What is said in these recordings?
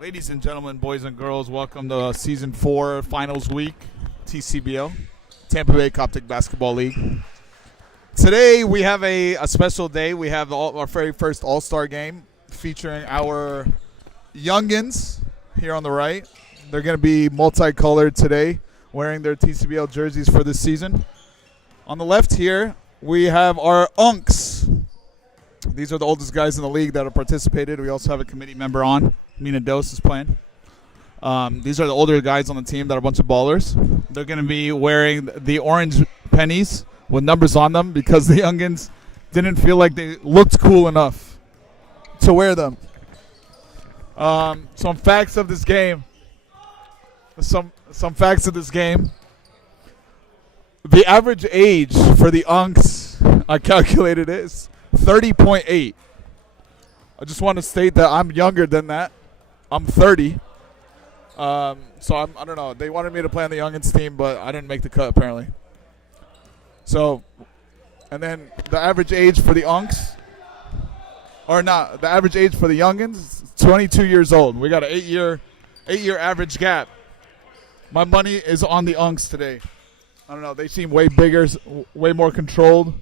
Ladies and gentlemen, boys and girls, welcome to Season 4 Finals Week, TCBL, Tampa Bay Coptic Basketball League. Today we have a special day. We have our very first All-Star game featuring our youngins here on the right. They're going to be multicolored today, wearing their TCBL jerseys for this season. On the left here, we have our unks. These are the oldest guys in the league that have participated. We also have a committee member on. Mina Dose is playing. These are the older guys on the team that are a bunch of ballers. They're going to be wearing the orange pennies with numbers on them because the youngins didn't feel like they looked cool enough to wear them. Some facts of this game. Some facts of this game. The average age for the unks, I calculated, is 30.8. I just want to state that I'm younger than that. I'm 30. So I don't know. They wanted me to play on the youngins team, but I didn't make the cut apparently. So, and then the average age for the unks, or not, the average age for the youngins, 22 years old. We got an 8-year average gap. My money is on the unks today. I don't know. They seem way bigger, way more controlled.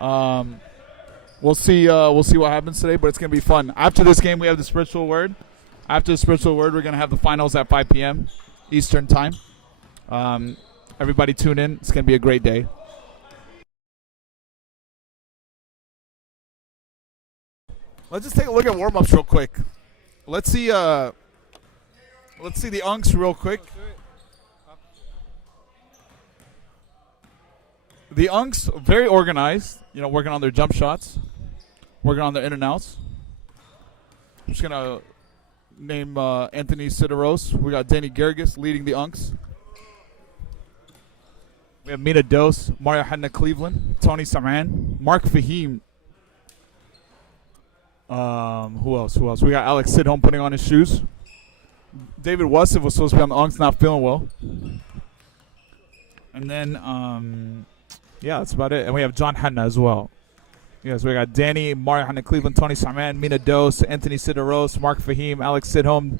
We'll see what happens today, but it's gonna be fun. After this game, we have the spiritual word. After the spiritual word, we're gonna have the finals at 5 p.m. Eastern time. Everybody tune in. It's gonna be a great day. Let's just take a look at warm-ups real quick. Let's see the unks real quick. The unks very organized. Working on their jump shots, working on their in and outs. I'm just gonna name Anthony Sideros. We got Danny Gergis leading the unks. We have Mina Dose, Mario Hanna Cleveland, Tony Saman, Mark Fahim. Who else? We got Alex Sidholm putting on his shoes. David Wassif was supposed to be on the unks, not feeling well. And then yeah, that's about it. And we have John Hanna as well. Yes, we got Danny, Mario Hanna Cleveland, Tony Saman, Mina Dose, Anthony Sideros, Mark Fahim, Alex Sidholm.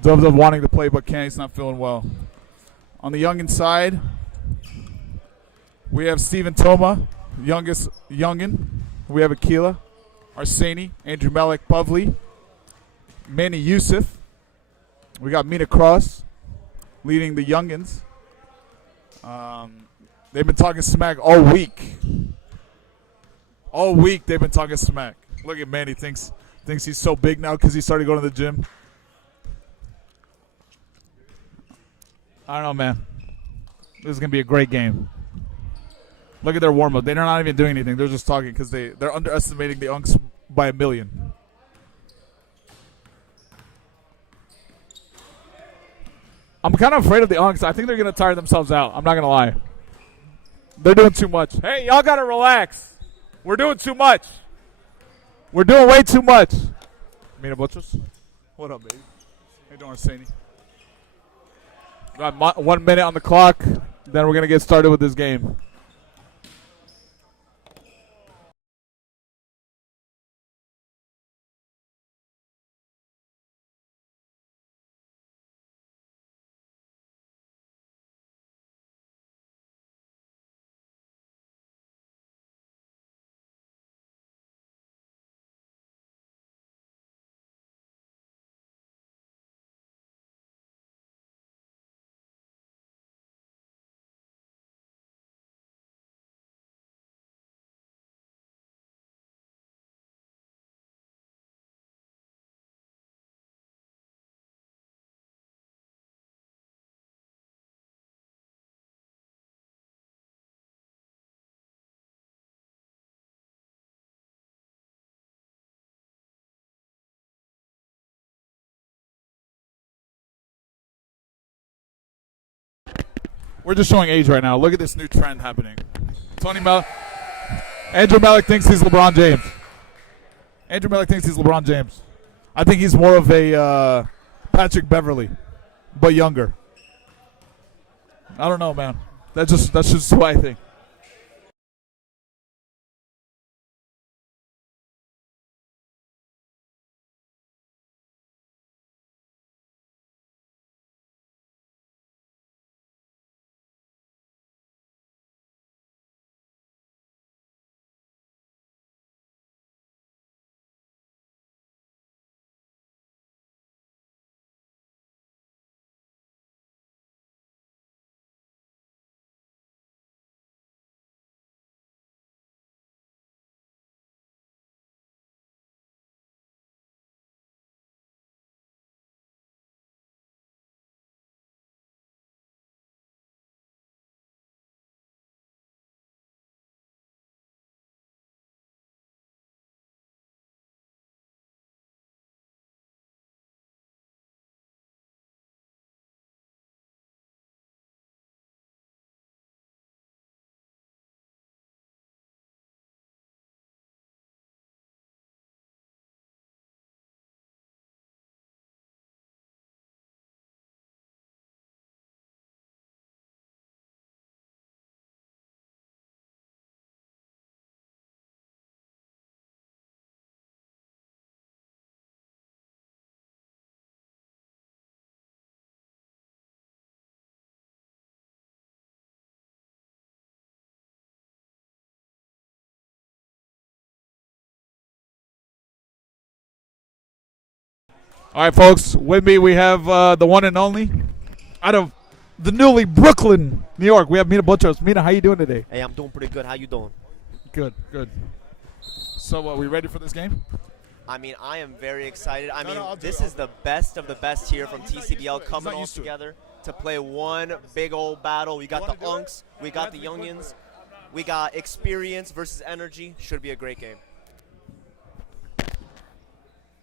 Dubs of wanting to play but can't. He's not feeling well. On the youngin side, we have Steven Toma, youngest youngin. We have Akila, Arseni, Andrew Malik, Pavli, Manny Youssef. We got Mina Cross leading the youngins. They've been talking smack all week. All week they've been talking smack. Look at Manny, thinks he's so big now because he started going to the gym. I don't know, man. This is going to be a great game. Look at their warm-up. They're not even doing anything. They're just talking because they're underestimating the unks by a million. I'm kind of afraid of the unks. I think they're going to tire themselves out. I'm not going to lie. They're doing too much. Hey, y'all got to relax. We're doing too much. We're doing way too much. Mina Butchers. What up, baby? How you doing, Arseni? Got 1 minute on the clock. Then we're going to get started with this game. We're just showing age right now. Look at this new trend happening. Andrew Malik thinks he's LeBron James. Andrew Malik thinks he's LeBron James. I think he's more of a Patrick Beverly, but younger. I don't know, man. That's just what I think. All right, folks. With me, we have the one and only out of the newly Brooklyn, New York. We have Mina Butchos. Mina, how you doing today? Hey, I'm doing pretty good. How you doing? Good, good. So, are we ready for this game? I mean, I am very excited. No, This is the best of the best here from TCBL coming all together to play one big old battle. We got the Unks, we got the Youngins, we got experience versus energy. Should be a great game.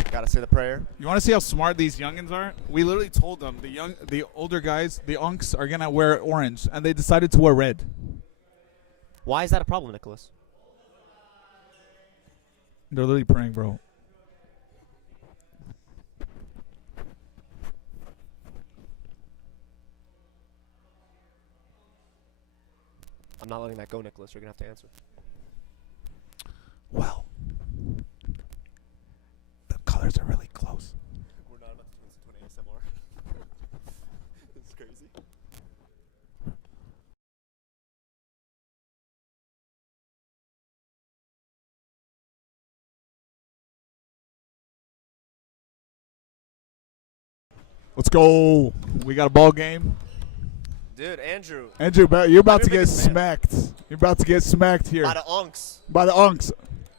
Gotta say the prayer. You want to see how smart these youngins are? We literally told them the older guys, the Unks, are gonna wear orange, and they decided to wear red. Why is that a problem, Nicholas? They're literally praying, bro. I'm not letting that go, Nicholas. You're gonna have to answer. Well, the colors are really close. We're not about to turn this into an ASMR. This is crazy. Let's go. We got a ball game. Dude, Andrew. Andrew, you're about to You're a get big fan. smacked. You're about to get smacked here By the Unks. by the Unks.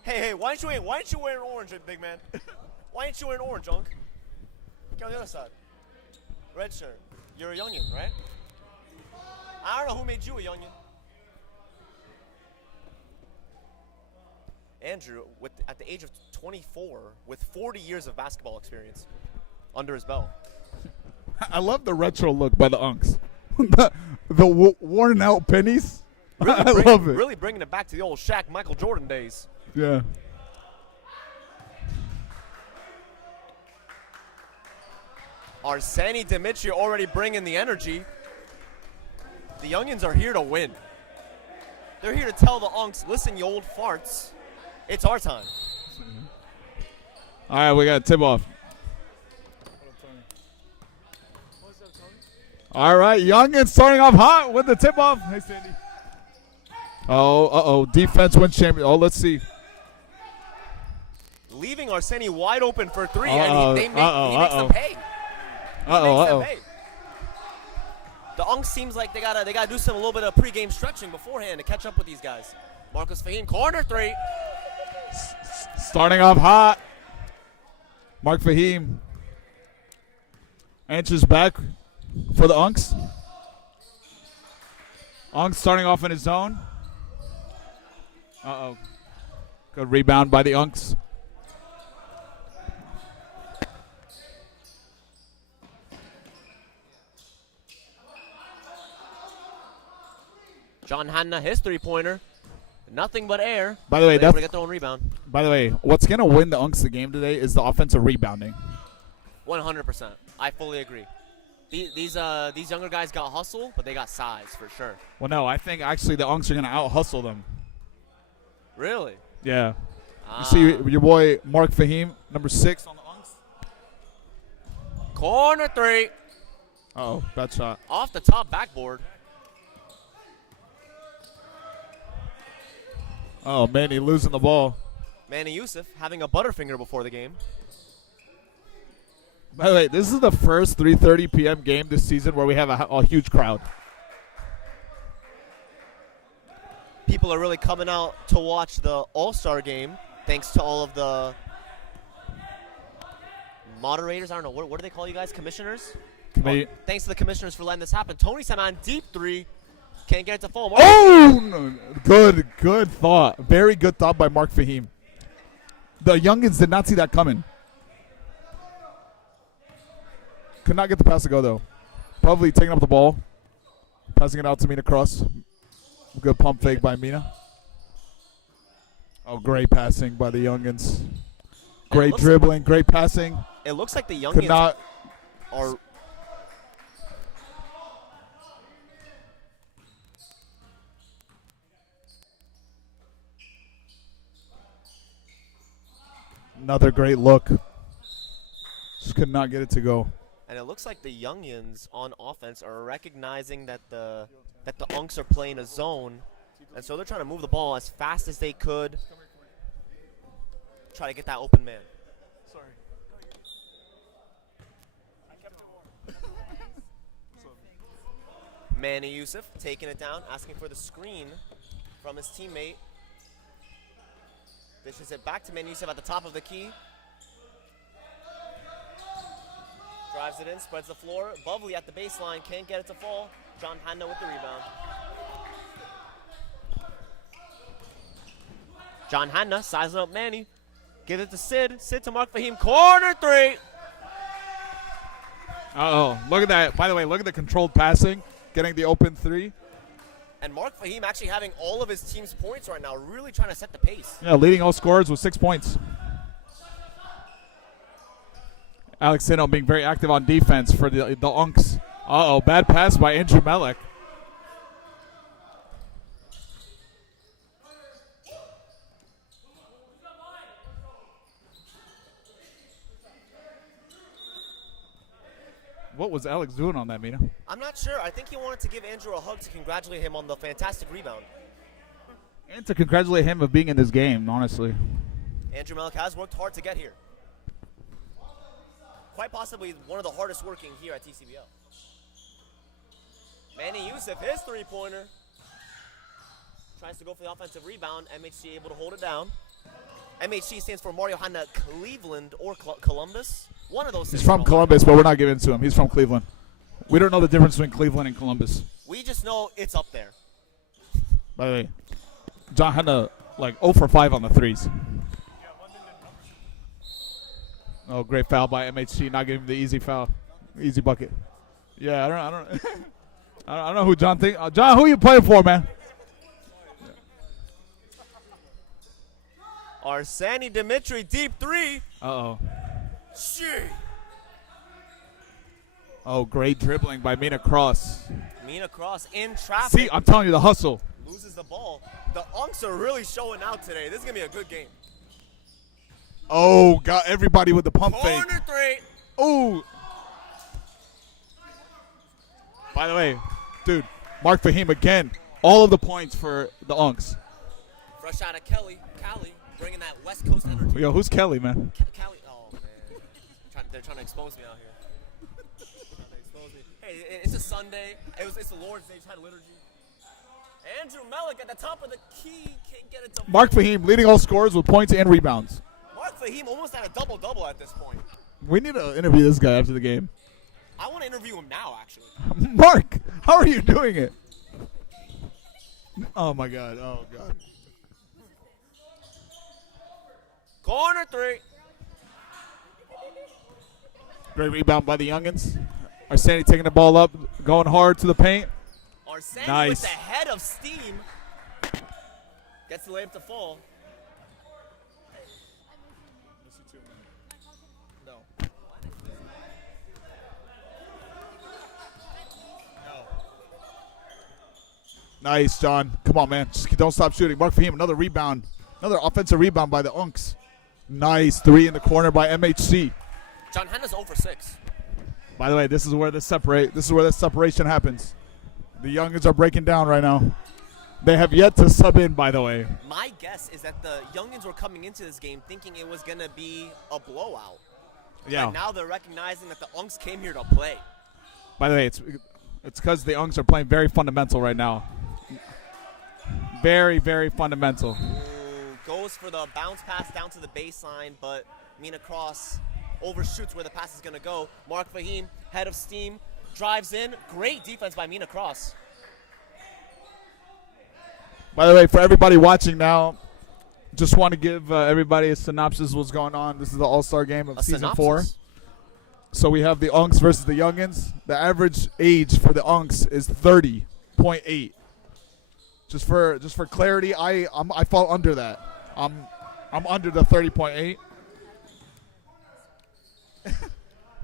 Hey, why aren't you wearing orange, big man? Why aren't you wearing orange, Unk? Get on the other side. Red shirt. You're a youngin, right? I don't know who made you a youngin. Andrew, at the age of 24, with 40 years of basketball experience under his belt. I love the retro look by the Unks. the worn out pennies. I love it. Really bringing it back to the old Shaq, Michael Jordan days. Yeah. Arseni Dimitri already bringing the energy. The Youngins are here to win. They're here to tell the Unks, listen, you old farts, it's our time. All right, we got a tip off. All right, Youngins starting off hot with the tip off. Hey, Sandy. Oh, defense wins champion. Oh, let's see. Leaving Arseni wide open for three, Uh-oh, and he makes them pay. The Unks seems like they gotta do a little bit of pregame stretching beforehand to catch up with these guys. Marcus Fahim, corner three. Starting off hot. Mark Fahim answers back for the Unks. Unks starting off in his zone. Good rebound by the Unks. John Hanna, his three-pointer. Nothing but air. By the way, able to get their own rebound. By the way, what's gonna win the Unks the game today is the offensive rebounding. 100%. I fully agree. These younger guys got hustle, but they got size for sure. Well, no, I think actually the Unks are gonna out hustle them. Really? Yeah. You see your boy Mark Fahim, number 6 on the Unks. Corner three. Bad shot. Off the top backboard. Oh, Manny losing the ball. Manny Youssef having a butterfinger before the game. By the way, this is the first 3:30 p.m. game this season where we have a huge crowd. People are really coming out to watch the All-Star game, thanks to all of the moderators. I don't know, what do they call you guys? Commissioners? Thanks to the commissioners for letting this happen. Tony Saman, deep three. Can't get it to fall. No. Good thought. Very good thought by Mark Fahim. The Youngins did not see that coming. Could not get the pass to go, though. Probably taking up the ball. Passing it out to Mina Cross. Good pump fake by Mina. Great passing by the Youngins. Great dribbling, great passing. It looks like the Youngins Could not are... Another great look. Just could not get it to go. And it looks like the Youngins on offense are recognizing that the Unks are playing a zone, and so they're trying to move the ball as fast as they could. Try to get that open man. Sorry. Manny Youssef taking it down, asking for the screen from his teammate. Dishes it back to Manny Youssef at the top of the key. Drives it in, spreads the floor. Buvley at the baseline, can't get it to fall. John Hanna with the rebound. John Hanna sizing up Manny. Give it to Sid. Sid to Mark Fahim. Corner three. Uh-oh. Look at that. By the way, look at the controlled passing. Getting the open three. And Mark Fahim actually having all of his team's points right now. Really trying to set the pace. Yeah, leading all scorers with 6 points. Alex Sino being very active on defense for the Unks. Uh-oh. Bad pass by Andrew Melek. What was Alex doing on that, Mina? I'm not sure. I think he wanted to give Andrew a hug to congratulate him on the fantastic rebound. And to congratulate him of being in this game, honestly. Andrew Melek has worked hard to get here. Quite possibly one of the hardest working here at TCBL. Manny Youssef, his three-pointer. Tries to go for the offensive rebound. MHC able to hold it down. MHC stands for Mario Hanna Cleveland or Columbus. One of those. He's from Columbus, but we're not giving it to him. He's from Cleveland. We don't know the difference between Cleveland and Columbus. We just know it's up there. By the way, John Hanna, like 0 for 5 on the threes. Oh, great foul by MHC, not giving him the easy foul, easy bucket. Yeah, I don't, I don't know who John think. John, who you playing for, man? Arsani Dimitri, deep three. Uh-oh. Shit. Oh, great dribbling by Mina Cross. Mina Cross in traffic. See, I'm telling you, the hustle. Loses the ball. The Unks are really showing out today. This is going to be a good game. Oh, got everybody with the pump fake. Corner three. Ooh. By the way, dude, Mark Fahim again. All of the points for the Unks. Fresh out of Cali, bringing that West Coast energy. Yo, who's Kelly, man? Cali, oh man, they're trying to expose me out here. Hey, it's a Sunday. It's the Lord's Day. Trying to liturgy. Andrew Melek at the top of the key can't get it to. Mark Fahim leading all scorers with points and rebounds. Mark Fahim almost had a double-double at this point. We need to interview this guy after the game. I want to interview him now, actually. Mark, how are you doing it? Oh, my God. Oh, God. Corner three. Great rebound by the Youngins. Arsani taking the ball up, going hard to the paint. Arsani Nice. with the head of steam. Gets the layup to fall. Nice, John. Come on, man. Just don't stop shooting. Mark Fahim, another rebound. Another offensive rebound by the Unks. Nice. 3 in the corner by MHC. John Hanna's 0 for 6. By the way, this is where the separation happens. The Youngins are breaking down right now. They have yet to sub in, by the way. My guess is that the Youngins were coming into this game thinking it was going to be a blowout. Yeah. And now they're recognizing that the Unks came here to play. By the way, it's because the Unks are playing very fundamental right now. Very, very fundamental. Ooh, goes for the bounce pass down to the baseline, but Mina Cross overshoots where the pass is going to go. Mark Fahim, head of steam, drives in. Great defense by Mina Cross. By the way, for everybody watching now, just want to give everybody a synopsis of what's going on. This is the All-Star game of Season 4. So we have the Unks versus the Youngins. The average age for the Unks is 30.8. Just for clarity, I fall under that. I'm under the 30.8.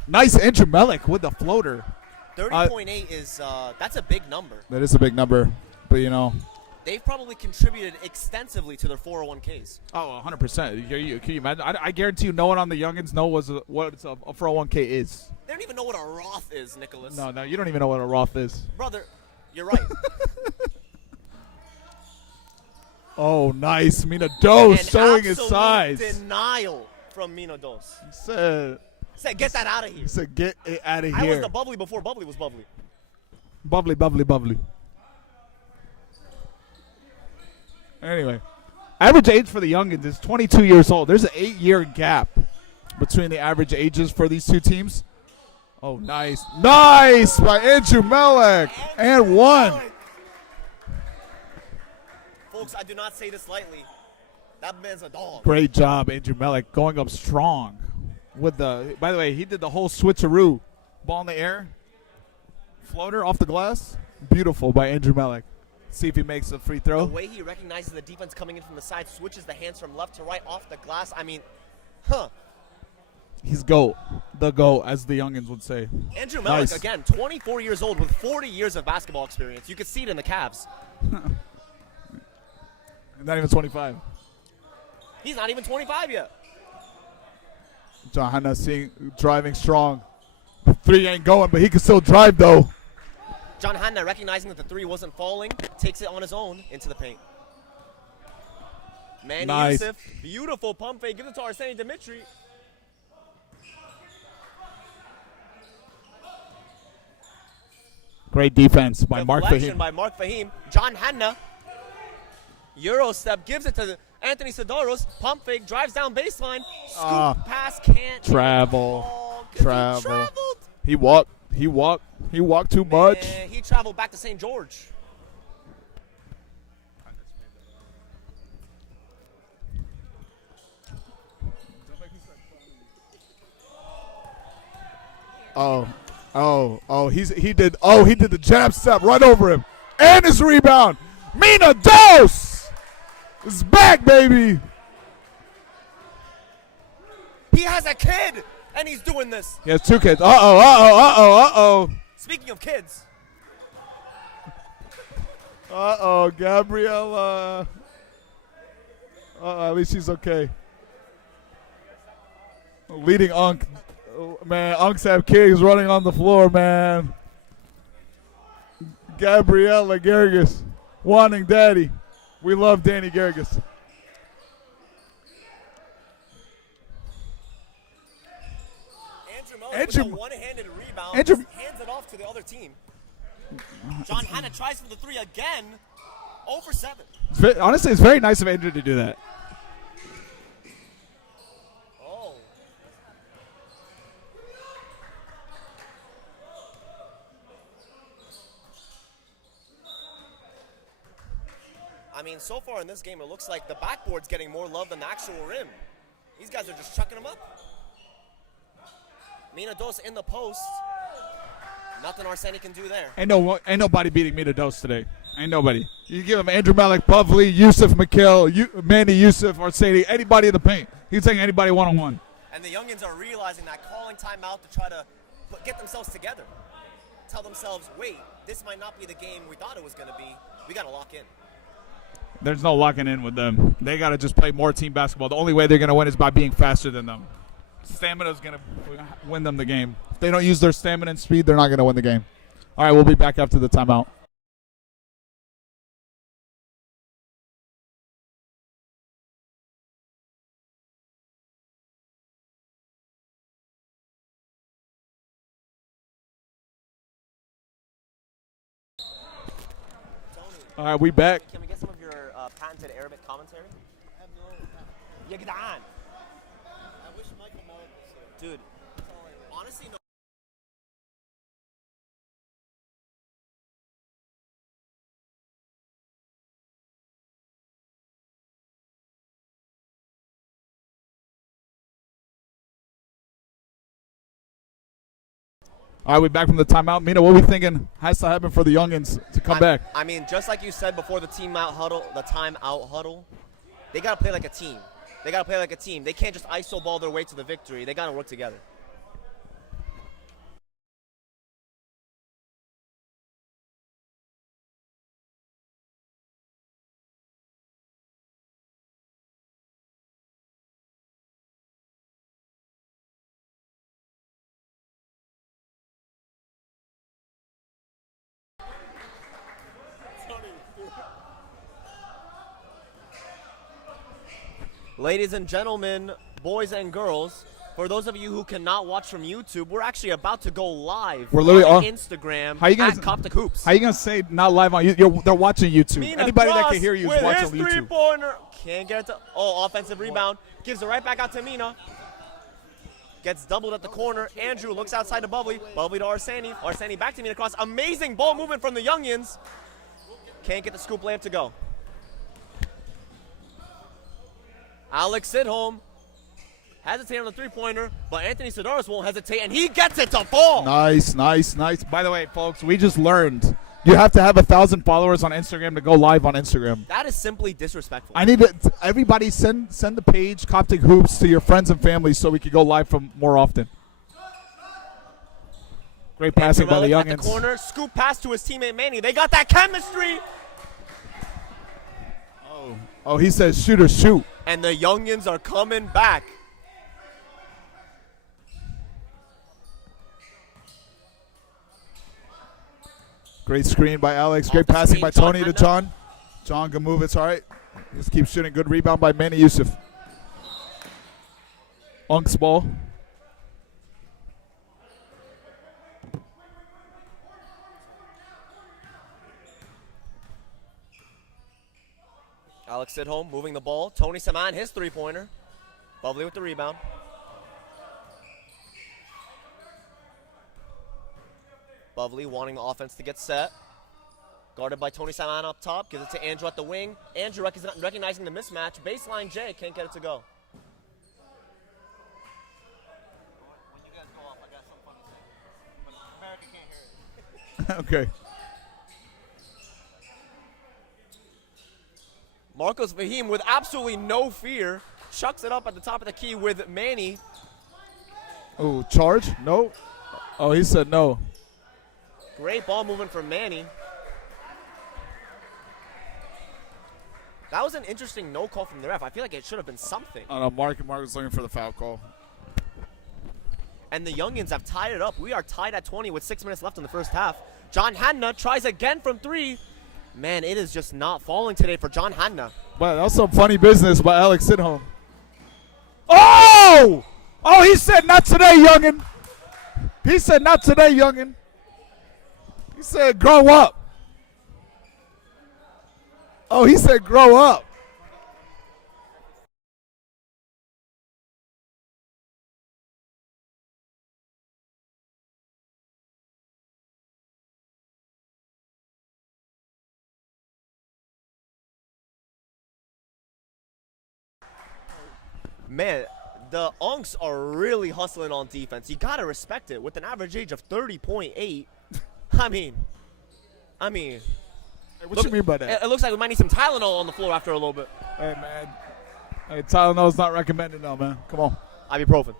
Nice Andrew Melek with the floater. 30.8 is that's a big number. That is a big number, but you know. They've probably contributed extensively to their 401ks. Oh, 100%. Can you imagine? I guarantee you no one on the Youngins know what a 401k is. They don't even know what a Roth is, Nicholas. No, you don't even know what a Roth is. Brother, you're right. Oh, nice. Mina Dos showing his size. Denial from Mina Dos. He said, get that out of here. He said, get it out of I here. was the bubbly before bubbly was bubbly. Bubbly, bubbly, bubbly. Anyway, average age for the youngins is 22 years old. There's an 8-year gap between the average ages for these two teams. Oh, nice. Nice by Andrew Melek. And one. Folks, I do not say this lightly. That man's a dog. Great job, Andrew Melek, going up strong. With the, by the way, he did the whole switcheroo. Ball in the air. Floater off the glass. Beautiful by Andrew Melek. See if he makes a free throw. The way he recognizes the defense coming in from the side, switches the hands from left to right off the glass. I mean, huh. He's GOAT. The GOAT, as the youngins would say. Andrew Melek, Nice. again, 24 years old with 40 years of basketball experience. You could see it in the Cavs. Not even 25. He's not even 25 yet. John Hanna driving strong. The three ain't going, but he can still drive, though. John Hanna, recognizing that the three wasn't falling, takes it on his own into the paint. Manny Nice. Youssef, beautiful pump fake. Gives it to Arseny Dimitri. Great defense by Mark Deflection Fahim. by Mark Fahim. John Hanna, Euro step, gives it to Anthony Sidoros. Pump fake, drives down baseline. Scoop pass, can't. Travel. He Travel. traveled. He walked. He walked too much. And he traveled back to St. George. He did the jab step right over him. And his rebound. Mina Dos is back, baby. He has a kid, and he's doing this. He has two kids. Uh-oh. Speaking of kids, Gabriella. At least she's okay. Leading Unk. Man, Unks have kids running on the floor, man. Gabriella Gerges wanting daddy. We love Danny Gerges. Andrew Melek with a one-handed rebound, hands it off to the other team. John Hanna tries for the three again. 0 for 7. Honestly, it's very nice of Andrew to do that. Oh. I mean, so far in this game, it looks like the backboard's getting more love than the actual rim. These guys are just chucking them up. Mina Dos in the post. Nothing Arseny can do there. Ain't nobody beating Mina Dos today. Ain't nobody. You give him Andrew Melek, Buffley, Yusuf McKill, Manny Yusuf, Arseny, anybody in the paint. He's taking anybody one-on-one. And the youngins are realizing that, calling timeout to try to get themselves together. Tell themselves, wait, this might not be the game we thought it was going to be. We got to lock in. There's no locking in with them. They got to just play more team basketball. The only way they're going to win is by being faster than them. Stamina is going to win them the game. If they don't use their stamina and speed, they're not going to win the game. All right, we'll be back after the timeout. All right, we back. Can we get some of your patented Arabic commentary? I have no. Yagdan. I wish Michael Mullen was here. Dude, honestly, no. All right, we're back from the timeout. Mina, what are we thinking has to happen for the youngins to come back? I mean, just like you said before the timeout huddle, they got to play like a team. They can't just iso ball their way to the victory. They got to work together. Ladies and gentlemen, boys and girls, For those of you who cannot watch from YouTube, we're actually about to go live We're literally on on Instagram How you guys- at Coptic Hoops. How you gonna say not live on YouTube? They're watching YouTube. Mina Anybody that Cross can hear you with is watching his on YouTube. three-pointer. Can't get it to. Oh, offensive rebound. Gives it right back out to Mina. Gets doubled at the corner. Andrew looks outside to Bubbly. Bubbly to Arsani. Arsani back to Mina Cross. Amazing ball movement from the Youngins. Can't get the scoop layup to go. Alex Sidholm hesitate on the three-pointer, but Anthony Sidaris won't hesitate, and he gets it to fall. Nice, nice, nice. By the way, folks, we just learned you have to have 1,000 followers on Instagram to go live on Instagram. That is simply disrespectful. I need to everybody send the page Coptic Hoops to your friends and family so we can go live from more often. Great passing by the Relic at the Youngins. corner, scoop pass to his teammate Manny. They got that chemistry. Oh, he says shoot or shoot. And the Youngins are coming back. Great screen by Alex. Great Off the passing screen, by John Tony to Hanna. John. John can move. It's all right. Just keep shooting. Good rebound by Manny Yusuf. Unk's ball. Alex Sidholm moving the ball. Tony Saman, his three-pointer. Bubbly with the rebound. Bubbly wanting the offense to get set. Guarded by Tony Saman up top. Gives it to Andrew at the wing. Andrew recognizing the mismatch. Baseline J can't get it to go. When you guys go off, I got something fun to say. But America can't hear it. Okay. Marcos Fahim with absolutely no fear. Chucks it up at the top of the key with Manny. Oh, charge? No. Oh, he said no. Great ball movement from Manny. That was an interesting no call from the ref. I feel like it should have been something. I don't know. Mark was looking for the foul call. And the Youngins have tied it up. We are tied at 20 with 6 minutes left in the first half. John Hanna tries again from three. Man, it is just not falling today for John Hanna. But that's some funny business by Alex Sidholm. Oh! Oh, he said not today, youngin. He said not today, youngin. He said grow up. Oh, he said grow up. Man, the Unks are really hustling on defense. You got to respect it. With an average age of 30.8, I mean, Hey, what look- you mean by that? it looks like we might need some Tylenol on the floor after a little bit. Hey, man. Hey, Tylenol's not recommended now, man. Come on. Ibuprofen.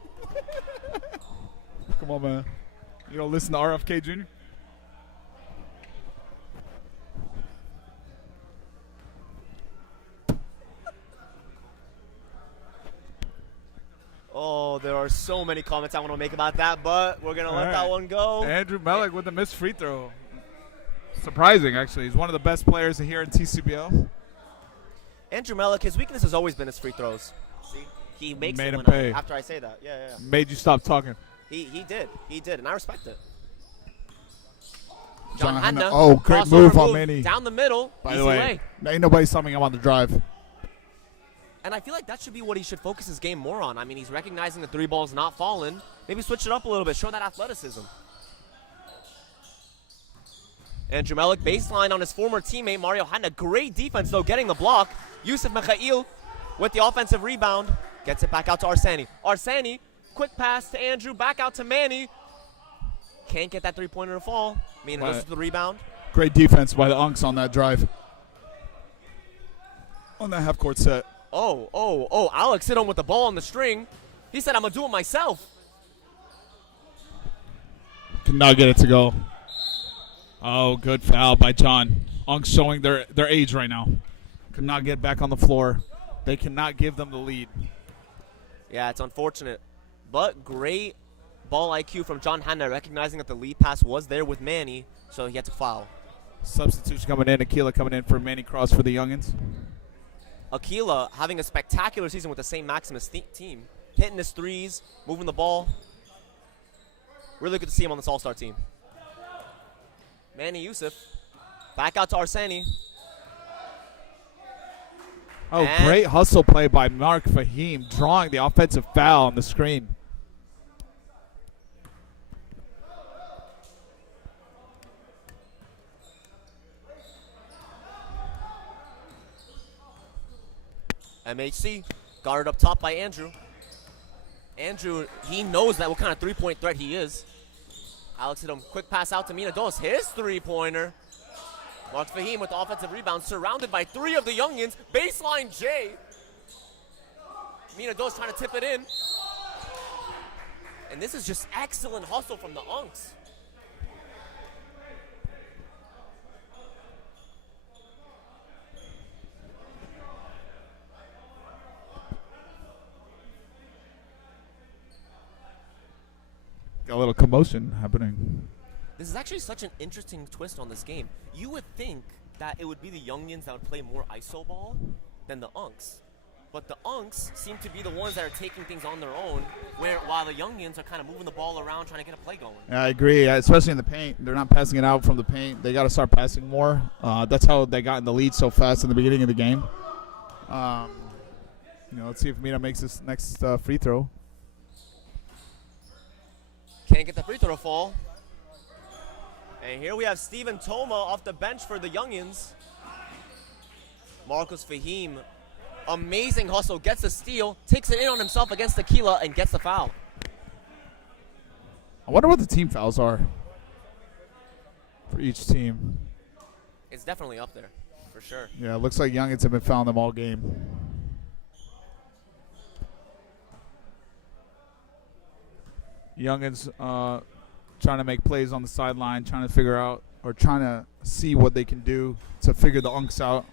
Come on, man. You don't listen to RFK Jr.? Oh, there are so many comments I want to make about that, but we're going to let All that right. one go. Andrew Mellick with a missed free throw. Surprising, actually. He's one of the best players here in TCBL. Andrew Mellick, his weakness has always been his free throws. See? He makes Made it him when pay. after I say that. Yeah, yeah, yeah. Made you stop talking. He did, and I respect it. John Hanna, Hanna. Oh, great crossover move on Manny. Down the middle, By easy the way, ain't nobody stopping him on the drive. And I feel like that should be what he should focus his game more on. I mean, he's recognizing the three ball's not falling. Maybe switch it up a little bit, show that athleticism. Andrew Mellick, baseline on his former teammate, Mario Hanna. Great defense, though, getting the block. Yusuf Mikhail with the offensive rebound. Gets it back out to Arsani. Arsani, quick pass to Andrew, back out to Manny. Can't get that three-pointer to fall. Mina goes to the rebound. Great defense by the Unks on that drive. On that half-court set. Oh, Alex hit him with the ball on the string. He said, I'm going to do it myself. Cannot get it to go. Oh, good foul by John. Unks showing their age right now. Could not get back on the floor. They cannot give them the lead. Yeah, it's unfortunate. But great ball IQ from John Hanna, recognizing that the lead pass was there with Manny, so he had to foul. Substitution coming in. Aquila coming in for Manny Cross for the Youngins. Aquila having a spectacular season with the St. Maximus team. hitting his threes, moving the ball. Really good to see him on this all-star team. Manny Youssef, back out to Arseni. Oh, And great hustle play by Mark Fahim, drawing the offensive foul on the screen. MHC, guarded up top by Andrew. Andrew, he knows that what kind of three-point threat he is. Alex hit him, quick pass out to Mina Dos, his three-pointer. Mark Fahim with the offensive rebound, surrounded by three of the youngins. Baseline J. Mina Dos trying to tip it in. And this is just excellent hustle from the Unks. Got a little commotion happening. This is actually such an interesting twist on this game. You would think that it would be the youngins that would play more iso ball than the Unks. But the Unks seem to be the ones that are taking things on their own, while the youngins are kind of moving the ball around, trying to get a play going. Yeah, I agree, especially in the paint. They're not passing it out from the paint. They got to start passing more. That's how they got in the lead so fast in the beginning of the game. Let's see if Mina makes this next free throw. Can't get the free throw to fall. And here we have Steven Toma off the bench for the youngins. Marcus Fahim, amazing hustle, gets the steal, takes it in on himself against Tequila, and gets the foul. I wonder what the team fouls are for each team. It's definitely up there, for sure. Yeah, it looks like Youngins have been fouling them all game. Youngins trying to make plays on the sideline, trying to figure out or trying to see what they can do to figure the Unks out.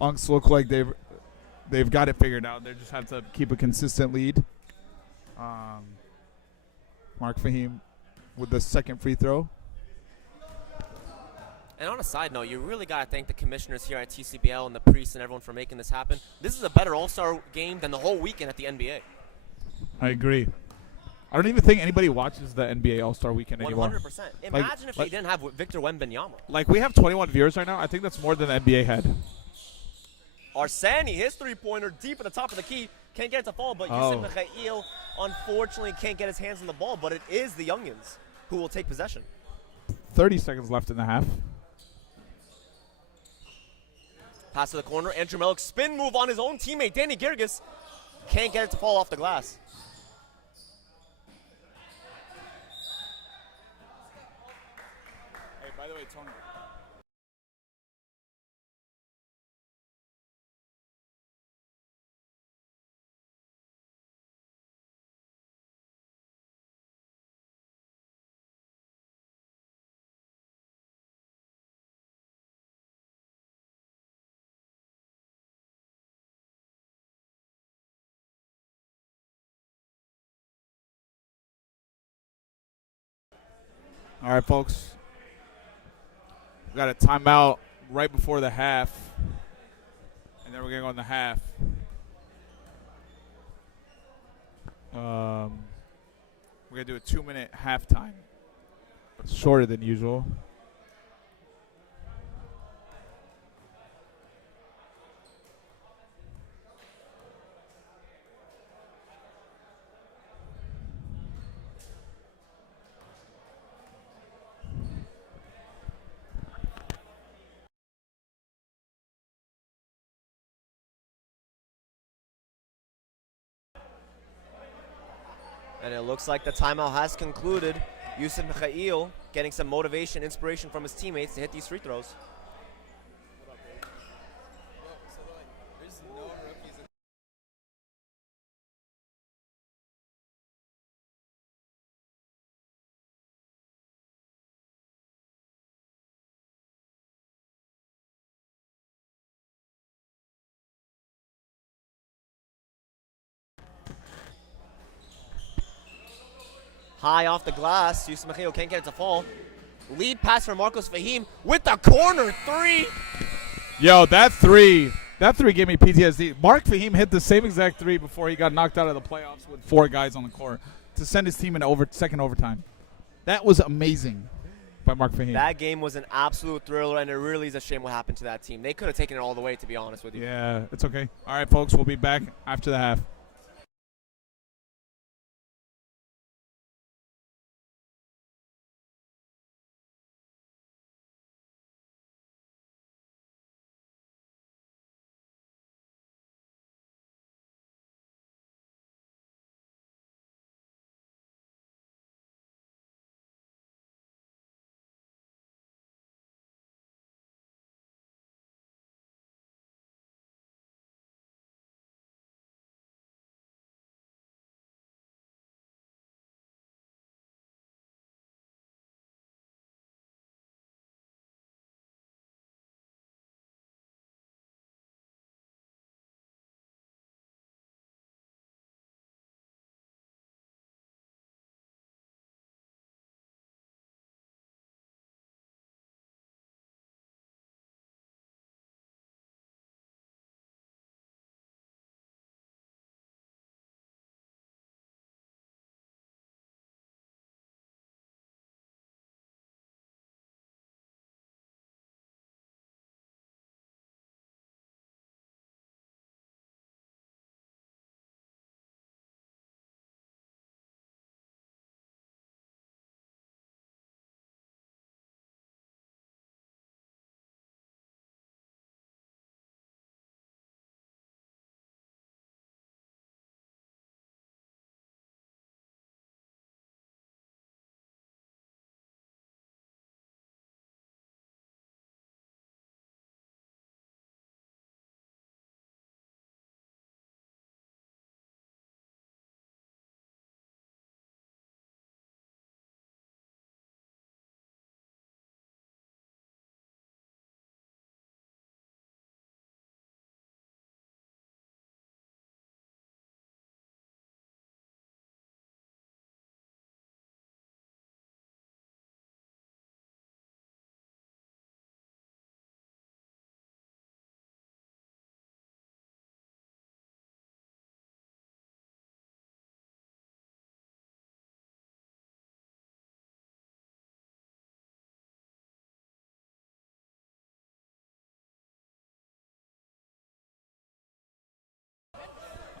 Unks look like they've got it figured out. They just have to keep a consistent lead. Mark Fahim with the second free throw. And on a side note, you really got to thank the commissioners here at TCBL and the priests and everyone for making this happen. This is a better all-star game than the whole weekend at the NBA. I agree. I don't even think anybody watches the NBA All-Star Weekend anymore. 100%. Imagine if they didn't have Victor Wembanyama. Like, we have 21 viewers right now. I think that's more than the NBA had. Arseni, his three-pointer deep at the top of the key. Can't get it to fall, but Yusuf Mikhail unfortunately can't get his hands on the ball, but it is the youngins who will take possession. 30 seconds left in the half. Pass to the corner. Andrew Mellick, spin move on his own teammate, Danny Girgis. Can't get it to fall off the glass. Hey, by the way, Tony. All right, folks. We got a timeout right before the half, and then we're going to go in the half. We're going to do a 2-minute halftime. It's shorter than usual. And it looks like the timeout has concluded. Yusuf Mikhail getting some motivation, inspiration from his teammates to hit these free throws. High off the glass. Yusuf Mikhail can't get it to fall. Lead pass for Marcos Fahim with the corner three. Yo, that three That three gave me PTSD. Mark Fahim hit the same exact three before he got knocked out of the playoffs with 4 guys on the court to send his team into second overtime. That was amazing by Mark Fahim. That game was an absolute thriller, and it really is a shame what happened to that team. They could have taken it all the way, to be honest with you. Yeah, it's okay. All right, folks, we'll be back after the half.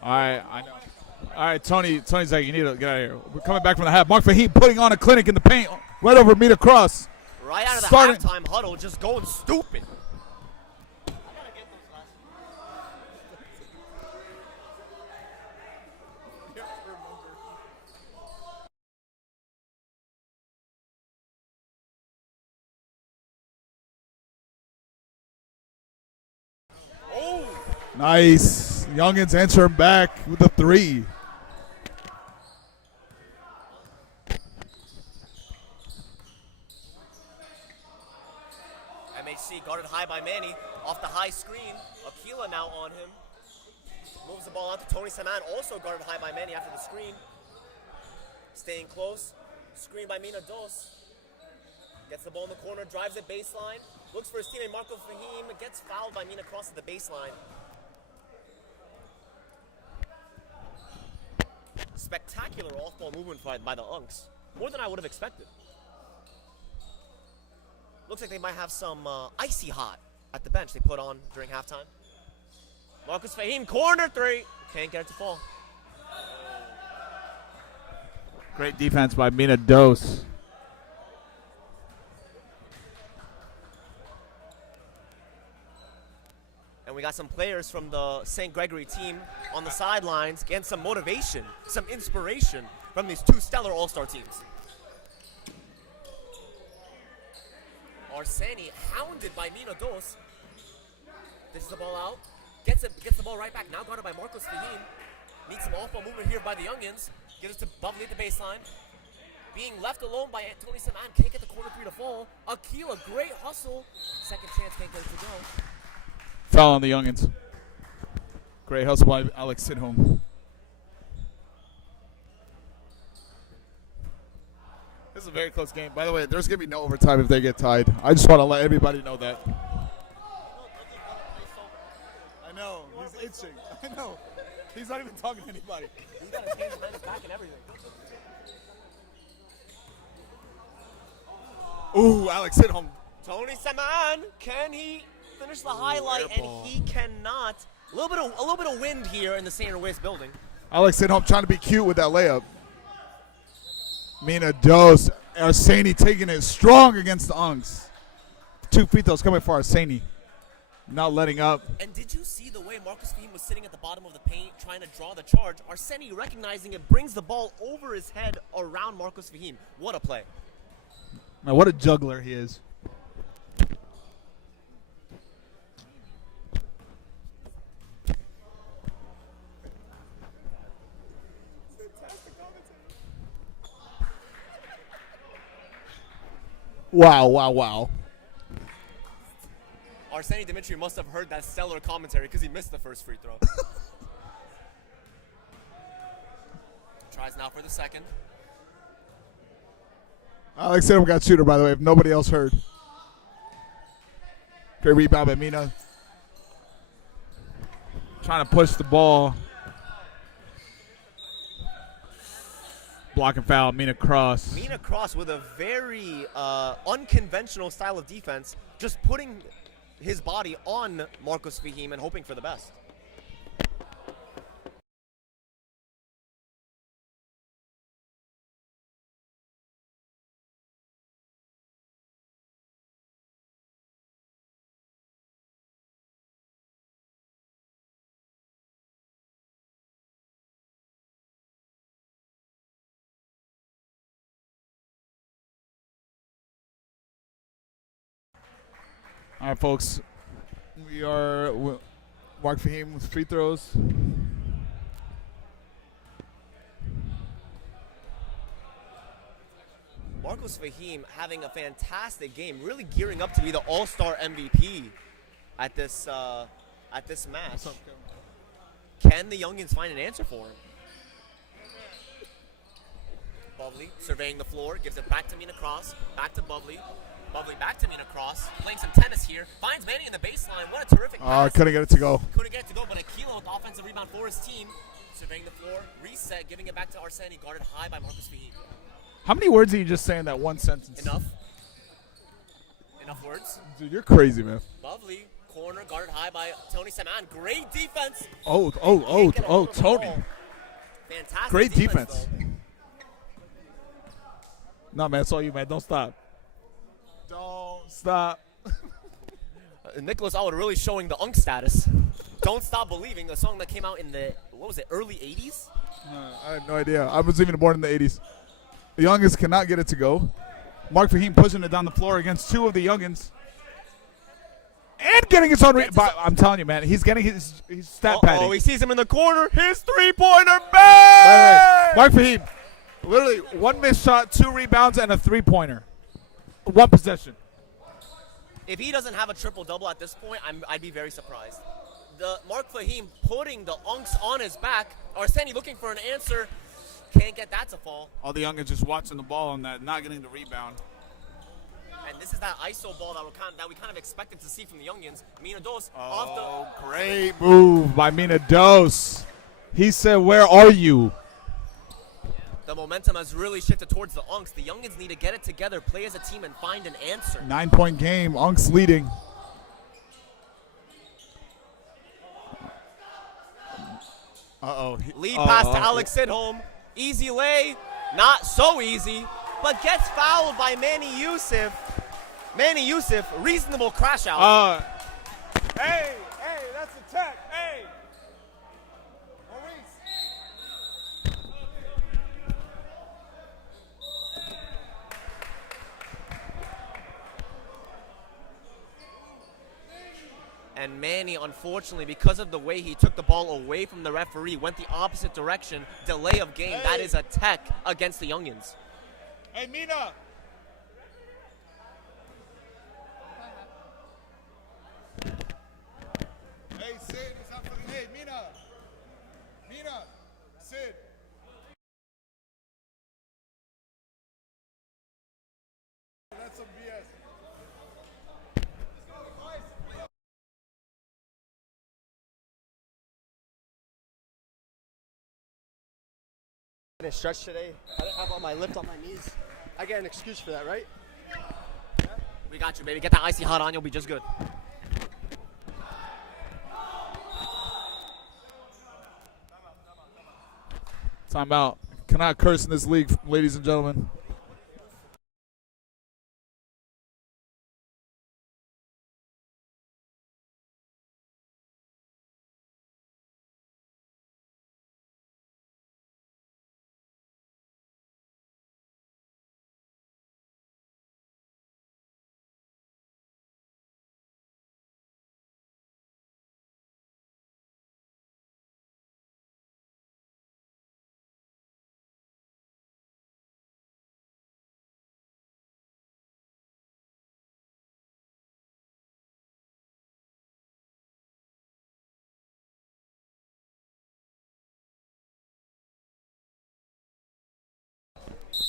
All right, I know. All right, Tony's like, you need to get out of here. We're coming back from the half. Mark Fahim putting on a clinic in the paint right over Meet Across. Right out of the halftime huddle, just going stupid. Nice. Youngins answering back with a 3. MHC guarded high by Manny. Off the high screen. Aquila now on him. Moves the ball out to Tony Saman. Also guarded high by Manny after the screen. Staying close. Screen by Mina Dos. Gets the ball in the corner. Drives it baseline. Looks for his teammate Marco Fahim. Gets fouled by Mina across the baseline. Spectacular off-ball movement by the Unks. More than I would have expected. Looks like they might have some icy hot at the bench they put on during halftime. Marcus Fahim, corner 3. Can't get it to fall. Great defense by Mina Dos. And we got some players from the St. Gregory team on the sidelines getting some motivation, some inspiration from these 2 stellar all-star teams. Arseni hounded by Mina Dos. This is the ball out. Gets the ball right back. Now guarded by Marcos Fahim. Needs some off-ball movement here by the Youngins. Gives it to Bubbly at the baseline. Being left alone by Tony Saman. Can't get the corner 3 to fall. Aquila, great hustle. Second chance, can't get it to go. Foul on the Youngins. Great hustle by Alex Sidholm. This is a very close game. By the way, there's going to be no overtime if they get tied. I just want to let everybody know that. I itching. I know. He's not even talking to anybody. He's got his hands behind his back and everything. Ooh, Alex hit home. Tony Saman, can he finish the highlight? And he cannot. A little bit of wind here in the St. Louis building. Alex hit home trying to be cute with that layup. Mina Dos. Arseni taking it strong against the Unks. 2 free throws coming for Arseni. Not letting up. And did you see the way Marcus Fahim was sitting at the bottom of the paint trying to draw the charge? Arseni recognizing it, brings the ball over his head around Marcus Fahim. What a play. Man, what a juggler he is. Wow, wow, wow. Arseni Dimitri must have heard that stellar commentary because he missed the first free throw. Tries now for the second. Alex Sidham got shooter, by the way, if nobody else heard. Great rebound by Mina. Trying to push the ball. Block and foul, Mina Cross. Mina Cross with a very unconventional style of defense, just putting his body on Marcus Fahim and hoping for the best. All right, folks. We are Mark Fahim with free throws. Marcus Fahim having a fantastic game, really gearing up to be the All-Star MVP at this match. Can the Youngins find an answer for him? Bubbly surveying the floor, gives it back to Mina Cross, back to Bubbly. Bubbly back to Mina Cross, playing some tennis here. Finds Manny in the baseline. What a terrific pass. Couldn't get it to go. Couldn't get it to go, but Aquila with the offensive rebound for his team. Surveying the floor, reset, giving it back to Arseni, guarded high by Marcus Fahim. How many words are you just saying that one sentence? Enough words. Dude, you're crazy, man. Lovely corner, guarded high by Tony Saman. Great defense. Tony. Fantastic Great defense. though. No, man, it's all you, man. Don't stop. Don't stop. Nicholas Alwood really showing the Unk status. Don't Stop Believing, a song that came out in the, early 80s? I have no idea. I was even born in the 80s. The Youngins cannot get it to go. Mark Fahim pushing it down the floor against two of the Youngins. And getting his own I'm telling you, man, he's getting his stat padding. Oh, he sees him in the corner. His three-pointer, bang! Mark Fahim, literally one missed shot, 2 rebounds, and a three-pointer. One possession. If he doesn't have a triple-double at this point, I'd be very surprised. The Mark Fahim putting the Unks on his back. Arseni looking for an answer. Can't get that to fall. All the Youngins just watching the ball and that, not getting the rebound. And this is that ISO ball that we kind of expected to see from the Youngins. Mina Dos Great move by Mina Dos. He said, "Where are you?" The momentum has really shifted towards the Unks. The Youngins need to get it together, play as a team, and find an answer. 9-point game. Unks leading. Lead pass to Alex Sidholm. Easy lay. Not so easy, but gets fouled by Manny Youssef. Manny Youssef, reasonable crash out. Hey, that's a tech. Hey. And Manny, unfortunately, because of the way he took the ball away from the referee, went the opposite direction. Delay of game. Hey. That is a tech against the Youngins. Hey, Mina. Hey, Sid, it's not fucking. Hey, Mina. Mina. Sid. That's some BS. Didn't stretch today. I didn't have all my lift on my knees. I get an excuse for that, right? We got you, baby. Get that icy hot on. You'll be just good. Time out. Cannot curse in this league, ladies and gentlemen.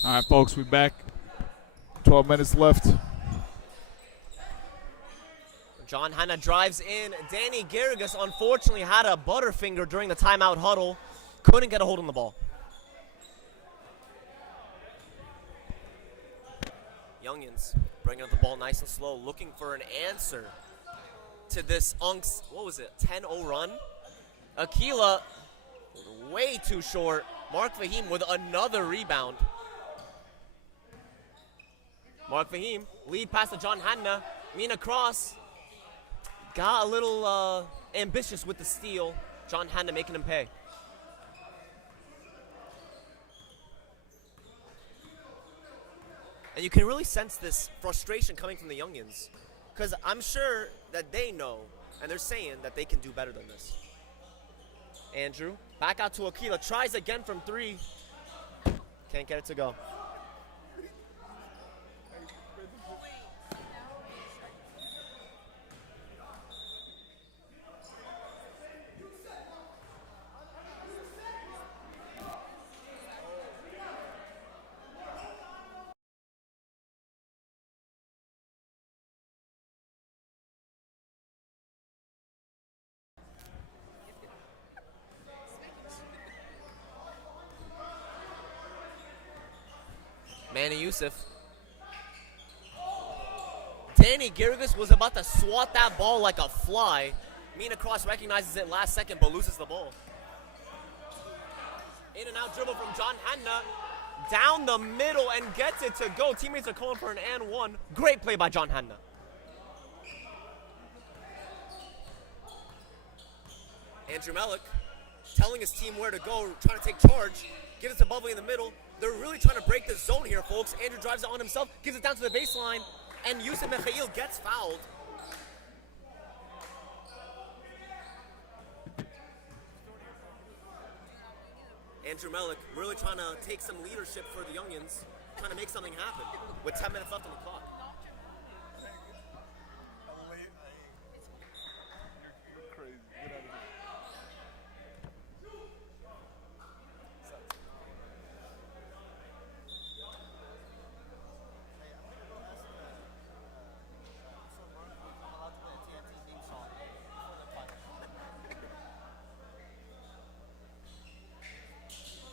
All right, folks, we back. 12 minutes left. John Hanna drives in. Danny Garrigus unfortunately had a butterfinger during the timeout huddle. Couldn't get a hold on the ball. Youngins bringing up the ball nice and slow, looking for an answer to this Unks, 10-0 run? Aquila, way too short. Mark Fahim with another rebound. Mark Fahim, lead pass to John Hanna. Mina Cross got a little ambitious with the steal. John Hanna making him pay. And you can really sense this frustration coming from the Youngins, because I'm sure that they know, and they're saying that they can do better than this. Andrew, back out to Aquila, tries again from three. Can't get it to go. Manny Youssef. Danny Garrigus was about to swat that ball like a fly. Mina Cross recognizes it last second but loses the ball. In and out dribble from John Hanna. Down the middle and gets it to go. Teammates are calling for an and one. Great play by John Hanna. Andrew Melick telling his team where to go, trying to take charge. Gives it to Bubbly in the middle. They're really trying to break the zone here, folks. Andrew drives it on himself, gives it down to the baseline, and Yusuf Mikhail gets fouled. Andrew Melick really trying to take some leadership for the Youngins, trying to make something happen with 10 minutes left on the clock. You're crazy. Get out of here.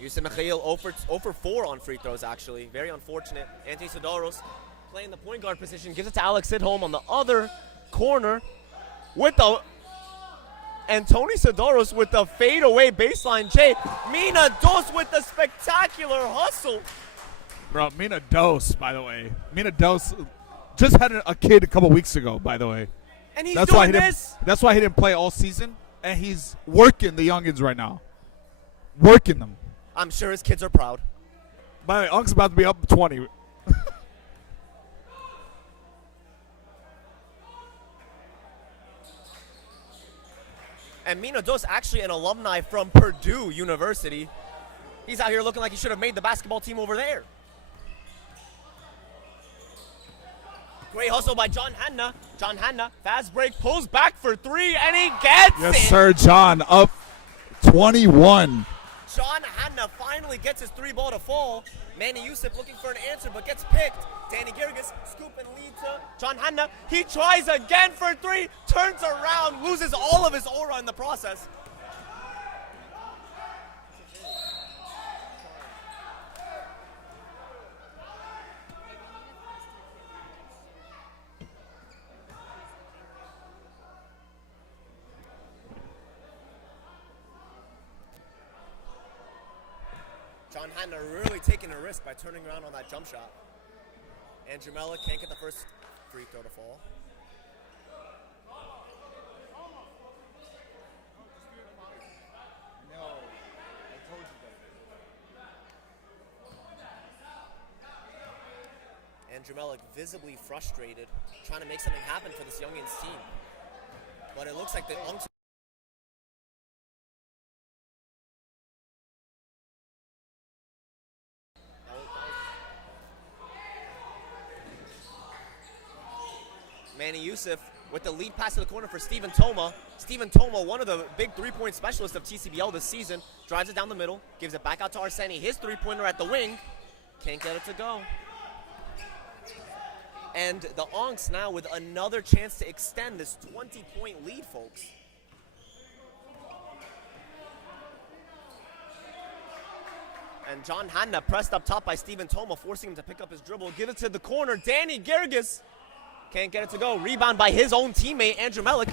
Yusuf Mikhail 0 for 4 on free throws, actually. Very unfortunate. Anthony Sidoros playing the point guard position. Gives it to Alex Sidholm on the other corner with the... And Tony Sidoros with the fadeaway baseline J. Mina Dos with the spectacular hustle. Bro, Mina Dos, by the way. Mina Dos just had a kid a couple weeks ago, by the way. And he's doing this? That's why he didn't play all season. And he's working the Youngins right now. Working them. I'm sure his kids are proud. By the way, Unk's about to be up 20. And Mina Dos, actually an alumni from Purdue University. He's out here looking like he should have made the basketball team over there. Great hustle by John Hanna. John Hanna, fast break, pulls back for three, and he gets it. Yes, sir, John, up 21. John Hanna finally gets his three ball to fall. Manny Youssef looking for an answer but gets picked. Danny Garrigus scoop and lead to John Hanna. He tries again for three, turns around, loses all of his aura in the process. John Hanna really taking a risk by turning around on that jump shot. Andrew Mellick can't get the first free throw to fall. Andrew Mellick visibly frustrated, trying to make something happen for this Youngins team. But it looks like the Unks. Manny Youssef with the lead pass to the corner for Stephen Toma. Stephen Toma, one of the big three-point specialists of TCBL this season, drives it down the middle, gives it back out to Arseni. His three-pointer at the wing, can't get it to go. And the Onks now with another chance to extend this 20-point lead, folks. And John Hanna pressed up top by Stephen Toma, forcing him to pick up his dribble. Give it to the corner. Danny Gergis can't get it to go. Rebound by his own teammate, Andrew Mellick.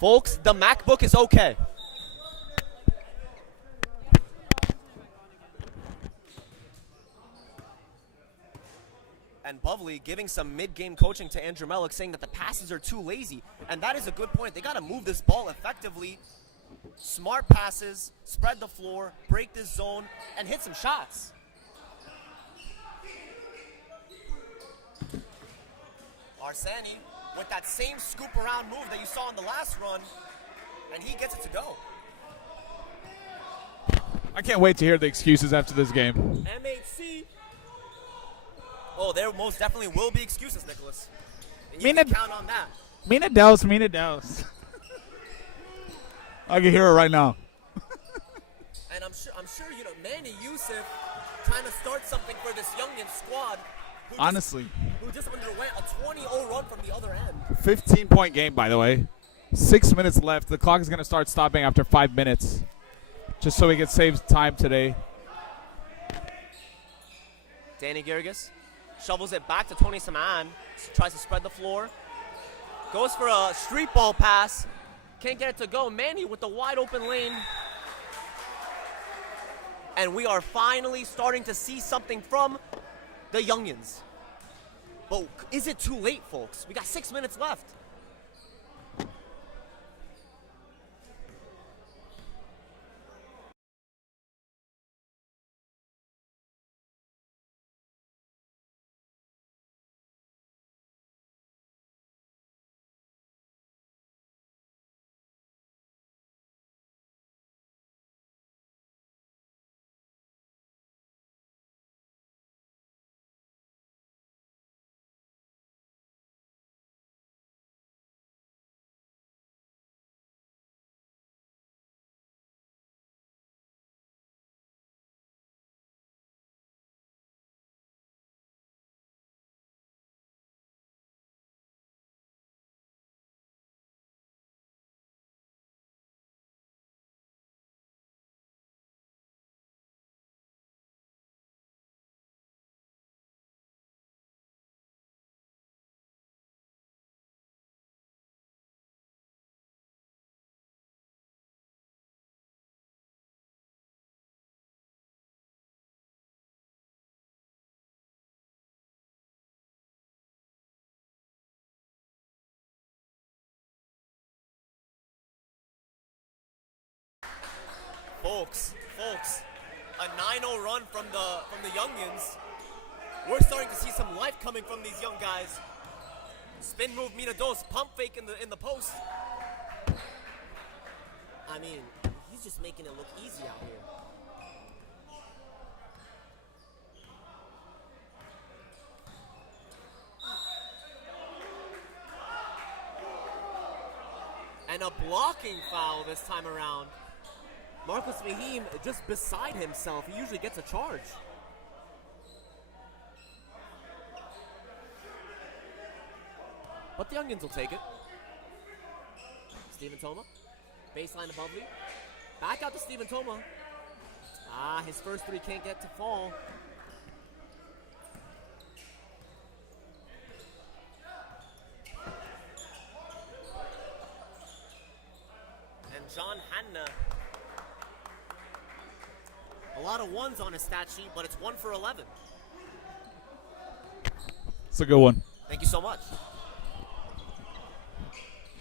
Folks, the MacBook is okay. And Bovley giving some mid-game coaching to Andrew Mellick, saying that the passes are too lazy. And that is a good point. They got to move this ball effectively. Smart passes, spread the floor, break this zone, and hit some shots. Arseni with that same scoop around move that you saw in the last run, and he gets it to go. I can't wait to hear the excuses after this game. MHC. Oh, there most definitely will be excuses, Nicholas. And you Mina, can count on that. Mina Dels. I can hear it right now. And I'm sure, Manny Youssef trying to start something for this Youngin squad. Honestly. Who just underwent a 20-0 run from the other end. 15-point game, by the way. 6 minutes left. The clock is going to start stopping after 5 minutes. Just so we can save time today. Danny Gergis shovels it back to Tony Saman. Tries to spread the floor. Goes for a street ball pass. Can't get it to go. Manny with the wide open lane. And we are finally starting to see something from the Youngins. But is it too late, folks? We got 6 minutes left. Folks, a 9-0 run from the Youngins. We're starting to see some life coming from these young guys. Spin move, Mina Dos, pump fake in the post. I mean, he's just making it look easy out here. And a blocking foul this time around. Marcus Mahim just beside himself. He usually gets a charge. But the Youngins will take it. Stephen Toma. Baseline above me. Back out to Stephen Toma. His first three can't get to fall. And John Hanna A lot of ones on his stat sheet, but it's 1 for 11. It's a good one. Thank you so much.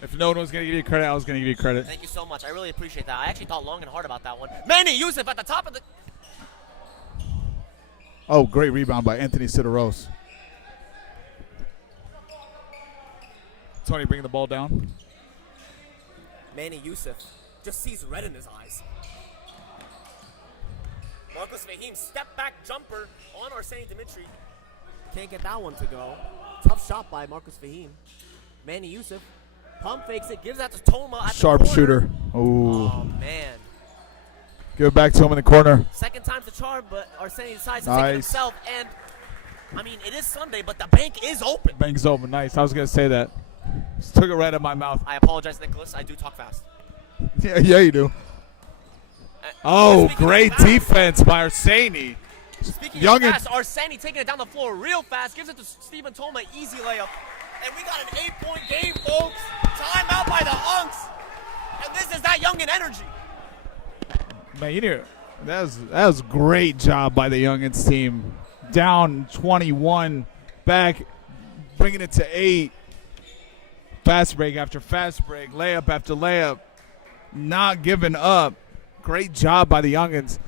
If no one was going to give you credit, I was going to give you credit. Thank you so much. I really appreciate that. I actually thought long and hard about that one. Manny Youssef at the top of the... Oh, great rebound by Anthony Sideros. Tony bringing the ball down. Manny Youssef just sees red in his eyes. Marcus Fahim, step back jumper on Arseny Dimitri. Can't get that one to go. Tough shot by Marcus Fahim. Manny Youssef pump fakes it, gives that to Toma at Sharpshooter. the corner. Oh, man. Give it back to him in the corner. Second time's the charm, but Arseny decides to Nice. take it himself. And, I mean, it is Sunday, but the bank is open. Bank's open. Nice. I was going to say that. Just took it right out of my mouth. I apologize, Nicholas. I do talk fast. Yeah, you do. Oh, great defense by Arseny. Speaking Young of fast, Arseny taking it down the floor real fast, gives it to Stephen Toma, easy layup. And we got an 8-point game, folks. Timeout by the Unks. And this is that Youngin energy. Man, you knew that was great job by the Youngins team. Down 21, back, bringing it to 8. Fast break after fast break, layup after layup, not giving up. Great job by the Youngins.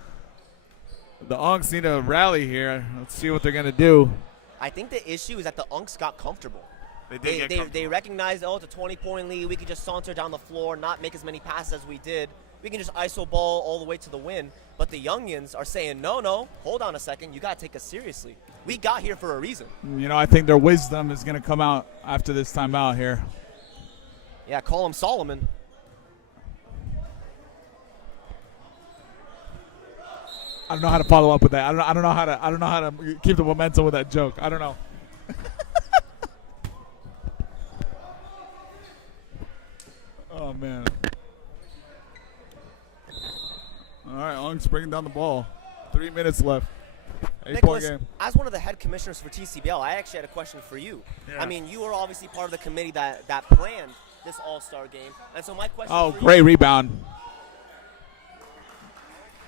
The Unks need to rally here. Let's see what they're going to do. I think the issue is that the Unks got comfortable. They recognized, oh, it's a 20-point lead. We could just saunter down the floor, not make as many passes as we did. We can just iso ball all the way to the win. But the Youngins are saying, no, hold on a second. You got to take us seriously. We got here for a reason. You know, I think their wisdom is going to come out after this timeout here. Yeah, call him Solomon. I don't know how to follow up with that. I don't know how to keep the momentum with that joke. I don't know. Oh man. All right, Unks bringing down the ball. 3 minutes left. 8-point Nicholas, game. as one of the head commissioners for TCBL, I actually had a question for you. Yeah. I mean, you were obviously part of the committee that planned this All-Star game. And so my question Oh, for great you, rebound.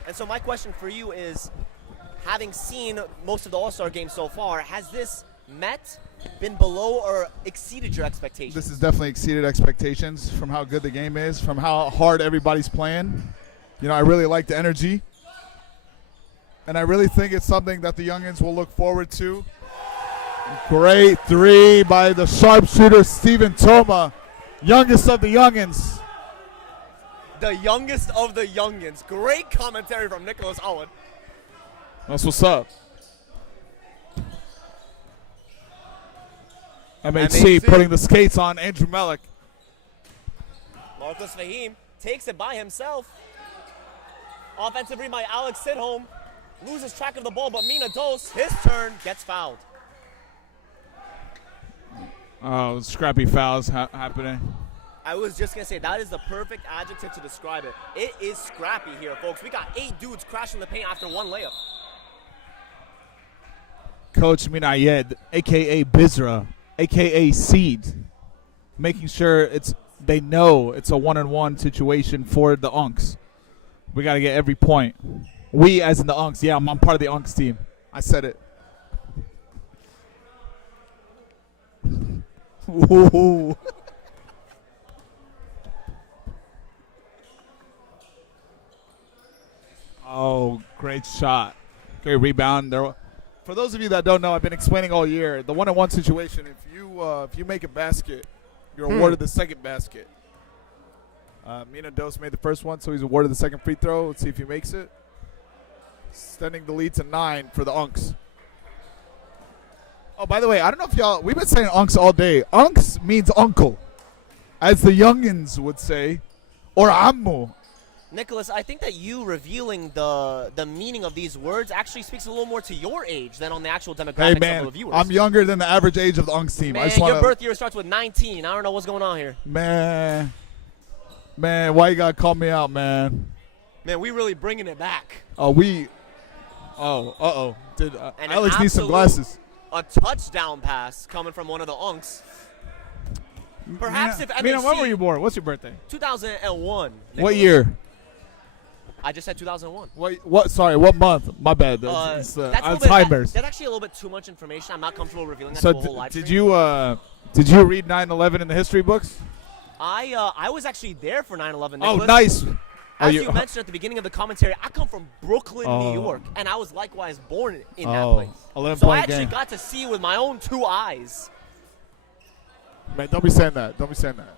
And so my question for you is, having seen most of the All-Star games so far, has this been below or exceeded your expectations? This has definitely exceeded expectations from how good the game is, from how hard everybody's playing. You know, I really like the energy. And I really think it's something that the Youngins will look forward to. Great three by the sharpshooter, Stephen Toma. Youngest of the Youngins. The youngest of the Youngins. Great commentary from Nicholas Owen. That's what's up. MHC putting the skates on Andrew Mellick. Marcus Fahim takes it by himself. Offensive rebound by Alex Sidholm. Loses track of the ball, but Mina Dos, his turn, gets fouled. Oh, scrappy fouls happening. I was just going to say, that is the perfect adjective to describe it. It is scrappy here, folks. We got 8 dudes crashing the paint after one layup. Coach Minayed, a.k.a. Bizra, a.k.a. Seed, making sure they know it's a one-on-one situation for the Unks. We got to get every point. We, as in the Unks. Yeah, I'm part of the Unks team. I said it. Ooh. Oh, great shot. Great rebound. For those of you that don't know, I've been explaining all year, the one-on-one situation, if you make a basket, you're awarded the second basket. Mina Dos made the first one, so he's awarded the second free throw. Let's see if he makes it. Extending the lead to 9 for the Unks. Oh, by the way, I don't know if we've been saying Unks all day. Unks means uncle, as the Youngins would say, or Ammu. Nicholas, I think that you revealing the meaning of these words actually speaks a little more to your age than on the actual demographics Hey, man, of the viewers. I'm younger than the average age of the Unks team. Man, your birth year starts with 19. I don't know what's going on here. Man, why you gotta call me out, man? Man, we really bringing it back. Did Alex need some glasses? A touchdown pass coming from one of the Unks. Perhaps if MHC, Mina, when were you born? What's your birthday? 2001. What year? I just said 2001. Wait, what? Sorry, what month? My bad. That's Alzheimer's. That's actually a little bit too much information. I'm not comfortable revealing that So to a whole live did stream. you read 9/11 in the history books? I was actually there for 9/11. Oh, Nicholas. nice. As you mentioned at the beginning of the commentary, I come from Brooklyn, New York, and I was likewise born in that place. 11 So I point actually game. got to see with my own 2 eyes. Man, don't be saying that. Don't be saying that.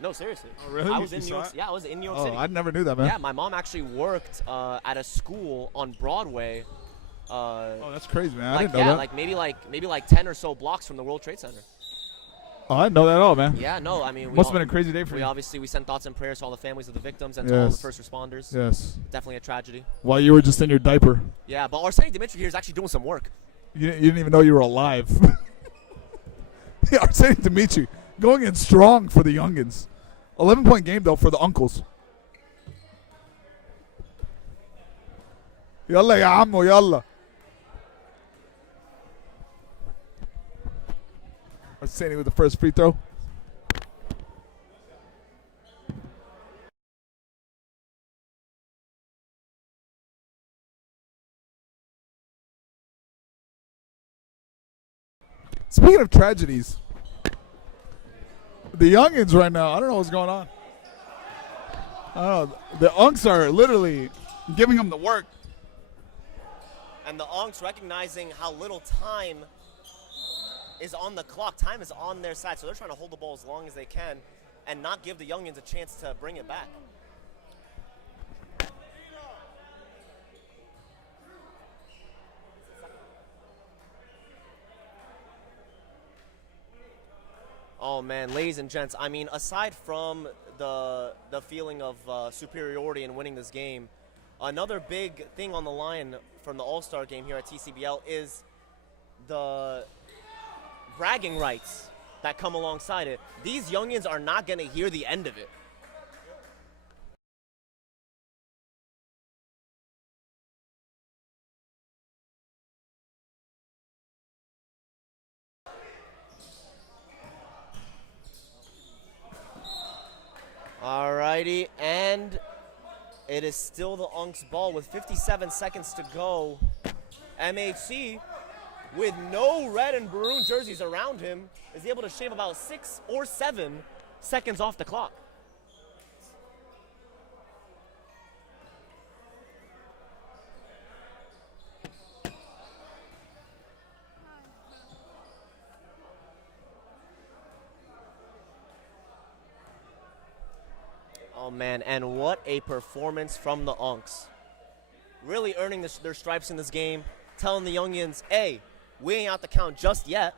No, seriously. Oh, really? I was You in New saw York. it? Yeah, I was in New York Oh, City. I never knew that, man. Yeah, my mom actually worked at a school on Broadway. Oh, that's crazy, man. I Like, didn't know yeah, that. maybe like 10 or so blocks from the World Trade Center. Oh, I didn't know that at all, man. Yeah, no, I mean, we Must have been a crazy day for we you. obviously we send thoughts and prayers to all the families of the victims and to all the Yes. first responders. Yes. Definitely a tragedy. While you were just in your diaper. Yeah, but Arseniy Dimitri here is actually doing some work. You didn't even know you were alive. Yeah, Arseniy Dimitri going in strong for the youngins. 11-point game, though, for the uncles. Yalla ya ammo, yalla. Arseniy with the first free throw. Speaking of tragedies, the youngins right now, I don't know what's going on. I don't know. The unks are literally giving them the work. And the Onks recognizing how little time is on the clock. Time is on their side, so they're trying to hold the ball as long as they can and not give the youngins a chance to bring it back. Oh man, ladies and gents, I mean, aside from the feeling of superiority in winning this game, another big thing on the line from the All-Star game here at TCBL is the bragging rights that come alongside it. These youngins are not going to hear the end of it. Alrighty, and it is still the Unks ball with 57 seconds to go. MHC, with no red and maroon jerseys around him, is able to shave about 6 or 7 seconds off the clock. Oh man, and what a performance from the Unks. Really earning their stripes in this game, telling the youngins, hey, we ain't out the count just yet.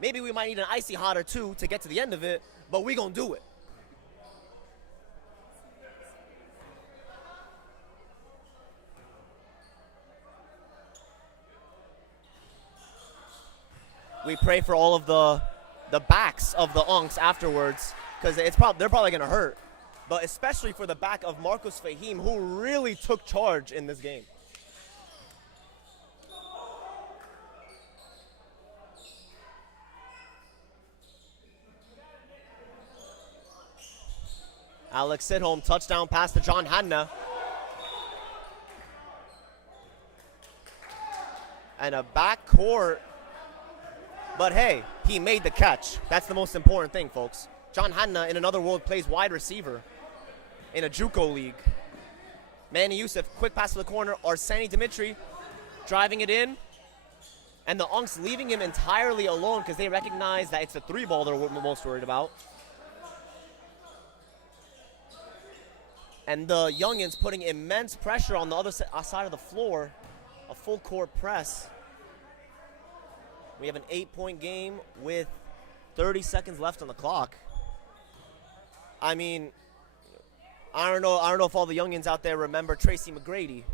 Maybe we might need an icy hot or two to get to the end of it, but we gonna do it. We pray for all of the backs of the Unks afterwards, because they're probably gonna hurt. But especially for the back of Marcus Fahim, who really took charge in this game. Alex Sidholm, touchdown pass to John Hanna. And a backcourt. But hey, he made the catch. That's the most important thing, folks. John Hanna, in another world, plays wide receiver in a JUCO league. Manny Youssef, quick pass to the corner. Arseniy Dimitri driving it in. And the Unks leaving him entirely alone because they recognize that it's the 3-ball they're most worried about. And the youngins putting immense pressure on the other side of the floor. A full court press. We have an 8-point game with 30 seconds left on the clock. I mean, I don't know if all the youngins out there remember Tracy McGrady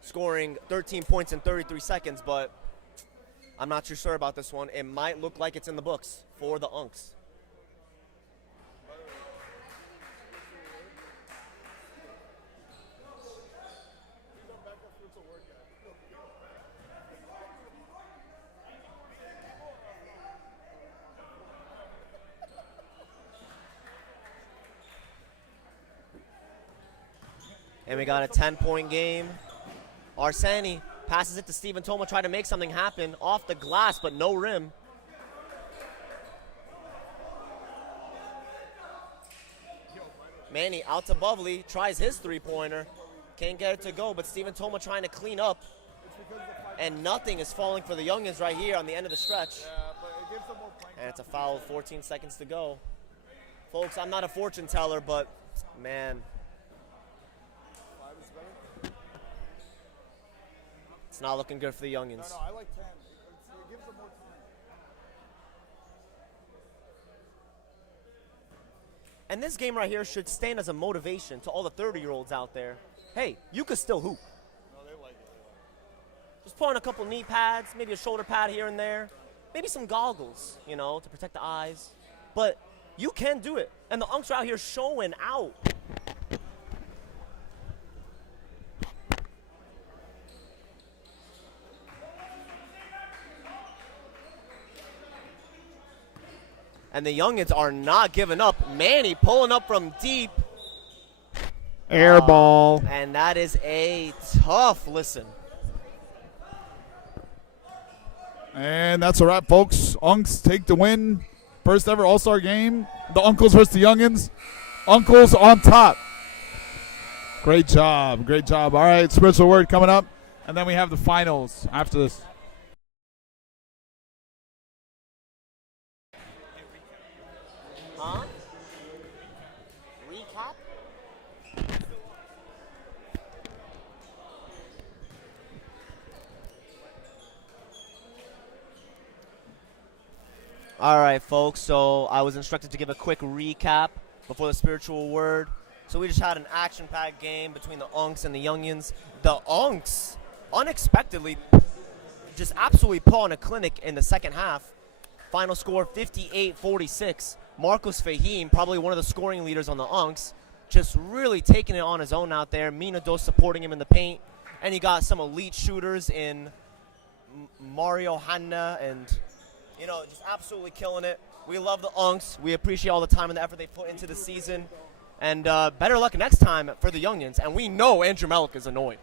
scoring 13 points in 33 seconds, but I'm not too sure about this one. It might look like it's in the books for the Unks. And we got a 10-point game. Arseni passes it to Steven Toma, trying to make something happen off the glass, but no rim. Manny out to Bubbly, tries his three-pointer. Can't get it to go, but Steven Toma trying to clean up. And nothing is falling for the Youngins right here on the end of the stretch. And it's a foul, 14 seconds to go. Folks, I'm not a fortune teller, but man. It's not looking good for the Youngins. No, I like 10. It gives them more time. And this game right here should stand as a motivation to all the 30-year-olds out there. Hey, you could still hoop. No, they like it. Just put on a couple knee pads, maybe a shoulder pad here and there, maybe some goggles, you know, to protect the eyes. But you can do it. And the Unks are out here showing out. And the Youngins are not giving up. Manny pulling up from deep. Air ball. And that is a tough listen. And that's a wrap, folks. Unks take the win. First ever All-Star game. The Uncles versus the Youngins. Uncles on top. Great job. Great job. All right, spiritual word coming up. And then we have the finals after this. Huh? Recap? All right, folks, so I was instructed to give a quick recap before the spiritual word. So we just had an action-packed game between the Unks and the Youngins. The Unks, unexpectedly, just absolutely put on a clinic in the second half. Final score 58-46. Marcos Fahim, probably one of the scoring leaders on the Unks, just really taking it on his own out there. Mina Dos supporting him in the paint. And you got some elite shooters in Mario Hanna and, you know, just absolutely killing it. We love the Unks. We appreciate all the time and the effort they put into the season. And better luck next time for the Youngins. And we know Andrew Melick is annoyed.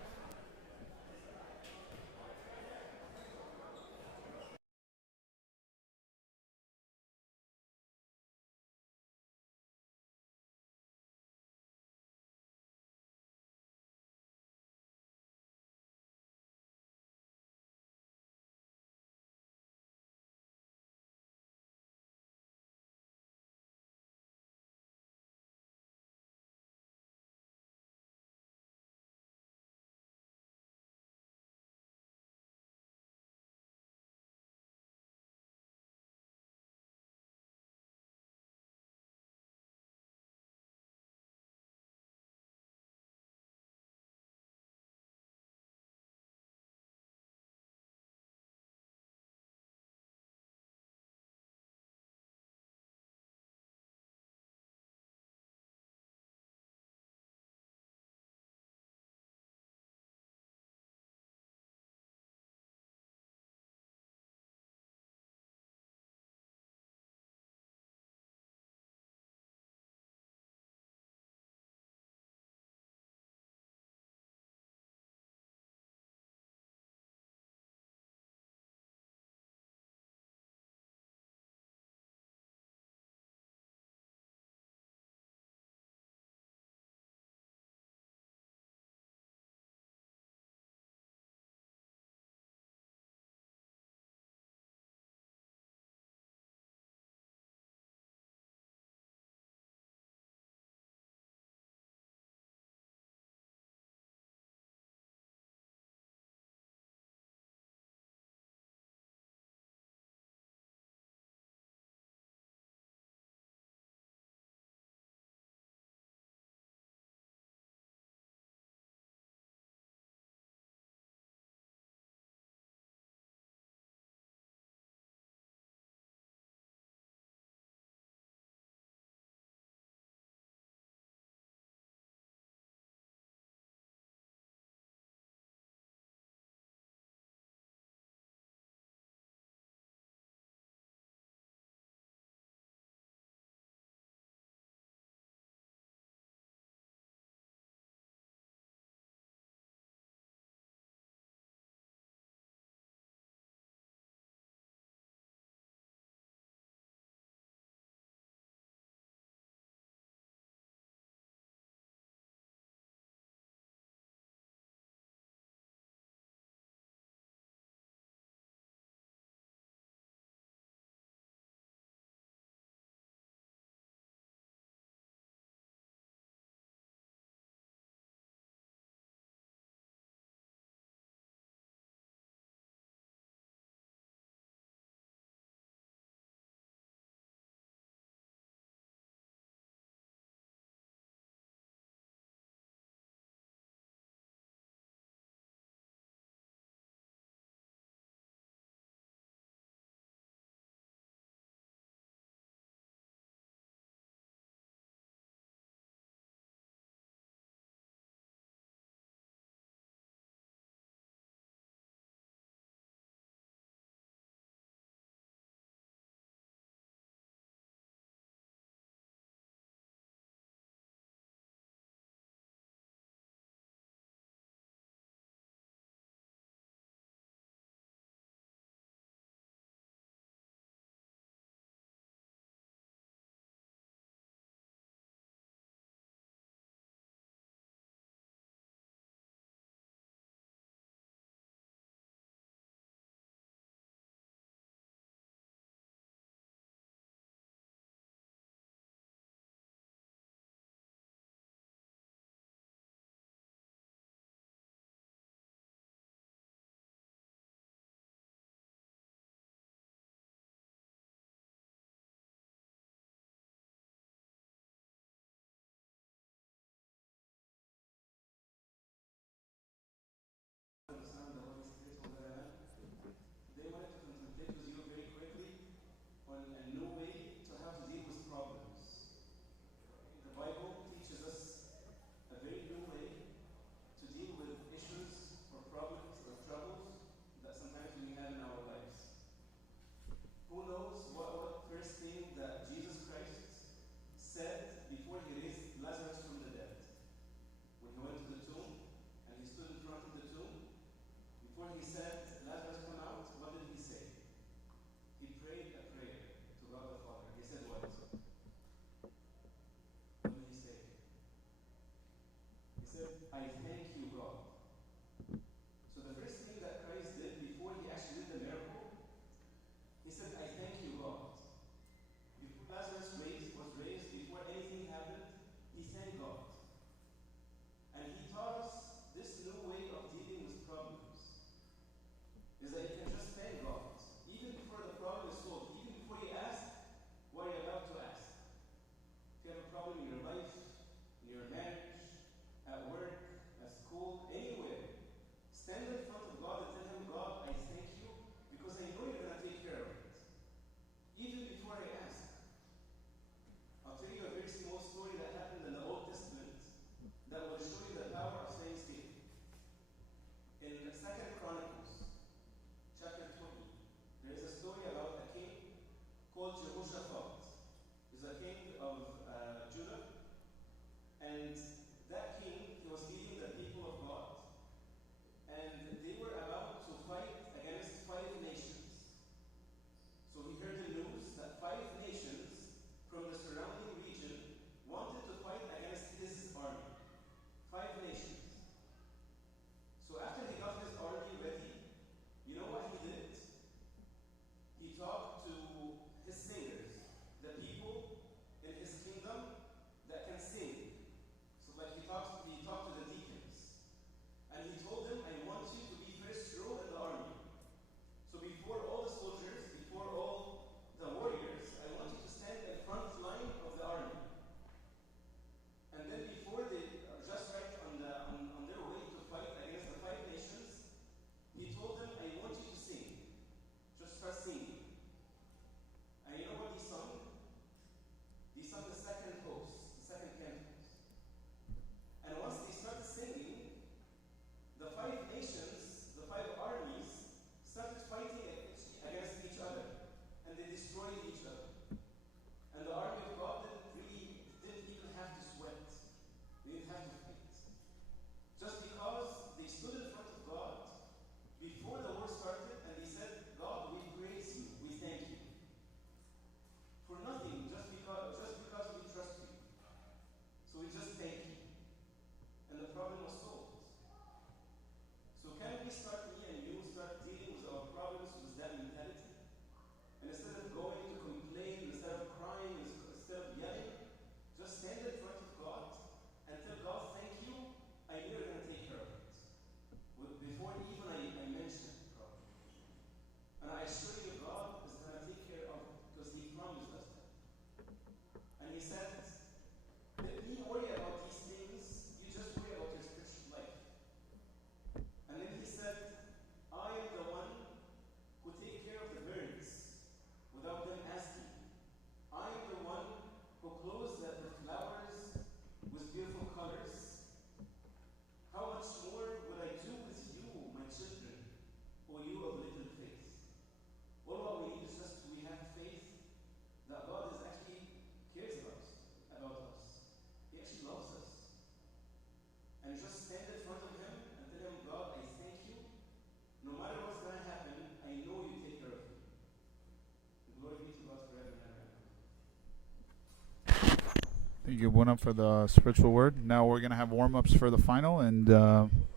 You went up for the spiritual word. Now we're gonna have warm-ups for the final and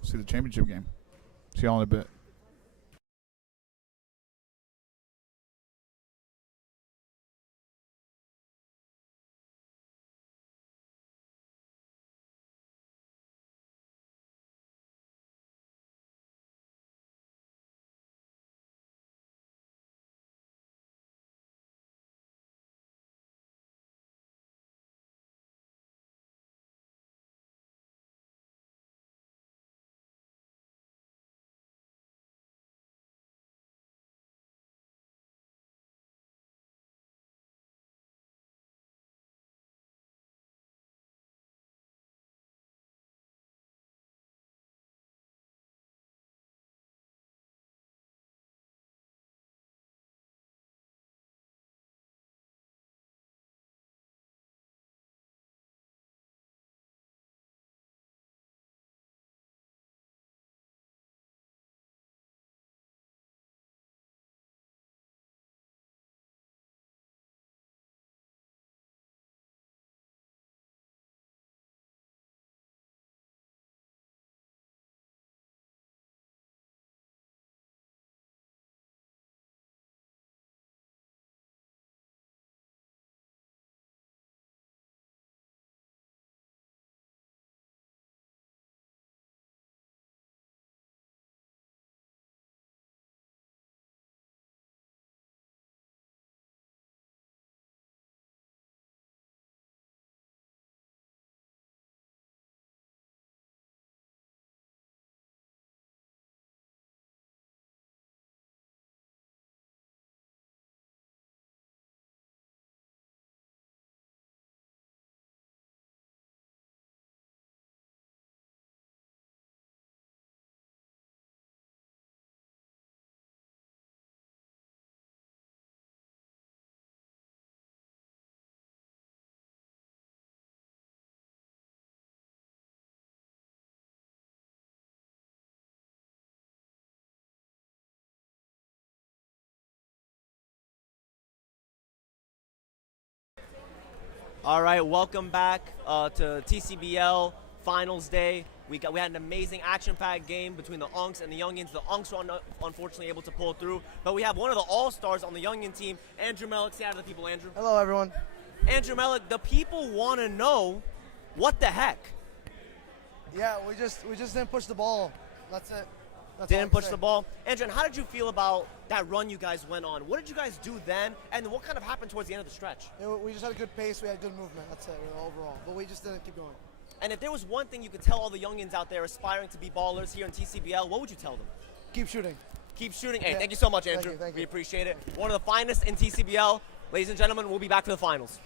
see the championship game. See y'all in a bit. All right, welcome back to TCBL Finals Day. We had an amazing action-packed game between the Unks and the Youngins. The Unks were unfortunately able to pull through, but we have one of the all-stars on the Youngin team, Andrew Melick. Say hi to the people, Andrew. Hello, everyone. Andrew Melick, the people want to know what the heck. Yeah, we just didn't push the ball. That's it. That's all I Didn't can push say. the ball. Andrew, and how did you feel about that run you guys went on? What did you guys do then, and what kind of happened towards the end of the stretch? We just had a good pace. We had good movement. That's it, overall. But we just didn't keep going. And if there was one thing you could tell all the youngins out there aspiring to be ballers here in TCBL, what would you tell them? Keep shooting. Keep shooting. Hey, Yeah. thank you so much, Thank Andrew. you, thank We you. appreciate it. One of the finest in TCBL. Ladies and gentlemen, we'll be back for the finals.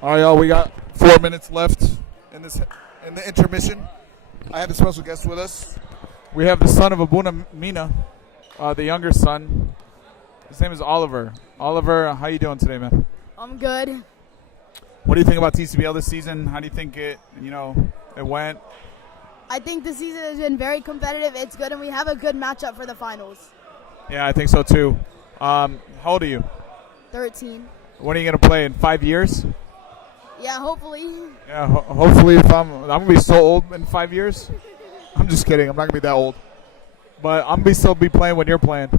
All right, y'all. We got 4 minutes left in the intermission. I have a special guest with us. We have the son of Abuna Mina, the younger son. His name is Oliver. Oliver, how you doing today, man? I'm good. What do you think about TCBL this season? How do you think it went? I think the season has been very competitive. It's good, and we have a good matchup for the finals. Yeah, I think so too. How old are you? 13. When are you gonna play in 5 years? Yeah, hopefully. Yeah, hopefully. If I'm gonna be so old in 5 years. I'm just kidding. I'm not gonna be that old. But I'm gonna still be playing when you're playing.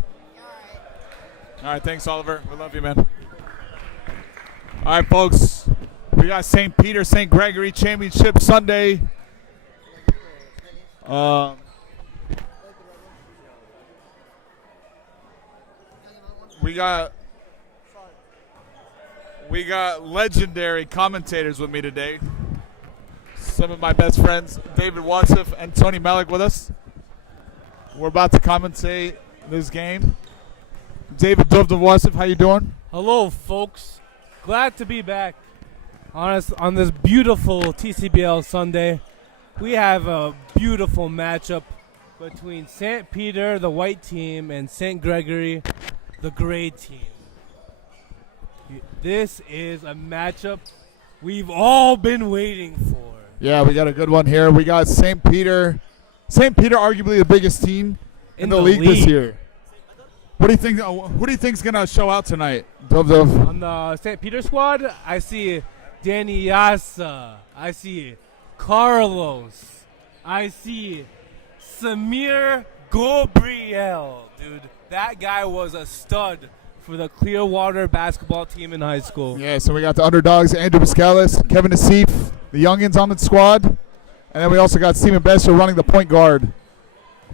All right. Thanks, Oliver. We love you, man. All right, folks. We got St. Peter, St. Gregory Championship Sunday. We got legendary commentators with me today. Some of my best friends, David Watsif and Tony Malik, with us. We're about to commentate this game. David Watsif, how you doing? Hello, folks. Glad to be back on this beautiful TCBL Sunday. We have a beautiful matchup between St. Peter, the white team, and St. Gregory, the gray team. This is a matchup we've all been waiting for. Yeah, we got a good one here. We got St. Peter. St. Peter, arguably the biggest team in the league this year. What do you think? Who do you think's gonna show out tonight? On the St. Peter squad, I see Danny Yasa. I see Carlos. I see Samir Gabriel. Dude, that guy was a stud for the Clearwater basketball team in high school. Yeah, so we got the underdogs, Andrew Pascalis, Kevin Asif, the youngins on the squad. And then we also got Steven Besser running the point guard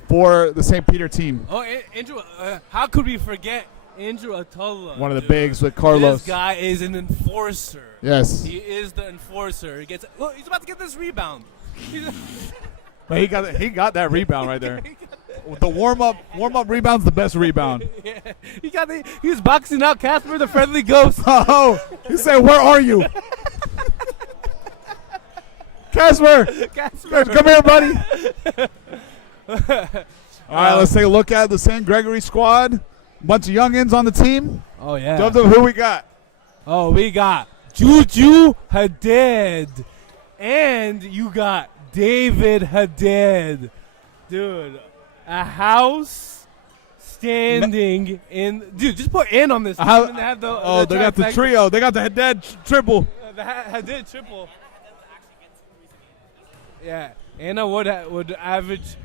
for the St. Peter team. Oh, Andrew, how could we forget Andrew Atullah? One of the bigs with Carlos. This guy is an enforcer. Yes. He is the enforcer. Look, he's about to get this rebound. But he got that rebound right there. The warm up rebound's the best rebound. Yeah. He was boxing out Casper the Friendly Ghost. Oh, he said, "Where are you?" Casper, come here, buddy. All right, let's take a look at the St. Gregory squad. Bunch of youngins on the team. Oh, yeah. Who we got? Oh, we got Juju Haddad. And you got David Haddad. Dude, a house standing in. Dude, just put in on this. They got the trio. They got the Haddad triple. The Haddad triple. Yeah, Anna would average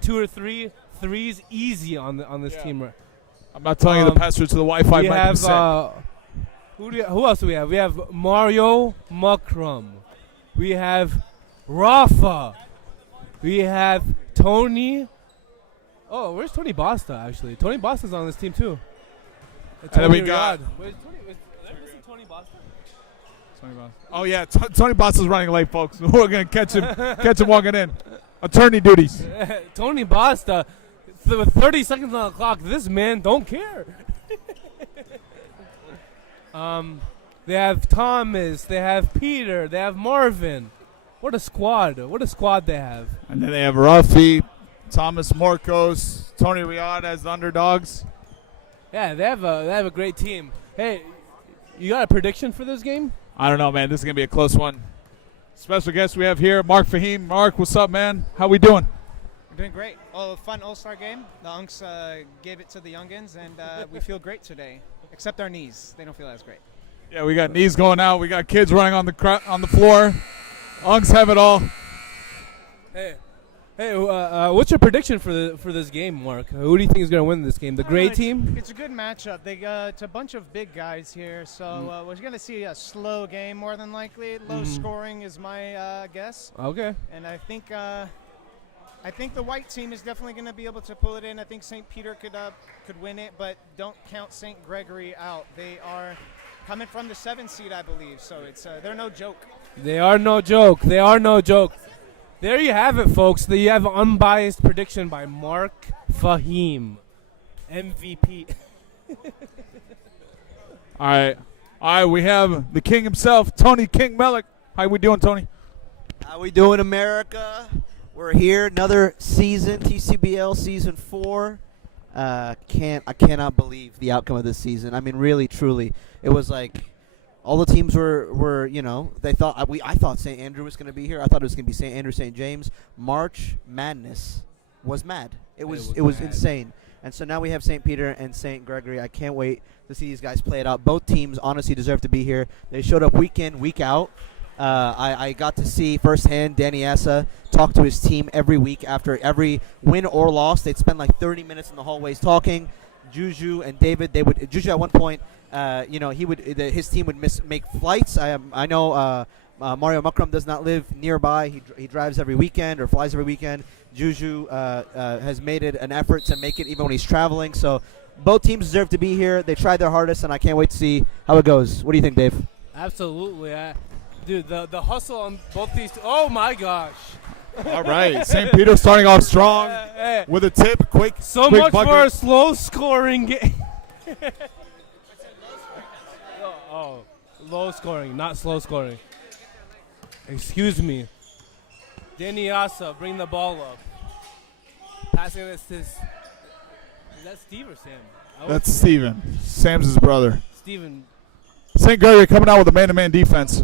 2 or 3 threes easy on this team. I'm not telling you the password to the Wi-Fi. We have who else do we have? We have Mario Mukram. We have Rafa. We have Tony. Oh, where's Tony Basta? Actually, Tony Basta's on this team too. And then we got. Where's Tony Basta? Oh yeah, Tony Basta's running late, folks. We're gonna catch him walking in. Attorney duties. Tony Basta, with 30 seconds on the clock, this man don't care. They have Thomas, they have Peter, they have Marvin. What a squad! What a squad they have. And then they have Ruffy, Thomas Morcos, Tony Riad as the underdogs. Yeah, they have a great team. Hey, you got a prediction for this game? I don't know, man. This is gonna be a close one. Special guest we have here, Mark Fahim. Mark, what's up, man? How we doing? We're doing great. Fun All-Star game. The Unks gave it to the youngins, and we feel great today. Except our knees. They don't feel as great. Yeah, we got knees going out. We got kids running on the floor. Unks have it all. Hey, what's your prediction for this game, Mark? Who do you think is going to win this game? The gray team? It's a good matchup. It's a bunch of big guys here, so we're going to see a slow game more than likely. Low scoring is my guess. Okay. And I think the white team is definitely going to be able to pull it in. I think St. Peter could win it, but don't count St. Gregory out. They are coming from the 7th seed, I believe, so they're no joke. They are no joke. They are no joke. There you have it, folks. You have an unbiased prediction by Mark Fahim, MVP. All right. All right, we have the king himself, Tony King Melick. How we doing, Tony? How we doing, America? We're here, another season, TCBL season 4. I cannot believe the outcome of this season. I mean, really, truly, it was like all the teams were they thought I thought St. Andrew was going to be here. I thought it was going to be St. Andrew, St. James. March Madness was mad. It was mad. insane. And so now we have St. Peter and St. Gregory. I can't wait to see these guys play it out. Both teams honestly deserve to be here. They showed up week in, week out. I got to see firsthand Danny Assa talk to his team every week after every win or loss. They'd spend like 30 minutes in the hallways talking. Juju and David, Juju at one point, his team would make flights. I know Mario Mukram does not live nearby. He drives every weekend or flies every weekend. Juju has made it an effort to make it even when he's traveling. So both teams deserve to be here. They tried their hardest, and I can't wait to see how it goes. What do you think, Dave? Absolutely. Dude, the hustle on both these two. Oh, my gosh. All right, St. Peter starting off strong with a tip, quick. So quick much bucket. for a slow-scoring game. Low scoring, not slow scoring. Excuse me. Danny Assa, bring the ball up. Passing this. Is that Steve or Sam? That's Steven. Sam's his brother. Steven. St. Gregory coming out with a man-to-man defense.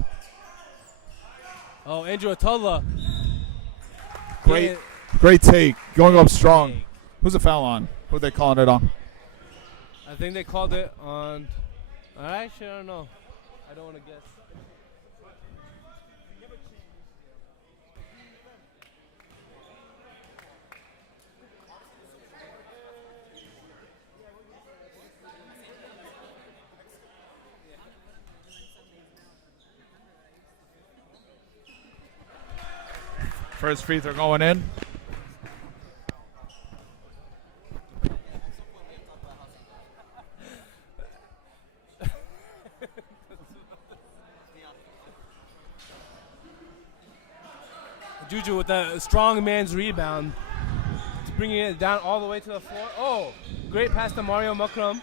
Oh, Andrew Atola. Great take. Going up strong. Who's the foul on? Who are they calling it on? I think they called it on. I actually don't know. I don't want to guess. First free throw going in. Juju with a strong man's rebound. Bringing it down all the way to the floor. Oh, great pass to Mario Mukram.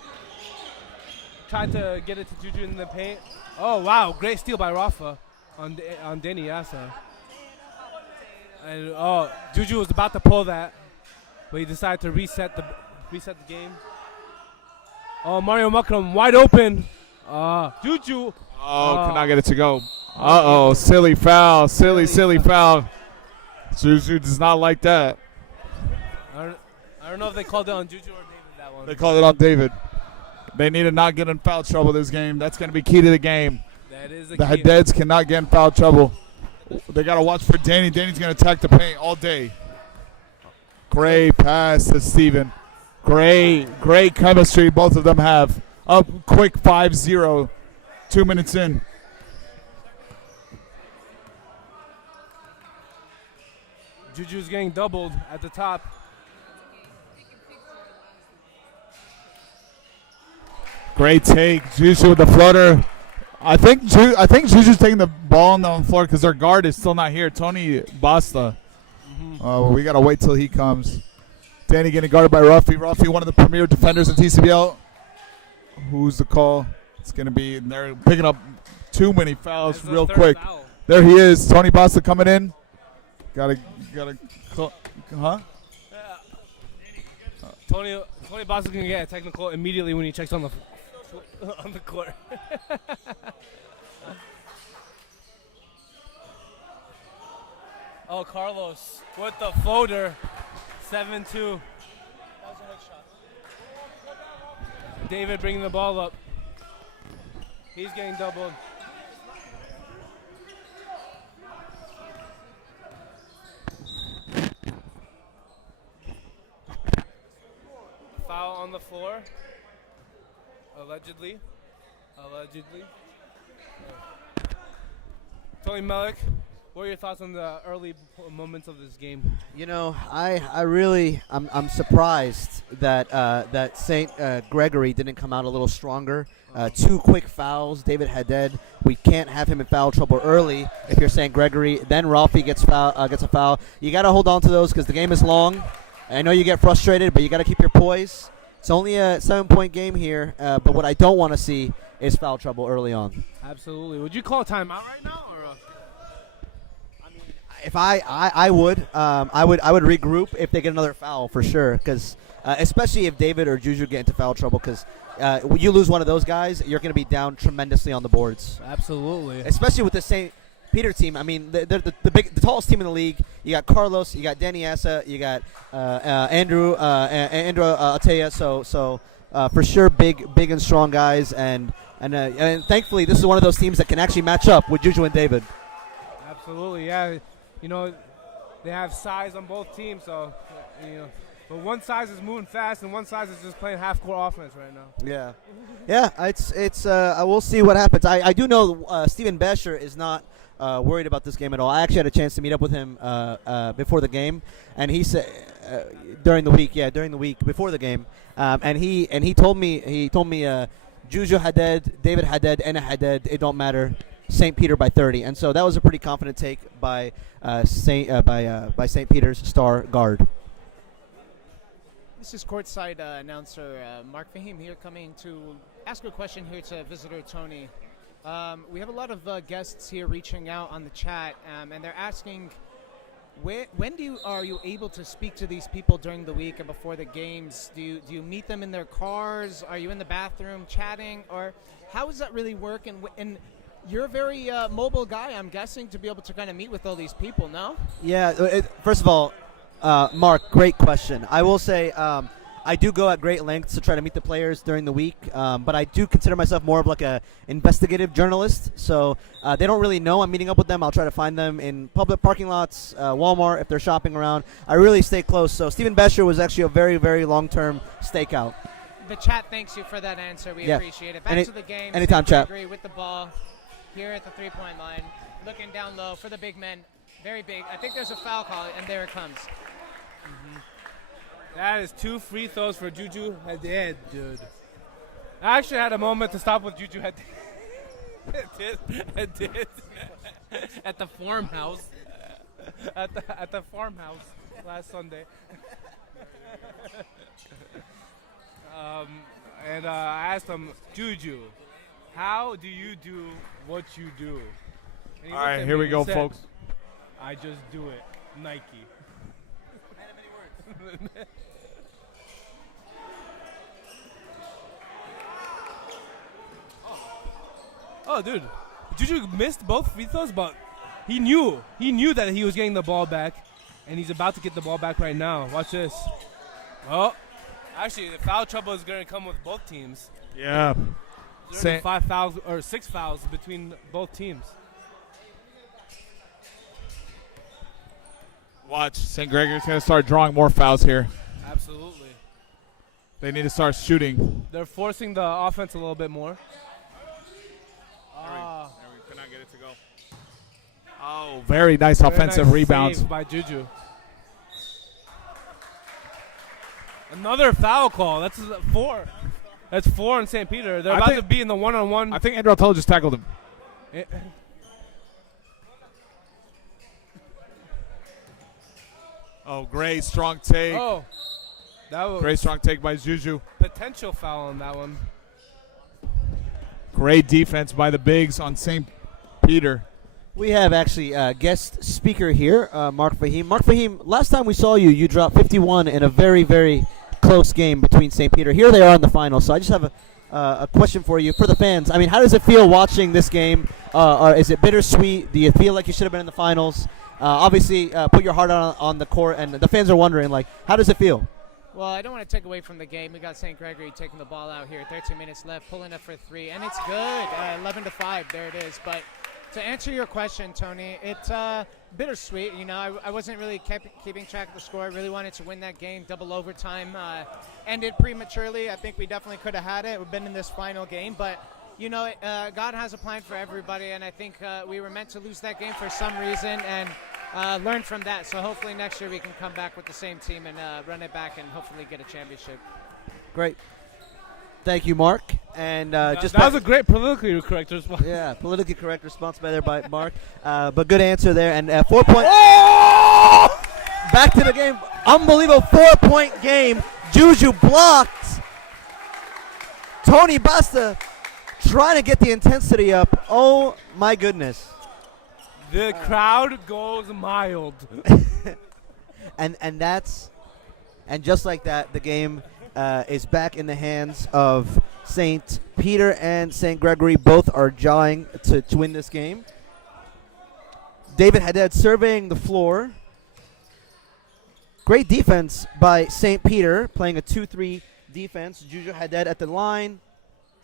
Tried to get it to Juju in the paint. Oh, wow. Great steal by Rafa on Danny Assa. And Juju was about to pull that, but he decided to reset the game. Oh, Mario Mukram wide open. Juju. Could not get it to go. Silly foul. Silly foul. Juju does not like that. I don't know if they called it on Juju or David that one. They called it on David. They need to not get in foul trouble this game. That's going to be key to the game. That is the The key. Haddeds cannot get in foul trouble. They got to watch for Danny. Danny's going to attack the paint all day. Great pass to Steven. Great chemistry both of them have. Up quick 5-0. 2 minutes in. Juju's getting doubled at the top. Great take. Juju with the floater. I think Juju's taking the ball on the floor because their guard is still not here. Tony Basta. We got to wait till he comes. Danny getting guarded by Ruffy. Ruffy, one of the premier defenders in TCBL. Who's the call? It's going to be, they're picking up too many fouls That's the real third quick. foul. There he is. Tony Basta coming in. Tony Boston's gonna get a technical immediately when he checks on the court. Oh, Carlos with the floater, 7-2. David bringing the ball up. He's getting doubled. Foul on the floor. Allegedly. Tony Melick, what are your thoughts on the early moments of this game? You know, I'm surprised that St. Gregory didn't come out a little stronger. 2 quick fouls. David Haddad, we can't have him in foul trouble early. If you're St. Gregory, then Ralphie gets a foul. You got to hold on to those because the game is long. I know you get frustrated, but you got to keep your poise. It's only a 7-point game here, but what I don't want to see is foul trouble early on. Absolutely. Would you call a timeout right now, or? If I would regroup if they get another foul for sure, because especially if David or Juju get into foul trouble, because when you lose one of those guys, you're going to be down tremendously on the boards. Absolutely. Especially with the St. Peter team. I mean, they're the tallest team in the league. You got Carlos, you got Danny Asa, you got Andrew Atea. So for sure, big and strong guys, and thankfully this is one of those teams that can actually match up with Juju and David. Absolutely, yeah. You know, they have size on both teams, so but one size is moving fast, and one size is just playing half-court offense right now. Yeah. It's we'll see what happens. I do know Steven Besher is not worried about this game at all. I actually had a chance to meet up with him before the game, and he said during the week before the game, and he told me Juju Haddad, David Haddad, and Haddad, it don't matter. St. Peter by 30, and so that was a pretty confident take by St. Peter's star guard. This is courtside announcer Mark Fahim here, coming to ask a question here to visitor Tony. We have a lot of guests here reaching out on the chat, and they're asking, when are you able to speak to these people during the week and before the games? Do you meet them in their cars? Are you in the bathroom chatting, or how does that really work? And you're a very mobile guy, I'm guessing, to be able to kind of meet with all these people, no? Yeah, first of all, Mark, great question. I will say I do go at great lengths to try to meet the players during the week, but I do consider myself more of like a investigative journalist. So they don't really know I'm meeting up with them. I'll try to find them in public parking lots, Walmart, if they're shopping around. I really stay close. So Steven Besher was actually a very, very long-term stakeout. The chat thanks you for that answer. We appreciate it. Back to the game. Anytime, chat. With the ball here at the three-point line, looking down low for the big men. Very big. I think there's a foul call, and there it comes. That is 2 free throws for Juju Haddad, dude. I actually had a moment to stop with Juju Haddad. I did. At the farmhouse. At the farmhouse last Sunday. And I asked him, Juju, how do you do what you do? All right, here we go, said, folks. I just do it. Nike. Oh, dude. Juju missed both free throws, but he knew that he was getting the ball back, and he's about to get the ball back right now. Watch this. Oh, actually, the foul trouble is going to come with both teams. Yeah. There's already 5 fouls or 6 fouls between both teams. Watch. St. Gregory's going to start drawing more fouls here. Absolutely. They need to start shooting. They're forcing the offense a little bit more. We could not get it to go. Oh, very nice offensive rebounds save by Juju. Another foul call. That's 4. That's 4 in St. Peter. They're about to be in the one-on-one. I think Andrew Altella just tackled him. Oh, great strong take. Oh, that was great strong take by Juju. Potential foul on that one. Great defense by the bigs on St. Peter. We have actually a guest speaker here, Mark Fahim. Mark Fahim, last time we saw you, you dropped 51 in a very, very close game between St. Peter. Here they are in the final. So I just have a question for you, for the fans. I mean, how does it feel watching this game? Or is it bittersweet? Do you feel like you should have been in the finals? Obviously, put your heart on the court, and the fans are wondering, like, how does it feel? Well, I don't want to take away from the game. We got St. Gregory taking the ball out here. 13 minutes left, pulling up for 3, and it's good. 11-5, there it is. But to answer your question, Tony, it's bittersweet. You know, I wasn't really keeping track of the score. I really wanted to win that game. Double overtime ended prematurely. I think we definitely could have had it. We've been in this final game, but you know, God has a plan for everybody, and I think we were meant to lose that game for some reason and learn from that. So hopefully next year we can come back with the same team and run it back and hopefully get a championship. Great. Thank you, Mark. And that was a great politically correct response. Yeah, politically correct response by Mark. But good answer there. And 4 point. Oh! Back to the game. Unbelievable 4-point game. Juju blocked. Tony Basta trying to get the intensity up. Oh, my goodness. The crowd goes mild. And just like that, the game is back in the hands of St. Peter and St. Gregory. Both are jawing to win this game. David Haddad surveying the floor. Great defense by St. Peter, playing a 2-3 defense. Juju Haddad at the line.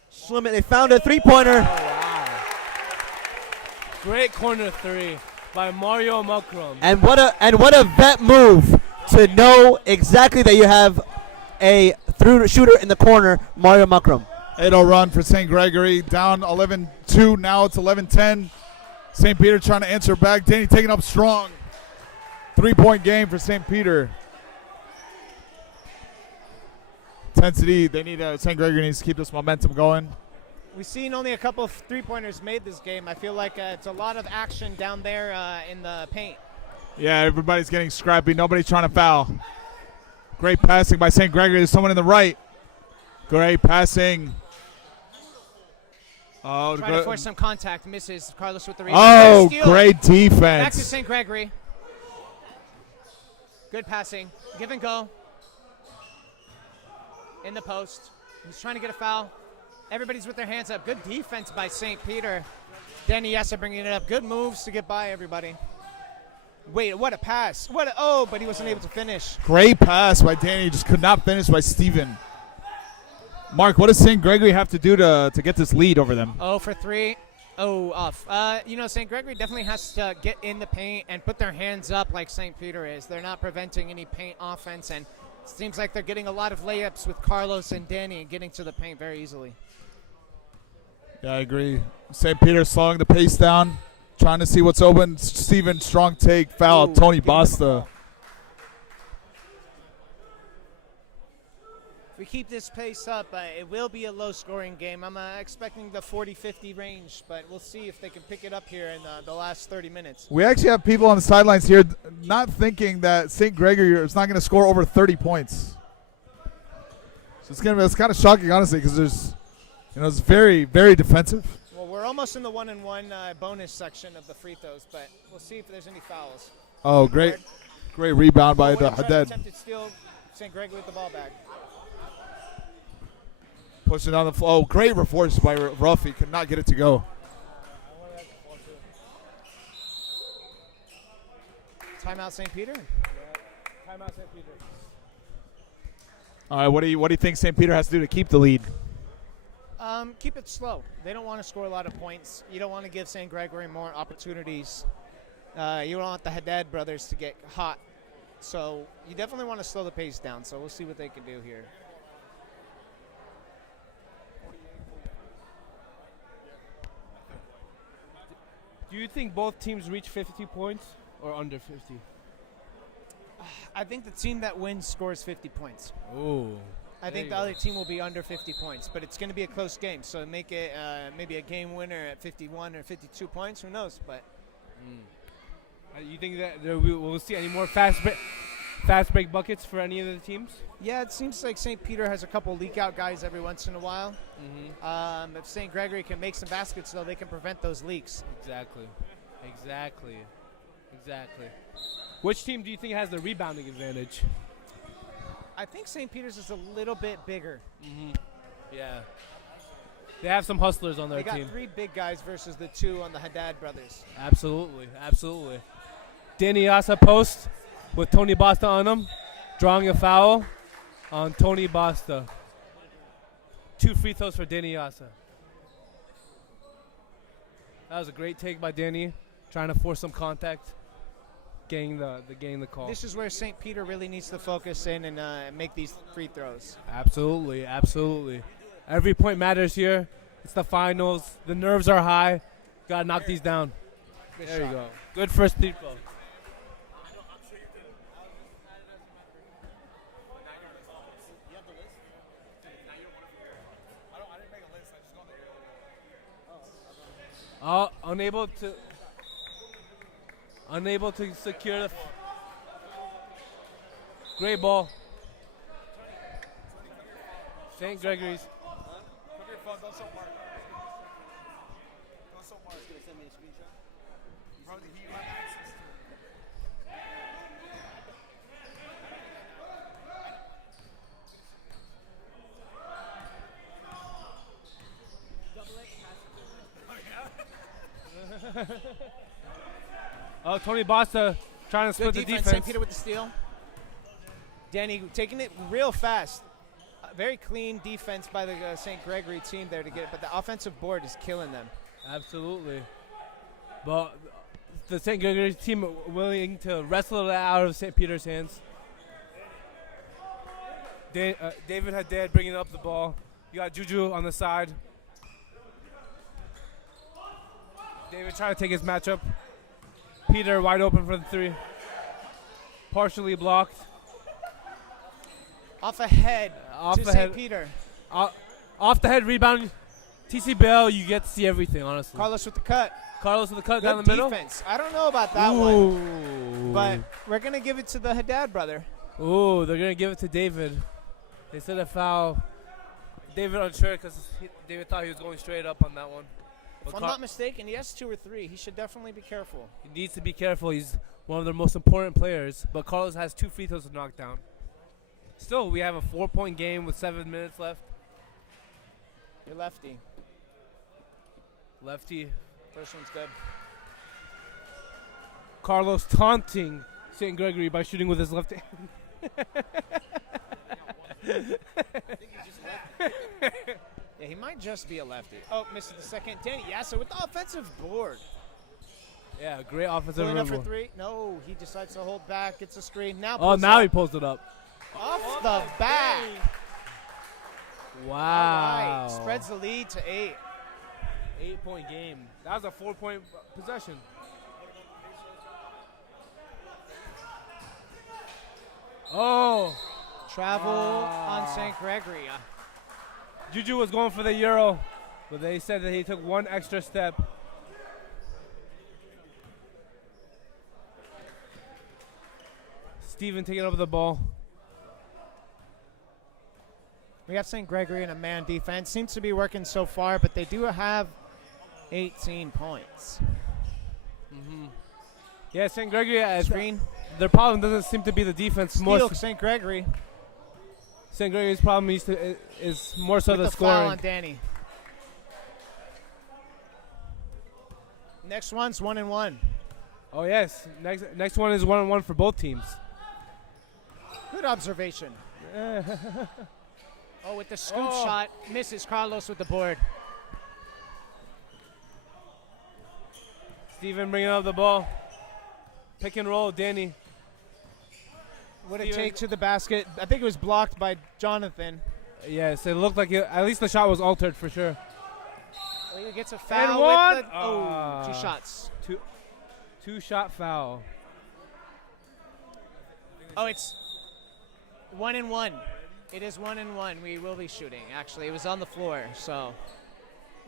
Slim it. They found a three-pointer. Oh, wow. Great corner three by Mario Mukram. And what a vet move to know exactly that you have a through shooter in the corner, Mario Mukram. 8-0 run for St. Gregory, down 11-2. Now it's 11-10. St. Peter trying to answer back. Danny taking up strong. 3-point game for St. Peter. Intensity. They need St. Gregory needs to keep this momentum going. We've seen only a couple of three-pointers made this game. I feel like it's a lot of action down there in the paint. Yeah, everybody's getting scrappy. Nobody's trying to foul. Great passing by St. Gregory. There's someone in the right. Great passing. Oh, Trying to force some contact. Misses. Carlos with the rebound. Oh, Steal. great defense. Back to St. Gregory. Good passing. Give and go. In the post. He's trying to get a foul. Everybody's with their hands up. Good defense by St. Peter. Danny Yessa bringing it up. Good moves to get by everybody. Wait, what a pass. But he wasn't able to finish. Great pass by Danny. Just could not finish by Steven. Mark, what does St. Gregory have to do to get this lead over them? 0 for 3. Oh, off. St. Gregory definitely has to get in the paint and put their hands up like St. Peter is. They're not preventing any paint offense, and it seems like they're getting a lot of layups with Carlos and Danny and getting to the paint very easily. Yeah, I agree. St. Peter slowing the pace down, trying to see what's open. Steven, strong take, foul. Tony Basta. If we keep this pace up, it will be a low-scoring game. I'm expecting the 40-50 range, but we'll see if they can pick it up here in the last 30 minutes. We actually have people on the sidelines here not thinking that St. Gregory is not going to score over 30 points. So it's kind of shocking, honestly, because it's very, very defensive. Well, we're almost in the 1-and-1 bonus section of the free throws, but we'll see if there's any fouls. Oh, great rebound by the Haddad. Attempted steal. St. Gregory with the ball back. Pushing down the floor. Oh, great force by Ruffy. Could not get it to go. Timeout St. Peter? Timeout St. Peter. All right, what do you think St. Peter has to do to keep the lead? Keep it slow. They don't want to score a lot of points. You don't want to give St. Gregory more opportunities. You don't want the Haddad brothers to get hot. So you definitely want to slow the pace down. So we'll see what they can do here. Do you think both teams reach 50 points or under 50? I think the team that wins scores 50 points. Oh. I think the other team will be under 50 points, but it's going to be a close game. So make it maybe a game winner at 51 or 52 points. Who knows? But You think that we'll see any more fast break buckets for any of the teams? yeah, it seems like St. Peter has a couple leak out guys every once in a while. If St. Gregory can make some baskets, though, they can prevent those leaks. Exactly. Which team do you think has the rebounding advantage? I think St. Peter's is a little bit bigger. Yeah. They have some hustlers on their They got team. 3 big guys versus the 2 on the Haddad brothers. Absolutely. Danny Asa post with Tony Basta on him, drawing a foul on Tony Basta. 2 free throws for Danny Asa. That was a great take by Danny, trying to force some contact, getting the call. This is where St. Peter really needs to focus in and make these free throws. Absolutely. Every point matters here. It's the finals. The nerves are high. Got to knock these down. There you go. Good first free throw. Unable to secure the great ball. St. Gregory's. Oh, Tony Basta trying to Good split the defense. defense. St. Peter with the steal. Danny taking it real fast. Very clean defense by the St. Gregory team there to get it, but the offensive board is killing them. Absolutely. But the St. Gregory team willing to wrestle it out of St. Peter's hands. David Haddad bringing up the ball. You got Juju on the side. David trying to take his matchup. Peter wide open for the three. Partially blocked. Off ahead Off to ahead. St. Peter. Off the head rebound. TC Bell, you get to see everything, honestly. Carlos with the cut. Carlos with the cut down Good the middle. defense. I don't know about that one, but we're going to give it to the Haddad brother. Ooh, they're going to give it to David. They said a foul. David unsure because David thought he was going straight up on that one. If I'm not mistaken, he has 2 or 3. He should definitely be careful. He needs to be careful. He's one of their most important players. But Carlos has 2 free throws to knock down. Still, we have a 4-point game with 7 minutes left. You're lefty. Lefty. First one's good. Carlos taunting St. Gregory by shooting with his left hand. Yeah, he might just be a lefty. Oh, misses the second. Danny Yassa with the offensive board. Yeah, great offensive Pulling up for dribble. 3. No, he decides to hold back. Gets a screen. Now Oh, pulls now up. he pulls it up. Off the back. Wow. All right. Spreads the lead to 8. 8-point game. That was a 4-point possession. Oh. Travel on St. Gregory. Juju was going for the Euro, but they said that he took 1 extra step. Steven taking over the ball. We have St. Gregory in a man defense. Seems to be working so far, but they do have 18 points. Yeah, St. Gregory, Screen. their problem doesn't seem to be the defense. More Steal St. Gregory. St. Gregory's problem is more so with the the foul scoring. on Danny. Next one's 1-1. Oh, yes. Next one is 1-1 for both teams. Good observation. Oh, with the scoop shot, misses Carlos with the board. Steven bringing up the ball. Pick and roll, Danny. What a Steven- take to the basket. I think it was blocked by Jonathan. Yes, it looked like at least the shot was altered for sure. He gets a foul one. with the 2 shots. Two-shot foul. Oh, it's 1-1. It is 1-1. We will be shooting. Actually, it was on the floor, so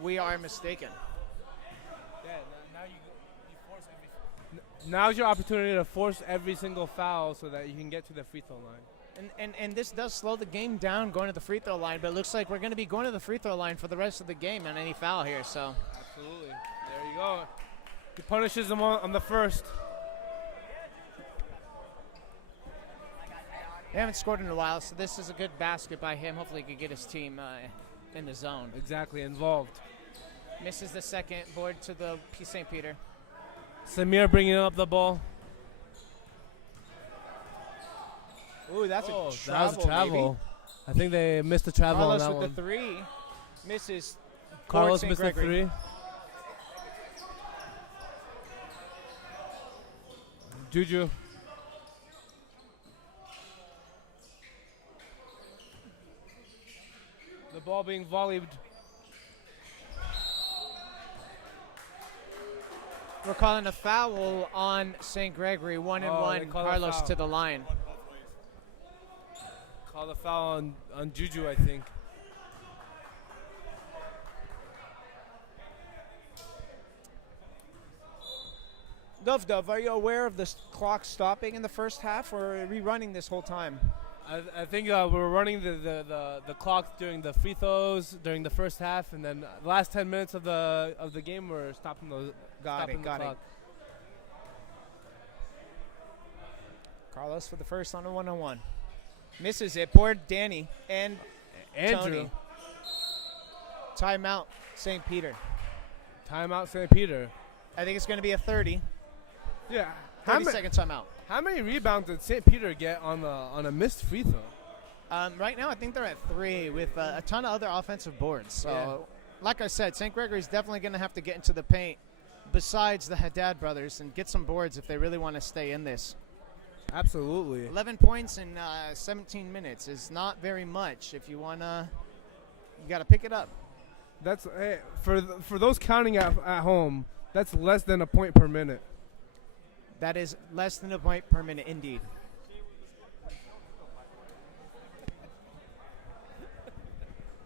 we are mistaken. Yeah, now you force now's your opportunity to force every single foul so that you can get to the free throw line. And this does slow the game down going to the free throw line, but it looks like we're going to be going to the free throw line for the rest of the game on any foul here. So Absolutely. There you go. He punishes them on the first. they haven't scored in a while, so this is a good basket by him. Hopefully he can get his team in the zone. Exactly, involved. Misses the second board to the St. Peter. Samir bringing up the ball. Ooh, that's That a was travel. a travel. Maybe. I think they missed the travel Carlos on that with one. the 3. Misses. Carlos St. missed the Gregory. 3. Juju. The ball being volleyed. We're calling a foul on St. Gregory. 1-1. they call a Carlos foul. to the line. Called a foul on Juju, I think. Dove, are you aware of the clock stopping in the first half, or are we running this whole time? I think we're running the clock during the free throws during the first half, and then the last 10 minutes of the game we're stopping the Got it. clock. Carlos for the first on a one-on-one. Misses it. Poor Danny and Andrew. Tony. Timeout, St. Peter. Timeout, St. Peter. I think it's going to be a 30. Yeah. 30-second timeout. How many rebounds did St. Peter get on a missed free throw? Right now, I think they're at 3 with a ton of other offensive boards. So, Yeah. like I said, St. Gregory's definitely going to have to get into the paint besides the Haddad brothers and get some boards if they really want to stay in this. Absolutely. 11 points in 17 minutes is not very much. If you want to, you got to pick it up. That's for those counting at home. That's less than a point per minute. That is less than a point per minute, indeed.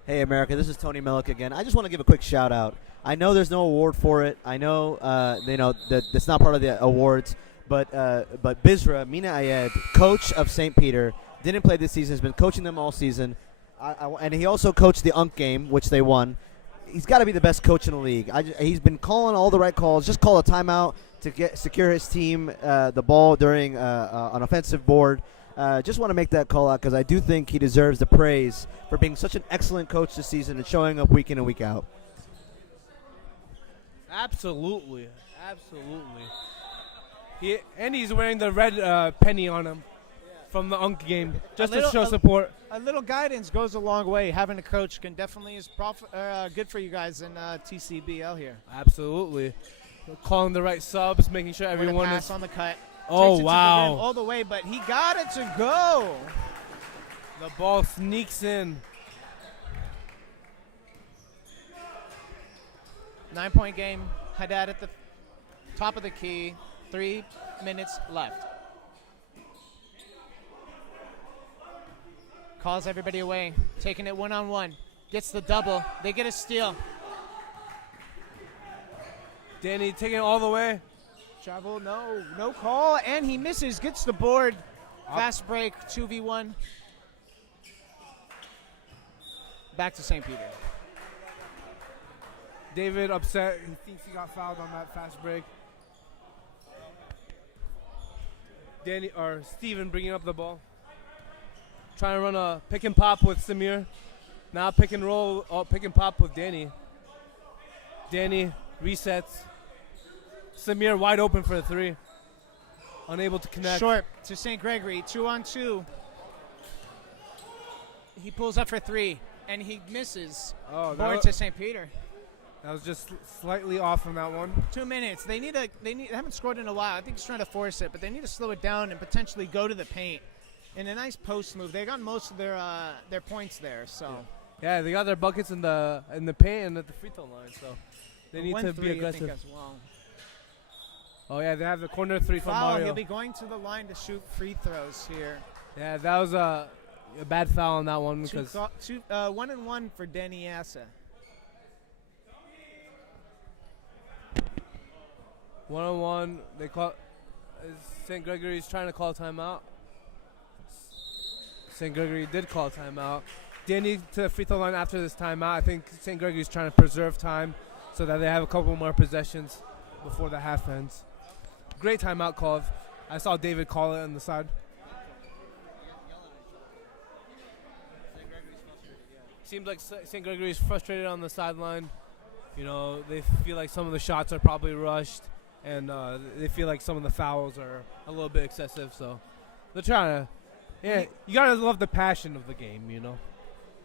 Hey, America, this is Tony Mellick again. I just want to give a quick shout out. I know there's no award for it. I know that it's not part of the awards, but Bizra Mina Ayed, coach of St. Peter, didn't play this season. Has been coaching them all season, and he also coached the UNC game, which they won. He's got to be the best coach in the league. He's been calling all the right calls. Just call a timeout to secure his team the ball during an offensive board. Just want to make that call out because I do think he deserves the praise for being such an excellent coach this season and showing up week in and week out. Absolutely. He's wearing the red penny on him from the UNC game just to show support. A little guidance goes a long way. Having a coach can definitely is good for you guys in TCBL here. Absolutely. Calling the right subs, making sure everyone pass is on the cut. Oh, Takes it to the wow. rim all the way, but he got it to go. The ball sneaks in. 9-point game. Haddad at the top of the key. 3 minutes left. Calls everybody away. Taking it one-on-one. Gets the double. They get a steal. Danny taking it all the way. Travel, no call, and he misses. Gets the board. Fast break, 2v1. Back to St. Peter. David upset. He thinks he got fouled on that fast break. Steven bringing up the ball. Trying to run a pick and pop with Samir. Now pick and roll, pick and pop with Danny. Danny resets. Samir wide open for a 3. Unable to connect. Short to St. Gregory, 2-on-2. He pulls up for 3, and he misses. Board to St. Peter. That was just slightly off from that one. 2 minutes. They haven't scored in a while. I think he's trying to force it, but they need to slow it down and potentially go to the paint. In a nice post move, they got most of their points there. So yeah, they got their buckets in the paint and at the free throw line. So they need to be aggressive. I think, as well. Oh yeah, they have the corner 3 from Foul. Mario. He'll be going to the line to shoot free throws here. Yeah, that was a bad foul on that one because 1-and-1 for Danny Assa. 1-on-1. They call. St. Gregory's trying to call timeout. St. Gregory did call timeout. Danny to the free throw line after this timeout. I think St. Gregory's trying to preserve time so that they have a couple more possessions before the half ends. Great timeout call. I saw David call it on the side. Seems like St. Gregory's frustrated on the sideline. You know, they feel like some of the shots are probably rushed, and they feel like some of the fouls are a little bit excessive. So they're trying to. Yeah, you gotta love the passion of the game, you know.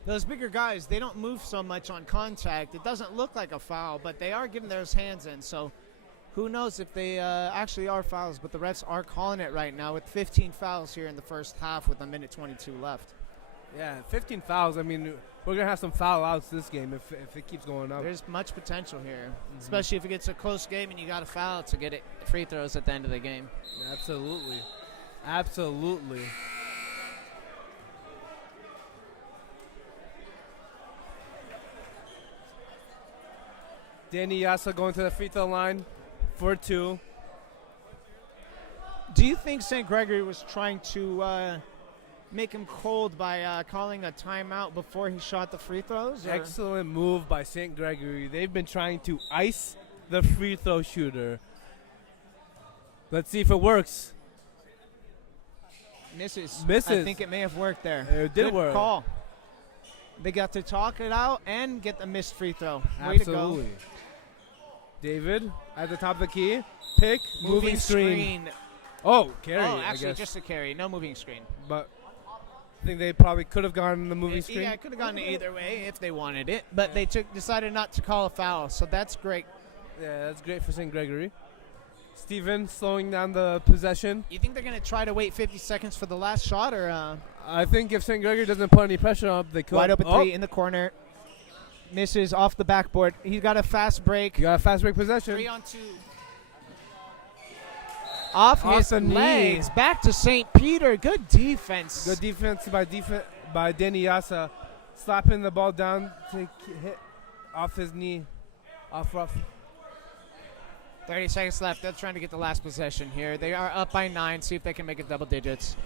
Those bigger guys, they don't move so much on contact. It doesn't look like a foul, but they are getting those hands in. So who knows if they actually are fouls, but the refs are calling it right now with 15 fouls here in the first half with 1:22 left. Yeah, 15 fouls. I mean, we're going to have some foul outs this game if it keeps going up. There's much potential here, especially if it gets a close game and you got a foul to get it free throws at the end of the game. Absolutely. Absolutely. Danny Yasa going to the free throw line for 2. Do you think St. Gregory was trying to make him cold by calling a timeout before he shot the free throws? Or? Excellent move by St. Gregory. They've been trying to ice the free throw shooter. Let's see if it works. Misses. Misses. I think it may have worked there. It did Good work. call. They got to talk it out and get the missed free throw. Way to go. Absolutely. David at the top of the key. Pick. Moving screen. Oh, carry. Oh, I actually, guess. just a carry. No moving screen. But I think they probably could have gone the moving screen. Yeah, it could have gone either way if they wanted it, but they decided not to call a foul, so that's great. Yeah, that's great for St. Gregory. Steven slowing down the possession. You think they're going to try to wait 50 seconds for the last shot, or I think if St. Gregory doesn't put any pressure on, they could. wide open three in the corner? Misses off the backboard. He got a fast break. You got a fast break possession. 3 on 2. Off his the knee. legs. Back to St. Peter. Good defense. Good defense by Danny Yasa, slapping the ball down to hit off his knee, off rough. 30 seconds left. They're trying to get the last possession here. They are up by 9. See if they can make it double digits.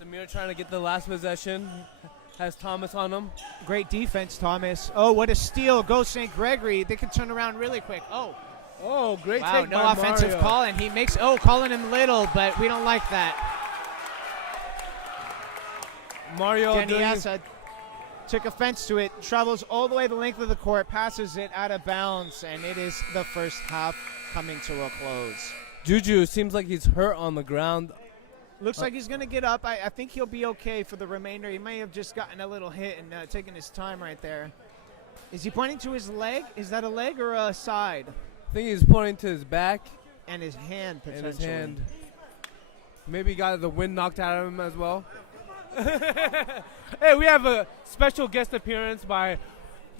Samir trying to get the last possession. Has Thomas on him. Great defense, Thomas. Oh, what a steal. Go St. Gregory. They can turn around really quick. Oh, great Wow, take no by offensive Mario. call, and he makes, calling him little, but we don't like that. Mario Danny doing Asa took offense to it, travels all the way the length of the court, passes it out of bounds, and it is the first half coming to a close. Juju seems like he's hurt on the ground. Looks like he's going to get up. I think he'll be okay for the remainder. He may have just gotten a little hit and taken his time right there. Is he pointing to his leg? Is that a leg or a side? I think he's pointing to his back And his hand, and potentially. his hand. Maybe he got the wind knocked out of him as well. Hey, we have a special guest appearance by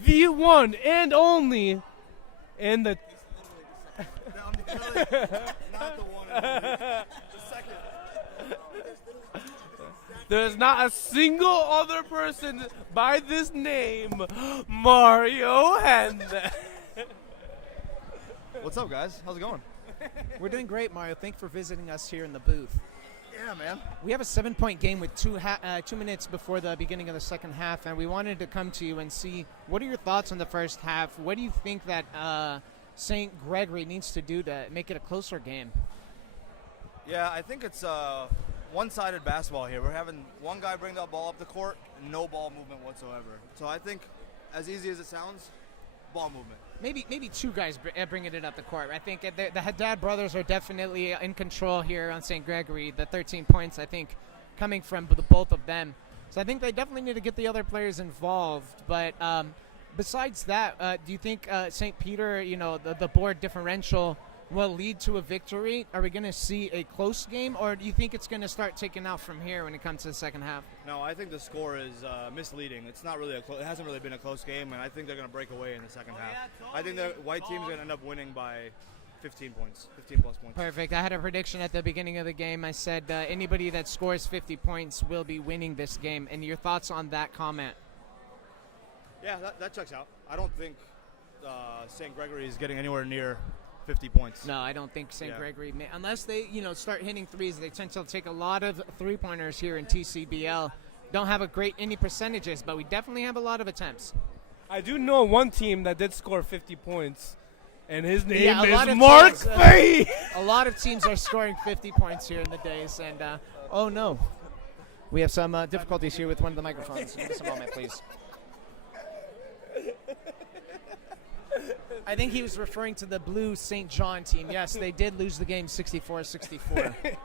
the one and only in the There's not a single other person by this name, Mario Hernandez. What's up, guys? How's it going? We're doing great, Mario. Thanks for visiting us here in the booth. Yeah, man. We have a 7-point game with 2 minutes before the beginning of the second half, and we wanted to come to you and see what are your thoughts on the first half. What do you think that St. Gregory needs to do to make it a closer game? Yeah, I think it's one-sided basketball here. We're having one guy bring that ball up the court, and no ball movement whatsoever. So I think, as easy as it sounds, ball movement. Maybe 2 guys bringing it up the court. I think the Haddad brothers are definitely in control here on St. Gregory. The 13 points, I think, coming from the both of them. So I think they definitely need to get the other players involved. But besides that, do you think St. Peter, the board differential will lead to a victory? Are we going to see a close game, or do you think it's going to start taking out from here when it comes to the second half? No, I think the score is misleading. It's not really it hasn't really been a close game, and I think they're going to break away in the second half. I think the white team's going to end up winning by 15 points, 15-plus points. Perfect. I had a prediction at the beginning of the game. I said anybody that scores 50 points will be winning this game. And your thoughts on that comment? Yeah, that checks out. I don't think St. Gregory is getting anywhere near 50 points. No, I don't think St. Yeah. Gregory may, unless they, start hitting threes. They tend to take a lot of three-pointers here in TCBL. Don't have any percentages, but we definitely have a lot of attempts. I do know one team that did score 50 points, and his name Yeah, a lot is of Mark teams, Fay. A lot of teams are scoring 50 points here in the days, and oh no, we have some difficulties here with one of the microphones. Give us a moment, please. I think he was referring to the blue St. John team. Yes, they did lose the game 64-64.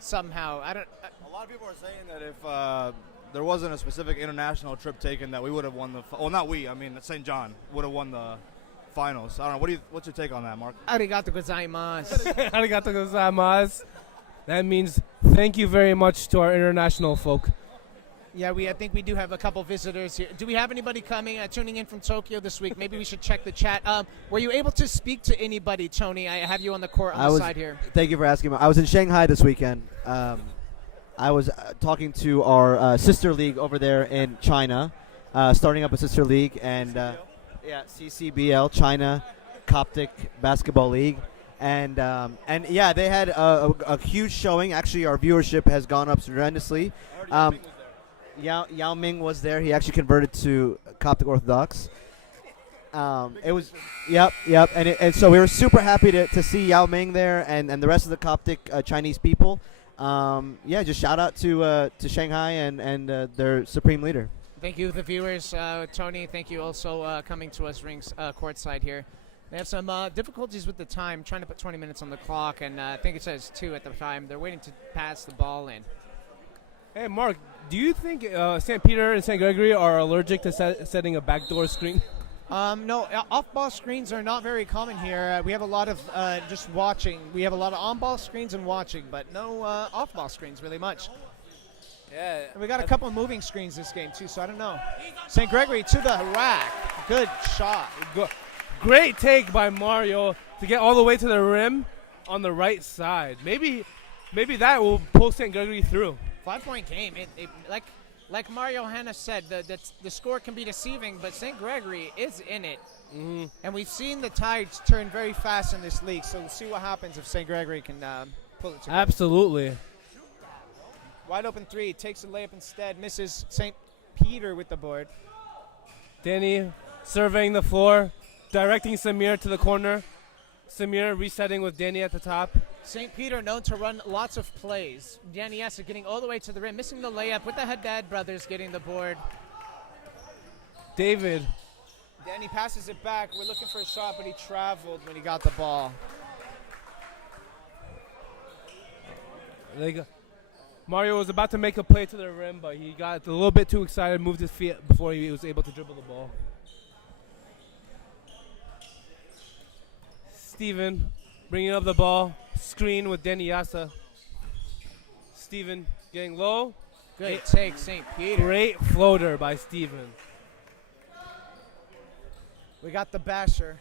Somehow, A lot of people are saying that if there wasn't a specific international trip taken, that we would have won St. John would have won the finals. I don't know. What's your take on that, Mark? Arigato gozaimasu. Arigato gozaimasu. That means thank you very much to our international folk. Yeah, I think we do have a couple visitors here. Do we have anybody tuning in from Tokyo this week? Maybe we should check the chat. Were you able to speak to anybody, Tony? I have you on the court on the side here. Thank you for asking. I was in Shanghai this weekend. I was talking to our sister league over there in China, starting up a sister league, and CCBL, China Coptic Basketball League. And yeah, they had a huge showing. Actually, our viewership has gone up tremendously. Yao Ming was there. He actually converted to Coptic Orthodox. It was, yep, and so we were super happy to see Yao Ming there and the rest of the Coptic Chinese people. Yeah, just shout out to Shanghai and their supreme leader. Thank you, the viewers. Tony, thank you also coming to us rings courtside here. They have some difficulties with the time, trying to put 20 minutes on the clock, and I think it says 2 at the time. They're waiting to pass the ball in. Hey, Mark, do you think St. Peter and St. Gregory are allergic to setting a backdoor screen? No, off-ball screens are not very common here. We have a lot of just watching. We have a lot of on-ball screens and watching, but no off-ball screens really much. Yeah. And we got a couple moving screens this game, too, so I don't know. St. Gregory to the rack. Good shot. Great take by Mario to get all the way to the rim on the right side. Maybe that will pull St. Gregory through. 5-point game. Like Mario Hanna said, the score can be deceiving, but St. Gregory is in it. Mm-hmm. And we've seen the tides turn very fast in this league, so we'll see what happens if St. Gregory can pull it together. Absolutely. Wide open three, takes a layup instead, misses. St. Peter with the board. Danny surveying the floor, directing Samir to the corner. Samir resetting with Danny at the top. St. Peter known to run lots of plays. Danny Essa getting all the way to the rim, missing the layup with the Haddad brothers getting the board. David. Danny passes it back. We're looking for a shot, but he traveled when he got the ball. Mario was about to make a play to the rim, but he got a little bit too excited, moved his feet before he was able to dribble the ball. Steven bringing up the ball. Screen with Danny Yasa. Steven getting low. Good take, St. Peter. Great floater by Steven. We got the basher.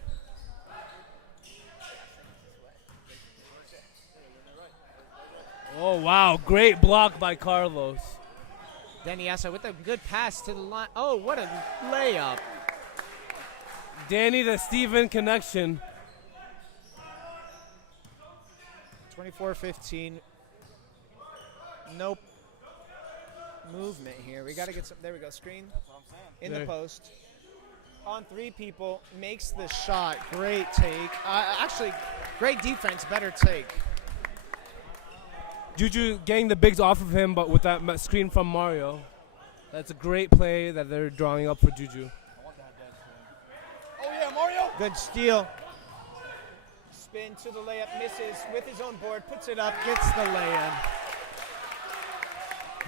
Oh, wow. Great block by Carlos. Danny Essa with a good pass to the line. Oh, what a layup. Danny to Steven connection. 24-15. Nope. Movement here. We got to get some. There we go. Screen. In the post. On three people. Makes the shot. Great take. Actually, great defense. Better take. Juju getting the bigs off of him, but with that screen from Mario. That's a great play that they're drawing up for Juju. Oh, yeah, Mario. Good steal. Spin to the layup. Misses with his own board. Puts it up. Gets the lay-in.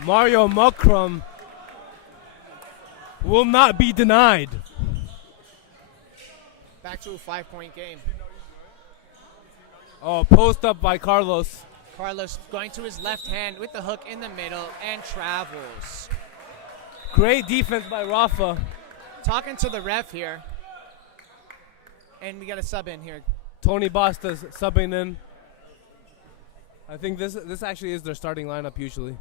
Mario Mukram will not be denied. Back to a 5-point game. Oh, post up by Carlos. Carlos going to his left hand with the hook in the middle and travels. Great defense by Rafa. Talking to the ref here. And we got a sub in here. Tony Bastas subbing in. I think this actually is their starting lineup usually.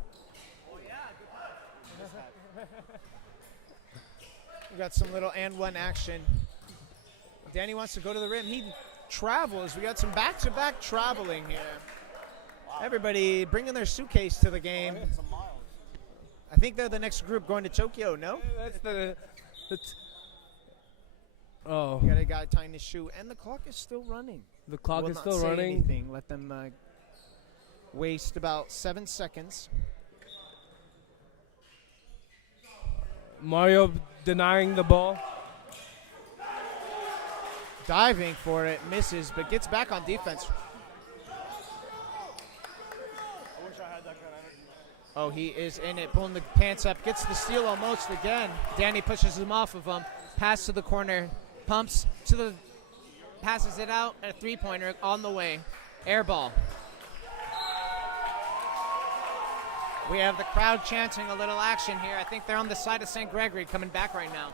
We got some little and one action. Danny wants to go to the rim. He travels. We got some back-to-back traveling here. Everybody bringing their suitcase to the game. I think they're the next group going to Tokyo, no? Oh. We got a guy tying his shoe, and the clock is still running. The clock Will is not still say running. Anything. Let them waste about 7 seconds. Mario denying the ball. Diving for it, misses, but gets back on defense. Oh, he is in it, pulling the pants up, gets the steal almost again. Danny pushes him off of him, pass to the corner, pumps to the, passes it out, a three-pointer on the way. Air ball. We have the crowd chanting a little action here. I think they're on the side of St. Gregory coming back right now.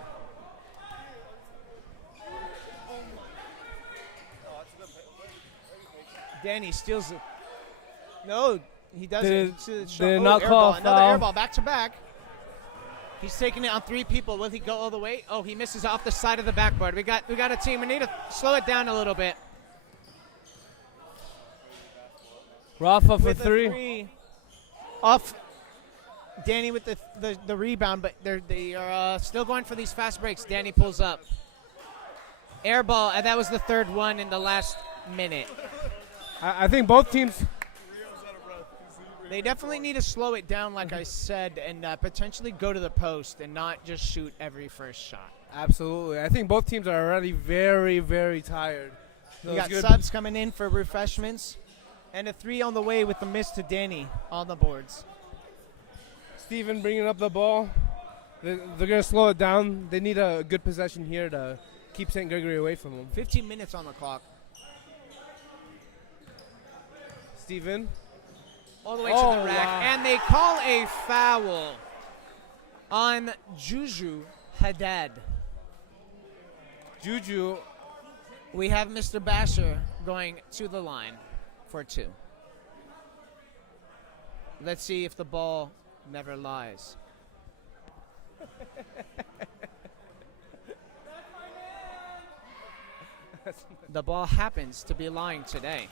Danny steals it. No, he doesn't. Did not call a Another foul. air ball, back to back. He's taking it on three people. Will he go all the way? Oh, he misses off the side of the backboard. We got a team. We need to slow it down a little bit. Rafa for with a three. three. Off Danny with the rebound, but They are still going for these fast breaks. Danny pulls up. Air ball, and that was the third one in the last minute. I think both teams. they definitely need to slow it down, like I said, and potentially go to the post and not just shoot every first shot. Absolutely. I think both teams are already very, very tired. So We it's got good- subs coming in for refreshments, and a three on the way with the miss to Danny on the boards. Steven bringing up the ball. They're going to slow it down. They need a good possession here to keep St. Gregory away from them. 15 minutes on the clock. Steven. All the way to Oh, the rack. wow. And they call a foul on Juju Haddad. Juju. We have Mr. Basher going to the line for two. Let's see if the ball never lies. The ball happens to be lying today.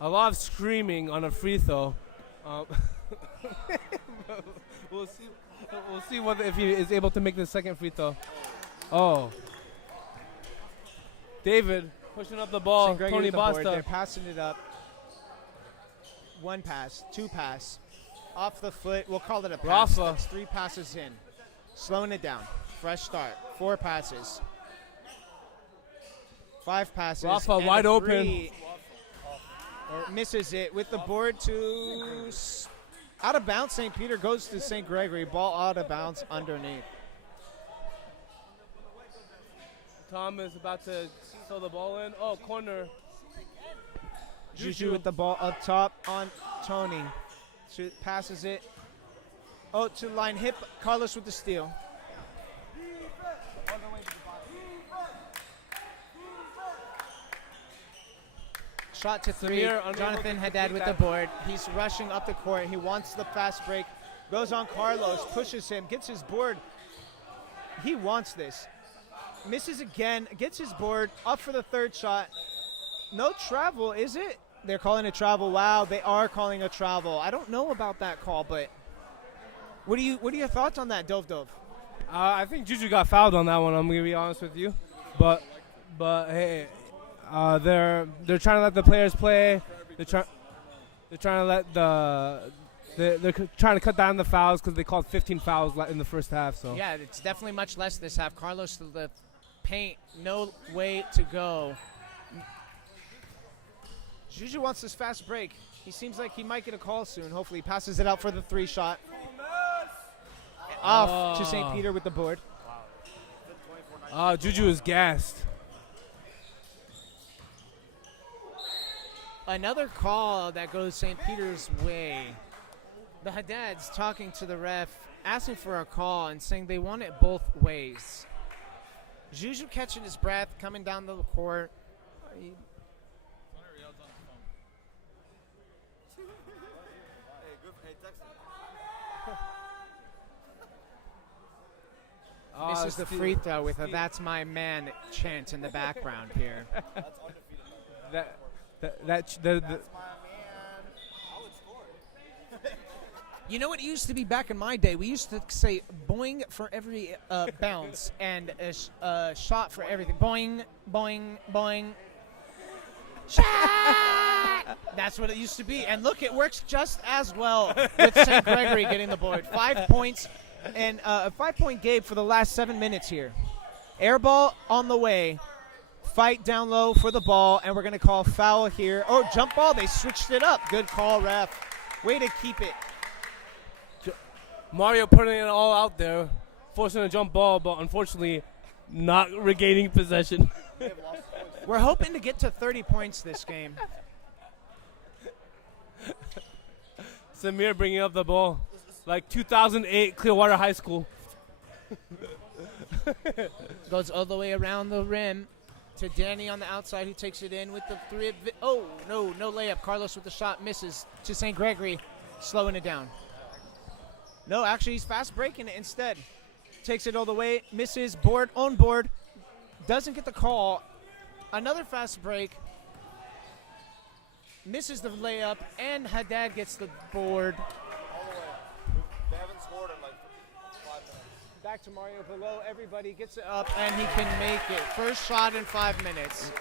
A lot of screaming on a free throw. We'll see. We'll see if he is able to make the second free throw. Oh, David pushing up the ball. St. Gregory Tony with the board. They're Basta. passing it up. One pass, two pass. Off the foot, we'll call it a pass. Rafa. That's three passes in. Slowing it down. Fresh start. Four passes. Five passes. Rafa and wide a open. three. Or misses it with the board to out of bounds. St. Peter goes to St. Gregory. Ball out of bounds underneath. Tom is about to throw the ball in. Oh, corner. Juju with the ball up top on Tony. Passes it. Oh, to line hip. Carlos with the steal. Shot to three. Samir unable Jonathan to Haddad complete with the that. board. He's rushing up the court. He wants the fast break. Goes on Carlos. Pushes him. Gets his board. He wants this. Misses again. Gets his board. Up for the third shot. No travel, is it? They're calling a travel. Wow, they are calling a travel. I don't know about that call, but what are your thoughts on that, Dove Dove? I think Juju got fouled on that one. I'm gonna be honest with you, but hey, they're trying to let the players play. They're trying to let they're trying to cut down the fouls because they called 15 fouls in the first half. So Yeah, it's definitely much less this half. Carlos to the paint, no way to go. Juju wants this fast break. He seems like he might get a call soon. Hopefully, he passes it out for the three shot. Off to St. Peter with the board. Juju is gassed. Another call that goes St. Peter's way. The Haddads talking to the ref, asking for a call and saying they want it both ways. Juju catching his breath, coming down the court. Misses the free throw with a "That's my man" chant in the background here. You know what it used to be back in my day? We used to say boing for every bounce and a shot for everything. Boing, boing, boing. Shot! That's what it used to be. And look, it works just as well with St. Gregory getting the board. 5 points and a 5-point game for the last 7 minutes here. Air ball on the way. Fight down low for the ball, and we're going to call foul here. Oh, jump ball. They switched it up. Good call, ref. Way to keep it. Mario putting it all out there, forcing a jump ball, but unfortunately not regaining possession. We're hoping to get to 30 points this game. Samir bringing up the ball like 2008 Clearwater High School. Goes all the way around the rim to Danny on the outside, who takes it in with the three. Oh, no layup. Carlos with the shot misses to St. Gregory, slowing it down. No, actually, he's fast breaking it instead. Takes it all the way, misses, board, on board. Doesn't get the call. Another fast break. Misses the layup, and Haddad gets the board. All the way. They haven't scored in like 5 minutes. Back to Mario below. Everybody gets it up, and he can make it. First shot in 5 minutes.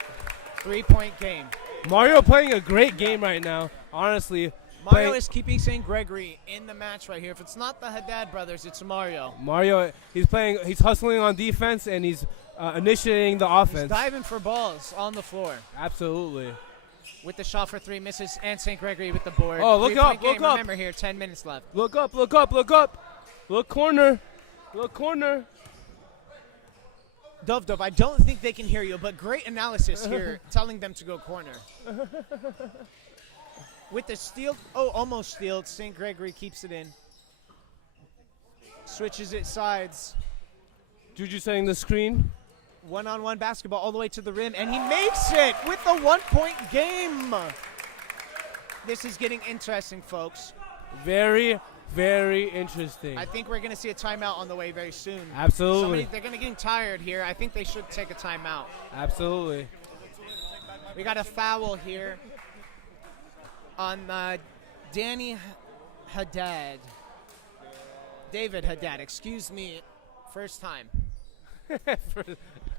3-point game. Mario playing a great game right now, honestly. Mario is keeping St. Gregory in the match right here. If it's not the Haddad brothers, it's Mario. Mario, he's hustling on defense, and he's initiating the offense. He's diving for balls on the floor. Absolutely. With the shot for 3 misses, and St. Gregory with the board. Oh, look up, game. look up. Remember here, 10 minutes left. Look up, look up, look up. Look corner. Look corner. Dove, I don't think they can hear you, but great analysis here telling them to go corner. With the steal, almost stealed. St. Gregory keeps it in. Switches it sides. Juju setting the screen. One-on-one basketball all the way to the rim, and he makes it with the 1-point game. This is getting interesting, folks. Very, very interesting. I think we're going to see a timeout on the way very soon. Absolutely. They're going to get tired here. I think they should take a timeout. Absolutely. We got a foul here on Danny Haddad. David Haddad, excuse me, first time.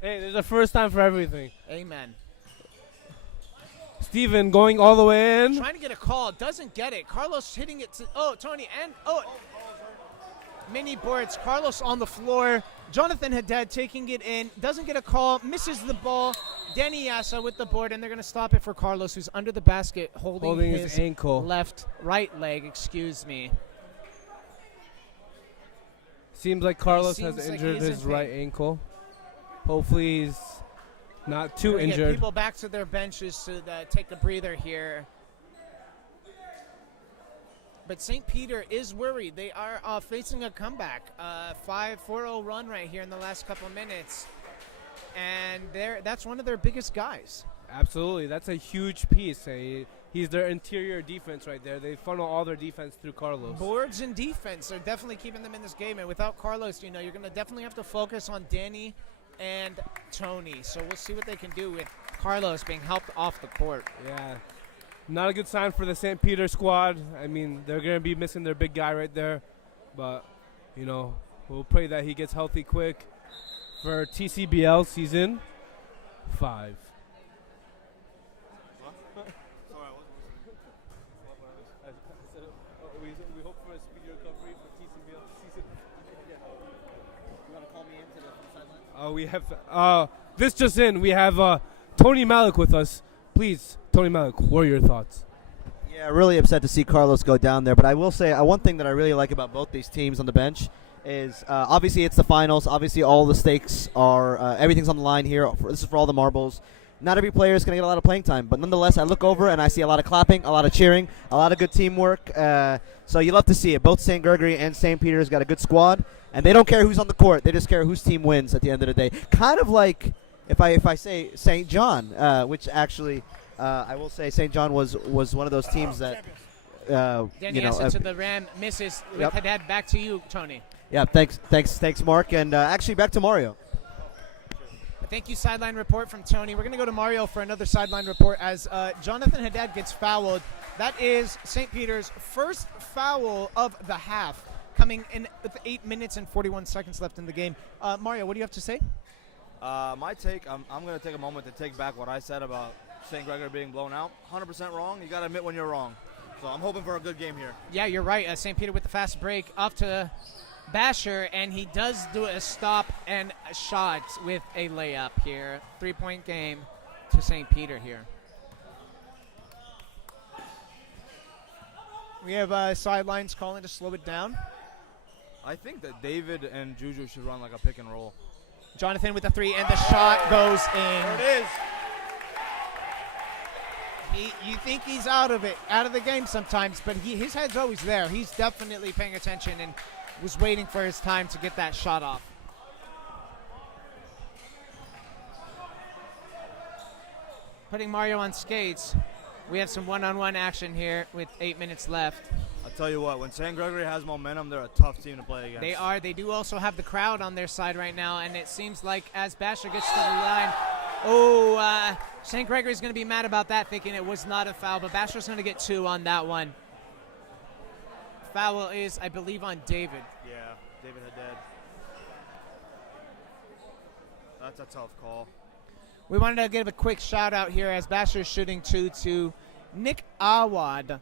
Hey, there's a first time for everything. Amen. Steven going all the way in. Trying to get a call, doesn't get it. Carlos hitting it to, Tony, and, mini boards. Carlos on the floor. Jonathan Haddad taking it in, doesn't get a call, misses the ball. Danny Yassa with the board, and they're going to stop it for Carlos, who's under the basket holding his ankle. right leg, excuse me. Seems like Carlos has Seems like injured he's his in right pain. ankle. Hopefully he's not too We're gonna injured. Get people back to their benches to take a breather here. But St. Peter is worried. They are facing a comeback. 5-4-0 run right here in the last couple minutes. And that's one of their biggest guys. Absolutely. That's a huge piece. He's their interior defense right there. They funnel all their defense through Carlos. Boards and defense are definitely keeping them in this game. And without Carlos, you're going to definitely have to focus on Danny and Tony. So we'll see what they can do with Carlos being helped off the court. Yeah. Not a good sign for the St. Peter squad. I mean, they're going to be missing their big guy right there. But, we'll pray that he gets healthy quick for TCBL Season 5. We hope for a speedy recovery for TCBL Season 5. You want to call me into the sideline? We have this just in. We have Tony Malik with us. Please, Tony Malik, what are your thoughts? Yeah, really upset to see Carlos go down there. But I will say one thing that I really like about both these teams on the bench is obviously it's the finals. Obviously all the stakes are everything's on the line here. This is for all the marbles. Not every player is going to get a lot of playing time, but nonetheless, I look over and I see a lot of clapping, a lot of cheering, a lot of good teamwork. So you love to see it. Both St. Gregory and St. Peter's got a good squad, and they don't care who's on the court. They just care whose team wins at the end of the day. Kind of like if I say St. John, which actually I will say St. John was one of those teams that Danny Yassa to the rim, misses. Yep. Haddad, back to you, Tony. Yeah, thanks, Mark, and actually back to Mario. Thank you, sideline report from Tony. We're going to go to Mario for another sideline report as Jonathan Haddad gets fouled. That is St. Peter's first foul of the half, coming in with 8 minutes and 41 seconds left in the game. Mario, what do you have to say? My take, I'm going to take a moment to take back what I said about St. Gregory being blown out. 100% wrong. You got to admit when you're wrong. So I'm hoping for a good game here. Yeah, you're right. St. Peter with the fast break off to Basher, and he does do a stop and a shot with a layup here. 3-point game to St. Peter here. We have sidelines calling to slow it down. I think that David and Juju should run like a pick and roll. Jonathan with the 3, and the shot goes in. There it is. You think he's out of the game sometimes, but his head's always there. He's definitely paying attention and was waiting for his time to get that shot off. Putting Mario on skates. We have some one-on-one action here with 8 minutes left. I'll tell you what, when St. Gregory has momentum, they're a tough team to play against. They are. They do also have the crowd on their side right now, and it seems like as Basher gets to the line, Oh, St. Gregory's going to be mad about that, thinking it was not a foul, but Basher's going to get 2 on that one. Foul is, I believe, on David. Yeah, David Haddad. That's a tough call. We wanted to give a quick shout out here as Basher's shooting 2 to Nick Awad,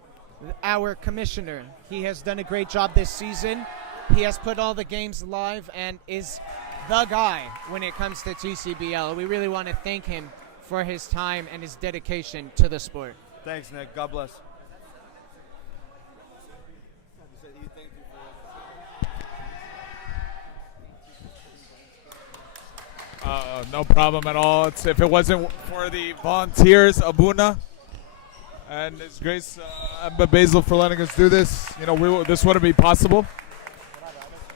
our commissioner. He has done a great job this season. He has put all the games live and is the guy when it comes to TCBL. We really want to thank him for his time and his dedication to the sport. Thanks, Nick. God bless. No problem at all. If it wasn't for the volunteers, Abuna, and His Grace Amba Basil for letting us do this, this wouldn't be possible.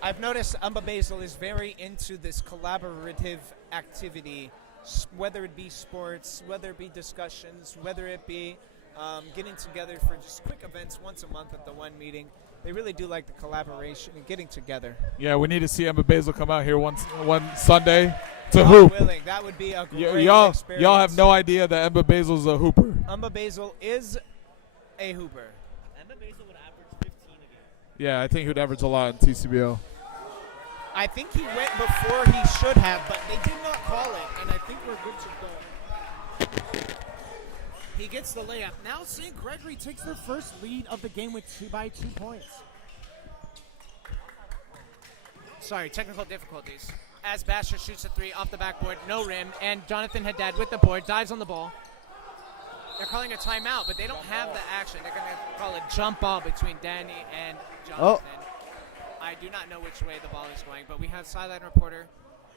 I've noticed Amba Basil is very into this collaborative activity, whether it be sports, whether it be discussions, whether it be getting together for just quick events once a month at the one meeting. They really do like the collaboration and getting together. Yeah, we need to see Amba Basil come out here one Sunday to hoop. Willing, that would be a great Y'all experience. have no idea that Amba Basil's a hooper. Amba Basil is a hooper. Amba Basil would average 15 a game. Yeah, I think he would average a lot in TCBL. I think he went before he should have, but they did not call it, and I think we're good to go. He gets the layup. Now St. Gregory takes their first lead of the game with 2 points. Sorry, technical difficulties. As Basher shoots a 3 off the backboard, no rim, and Jonathan Haddad with the board, dives on the ball. They're calling a timeout, but they don't have the action. They're going to call a jump ball between Danny and Jonathan. I do not know which way the ball is going, but we have sideline reporter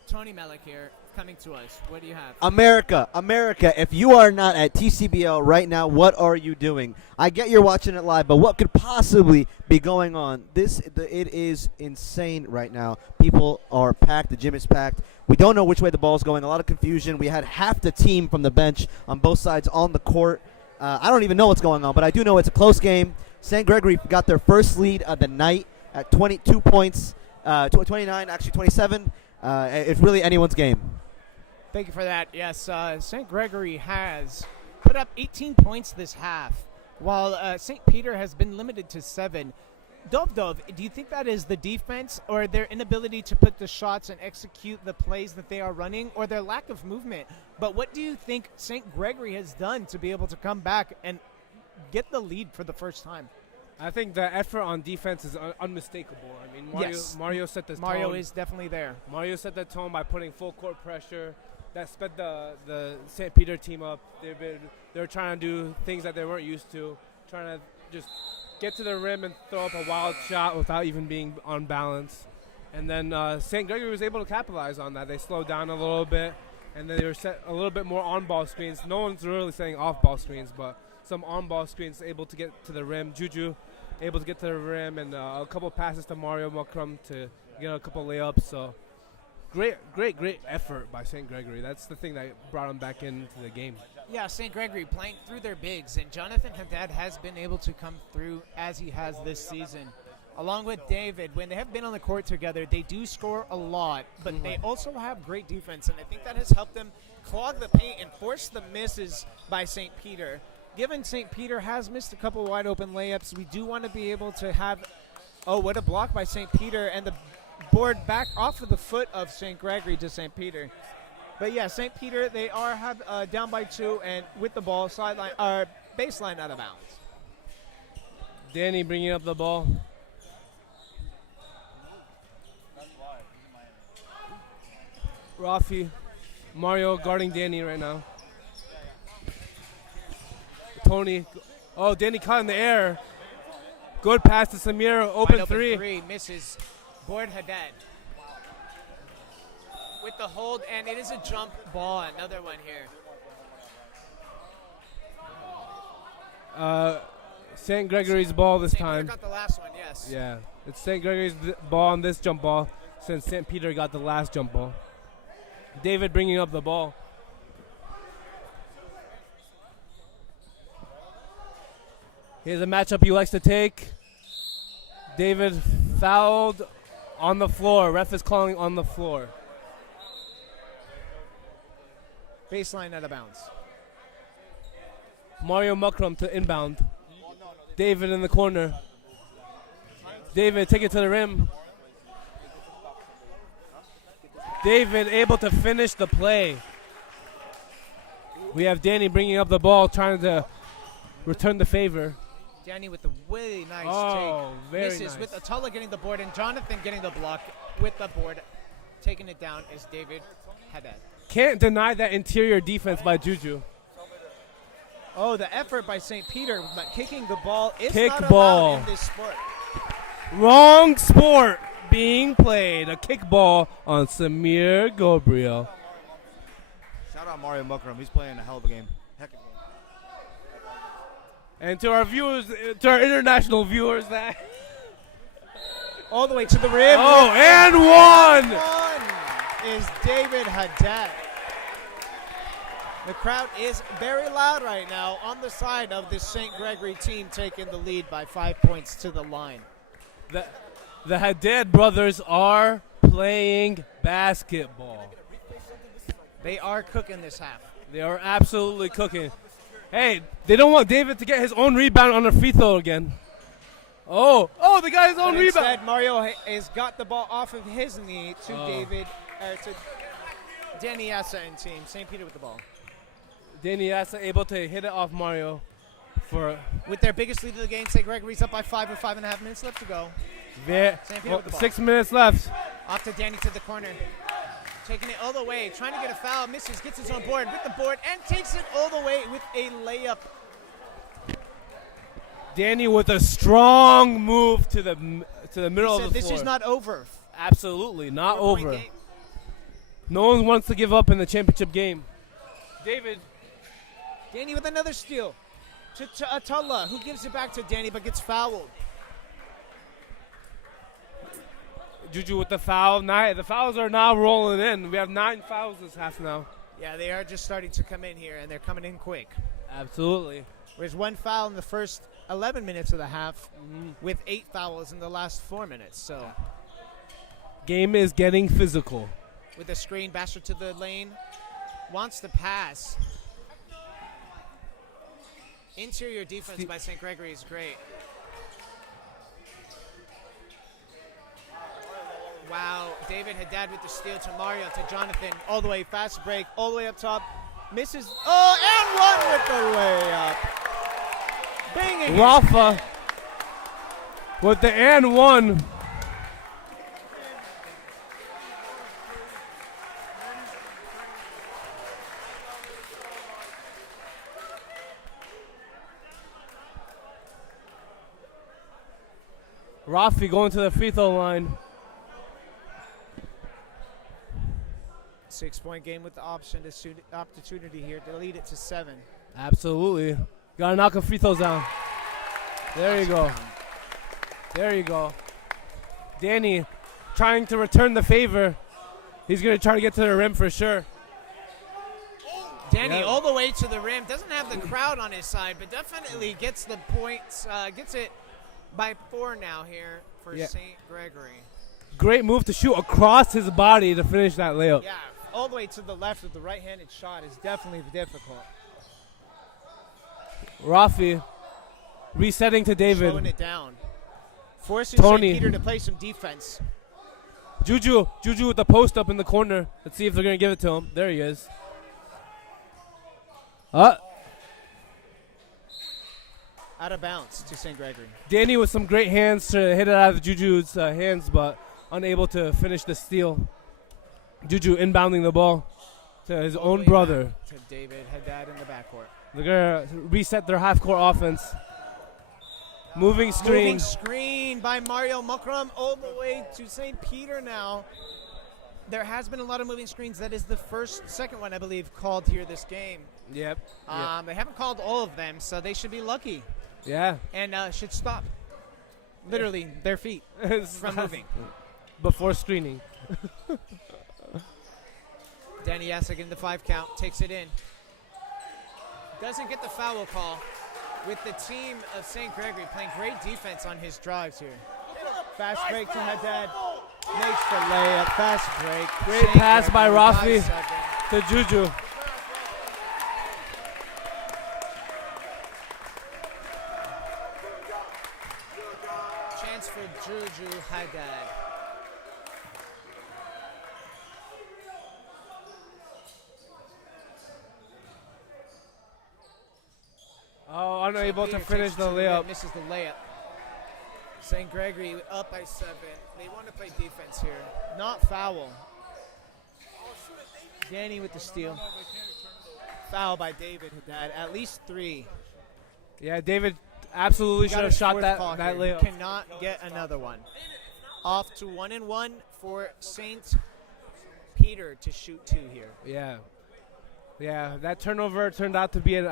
Tony Mellick here coming to us. What do you have? America, if you are not at TCBL right now, what are you doing? I get you're watching it live, but what could possibly be going on? It is insane right now. People are packed. The gym is packed. We don't know which way the ball is going. A lot of confusion. We had half the team from the bench on both sides on the court. I don't even know what's going on, but I do know it's a close game. St. Gregory got their first lead of the night at 22 points, 29, actually 27. It's really anyone's game. Thank you for that. Yes, St. Gregory has put up 18 points this half, while St. Peter has been limited to 7. Dove, do you think that is the defense or their inability to put the shots and execute the plays that they are running, or their lack of movement? But what do you think St. Gregory has done to be able to come back and get the lead for the first time? I think the effort on defense is unmistakable. I mean, Mario set the tone. Mario is definitely there. Mario set the tone by putting full court pressure. That sped the St. Peter team up. They're trying to do things that they weren't used to, trying to just get to the rim and throw up a wild shot without even being on balance. And then St. Gregory was able to capitalize on that. They slowed down a little bit, and then they were set a little bit more on-ball screens. No one's really setting off-ball screens, but some on-ball screens able to get to the rim. Juju able to get to the rim, and a couple passes to Mario Mukram to get a couple layups. So great effort by St. Gregory. That's the thing that brought him back into the game. Yeah, St. Gregory playing through their bigs, and Jonathan Haddad has been able to come through as he has this season. Along with David, when they have been on the court together, they do score a lot, but they also have great defense, and I think that has helped them clog the paint and force the misses by St. Peter. Given St. Peter has missed a couple wide open layups, we do want to be able to have, what a block by St. Peter, and the board back off of the foot of St. Gregory to St. Peter. But yeah, St. Peter, they are down by 2 and with the ball baseline out of bounds. Danny bringing up the ball. Rafi, Mario guarding Danny right now. Tony, Danny caught in the air. Good pass to Samir, open three. Misses. Board Haddad. With the hold, and it is a jump ball, another one here. St. Gregory's ball this time. St. Peter got the last one, yes. Yeah, it's St. Gregory's ball on this jump ball since St. Peter got the last jump ball. David bringing up the ball. Here's a matchup he likes to take. David fouled on the floor. Ref is calling on the floor. Baseline out of bounds. Mario Mukram to inbound. David in the corner. David, take it to the rim. David able to finish the play. We have Danny bringing up the ball, trying to return the favor. Danny with the really nice Oh, take. very Misses nice. with Atullah getting the board, and Jonathan getting the block with the board. Taking it down is David Haddad. Can't deny that interior defense by Juju. Oh, the effort by St. Peter, but kicking the ball is Kick not ball. allowed in this sport. Wrong sport being played. A kickball on Samir Gabriel. Shout out Mario Mukram. He's playing a hell of a game. Heck of a game. And to our viewers, to our international viewers, that All the way to the rim. Oh, and one! One is David Haddad. The crowd is very loud right now on the side of the St. Gregory team, taking the lead by 5 points to the line. the Haddad brothers are playing basketball. They are cooking this half. They are absolutely cooking. Hey, they don't want David to get his own rebound on a free throw again. Oh, they got his own But rebound. instead, Mario has got the ball off of his knee to to Danny Assa and team. St. Peter with the ball. Danny Assa able to hit it off Mario for With their biggest lead of the game, St. Gregory's up by 5 with 5.5 minutes left to go. St. Peter with the ball. 6 minutes left. Off to Danny to the corner. Taking it all the way, trying to get a foul, misses, gets his own board with the board, and takes it all the way with a layup. Danny with a strong move to the middle He of said the floor. this is not over. Absolutely not 4-point over. game. No one wants to give up in the championship game. David. Danny with another steal to Atullah, who gives it back to Danny but gets fouled. Juju with the foul. The fouls are now rolling in. We have 9 fouls this half now. Yeah, they are just starting to come in here, and they're coming in quick. Absolutely. There's one foul in the first 11 minutes of the half with 8 fouls in the last 4 minutes. So Game is getting physical. with the screen, Bastard to the lane, wants to pass. Interior defense by St. Gregory is great. Wow, David Haddad with the steal to Mario, to Jonathan, all the way, fast break, all the way up top, misses, and one with the layup. Banging Rafa with the and one. Rafi going to the free throw line. 6-point game with the opportunity here to lead it to 7. Absolutely. Gotta knock a free throws down. There you go. There you go. Danny trying to return the favor. He's going to try to get to the rim for sure. Danny all the way to the rim. Doesn't have the crowd on his side, but definitely gets the points. Gets it by 4 now here for St. Gregory. Great move to shoot across his body to finish that layup. Yeah, all the way to the left with the right-handed shot is definitely difficult. Rafi resetting to David. Slowing it down. Forcing Tony. St. Peter to play some defense. Juju with the post up in the corner. Let's see if they're going to give it to him. There he is. Out of bounds to St. Gregory. Danny with some great hands to hit it out of Juju's hands, but unable to finish the steal. Juju inbounding the ball to his All the own way brother. back to David Haddad in the backcourt. They're going to reset their half-court offense. Moving screen. Moving screen by Mario Mukram all the way to St. Peter now. There has been a lot of moving screens. That is the second one, I believe, called here this game. Yep. They haven't called all of them, so they should be lucky. Yeah. And should stop, literally, their feet from moving. Before screening. Danny Yassik in the 5 count, takes it in. Doesn't get the foul call with the team of St. Gregory playing great defense on his drives here. Fast break to Haddad. Makes the layup. Fast break. Great St. pass by Gregory Rafi by 7. to Juju. unable to Peter finish takes it the to rim, layup. misses the layup. St. Gregory up by 7. They want to play defense here. Not foul. Danny with the steal. Foul by David Haddad. At least 3. Yeah, David absolutely should have shot that layup. Cannot get another one. Off to 1-1 for St. Peter to shoot 2 here. Yeah, that turnover turned out to be it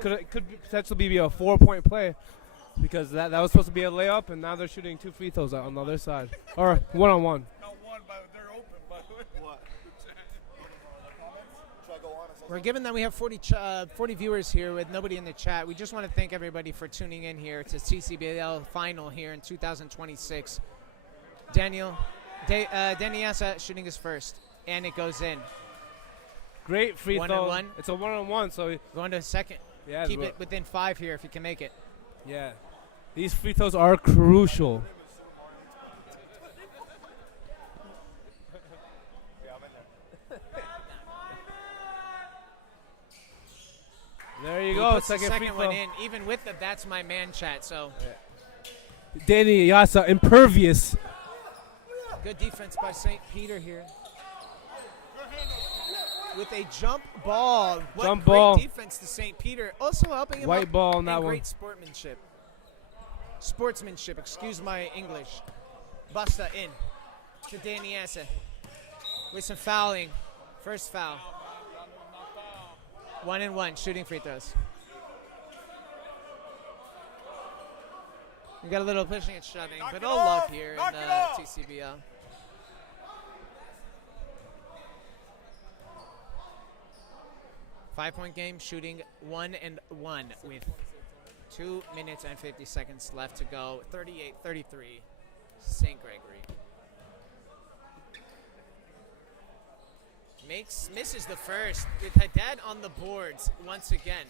could potentially be a 4-point play because that was supposed to be a layup, and now they're shooting 2 free throws on the other side or 1-on-1. Not one, but they're open. By the way. What? We're given that we have 40 viewers here with nobody in the chat. We just want to thank everybody for tuning in here to TCBL final here in 2026. Danny Assa shooting his first, and it goes in. Great free throw. 1-on-1. It's a 1-on-1, so Going to second. yeah, Keep it within 5 here if you can make it. Yeah, these free throws are crucial. There you He go, puts the second free second throw. one in, even with the "That's my man" chat. So Danny Yasa, impervious. good defense by St. Peter here. With a jump ball. What Jump great ball. defense to St. Peter. Also helping him White up, ball on and that one. great sportsmanship, excuse my English. Busta in to Danny Assa with some fouling. First foul. 1-1, shooting free throws. We got a little pushing and shoving, but all love here in the TCBL. Five-point game, shooting 1-1 with 2 minutes and 50 seconds left to go. 38-33, St. Gregory. Misses the first with Haddad on the boards once again.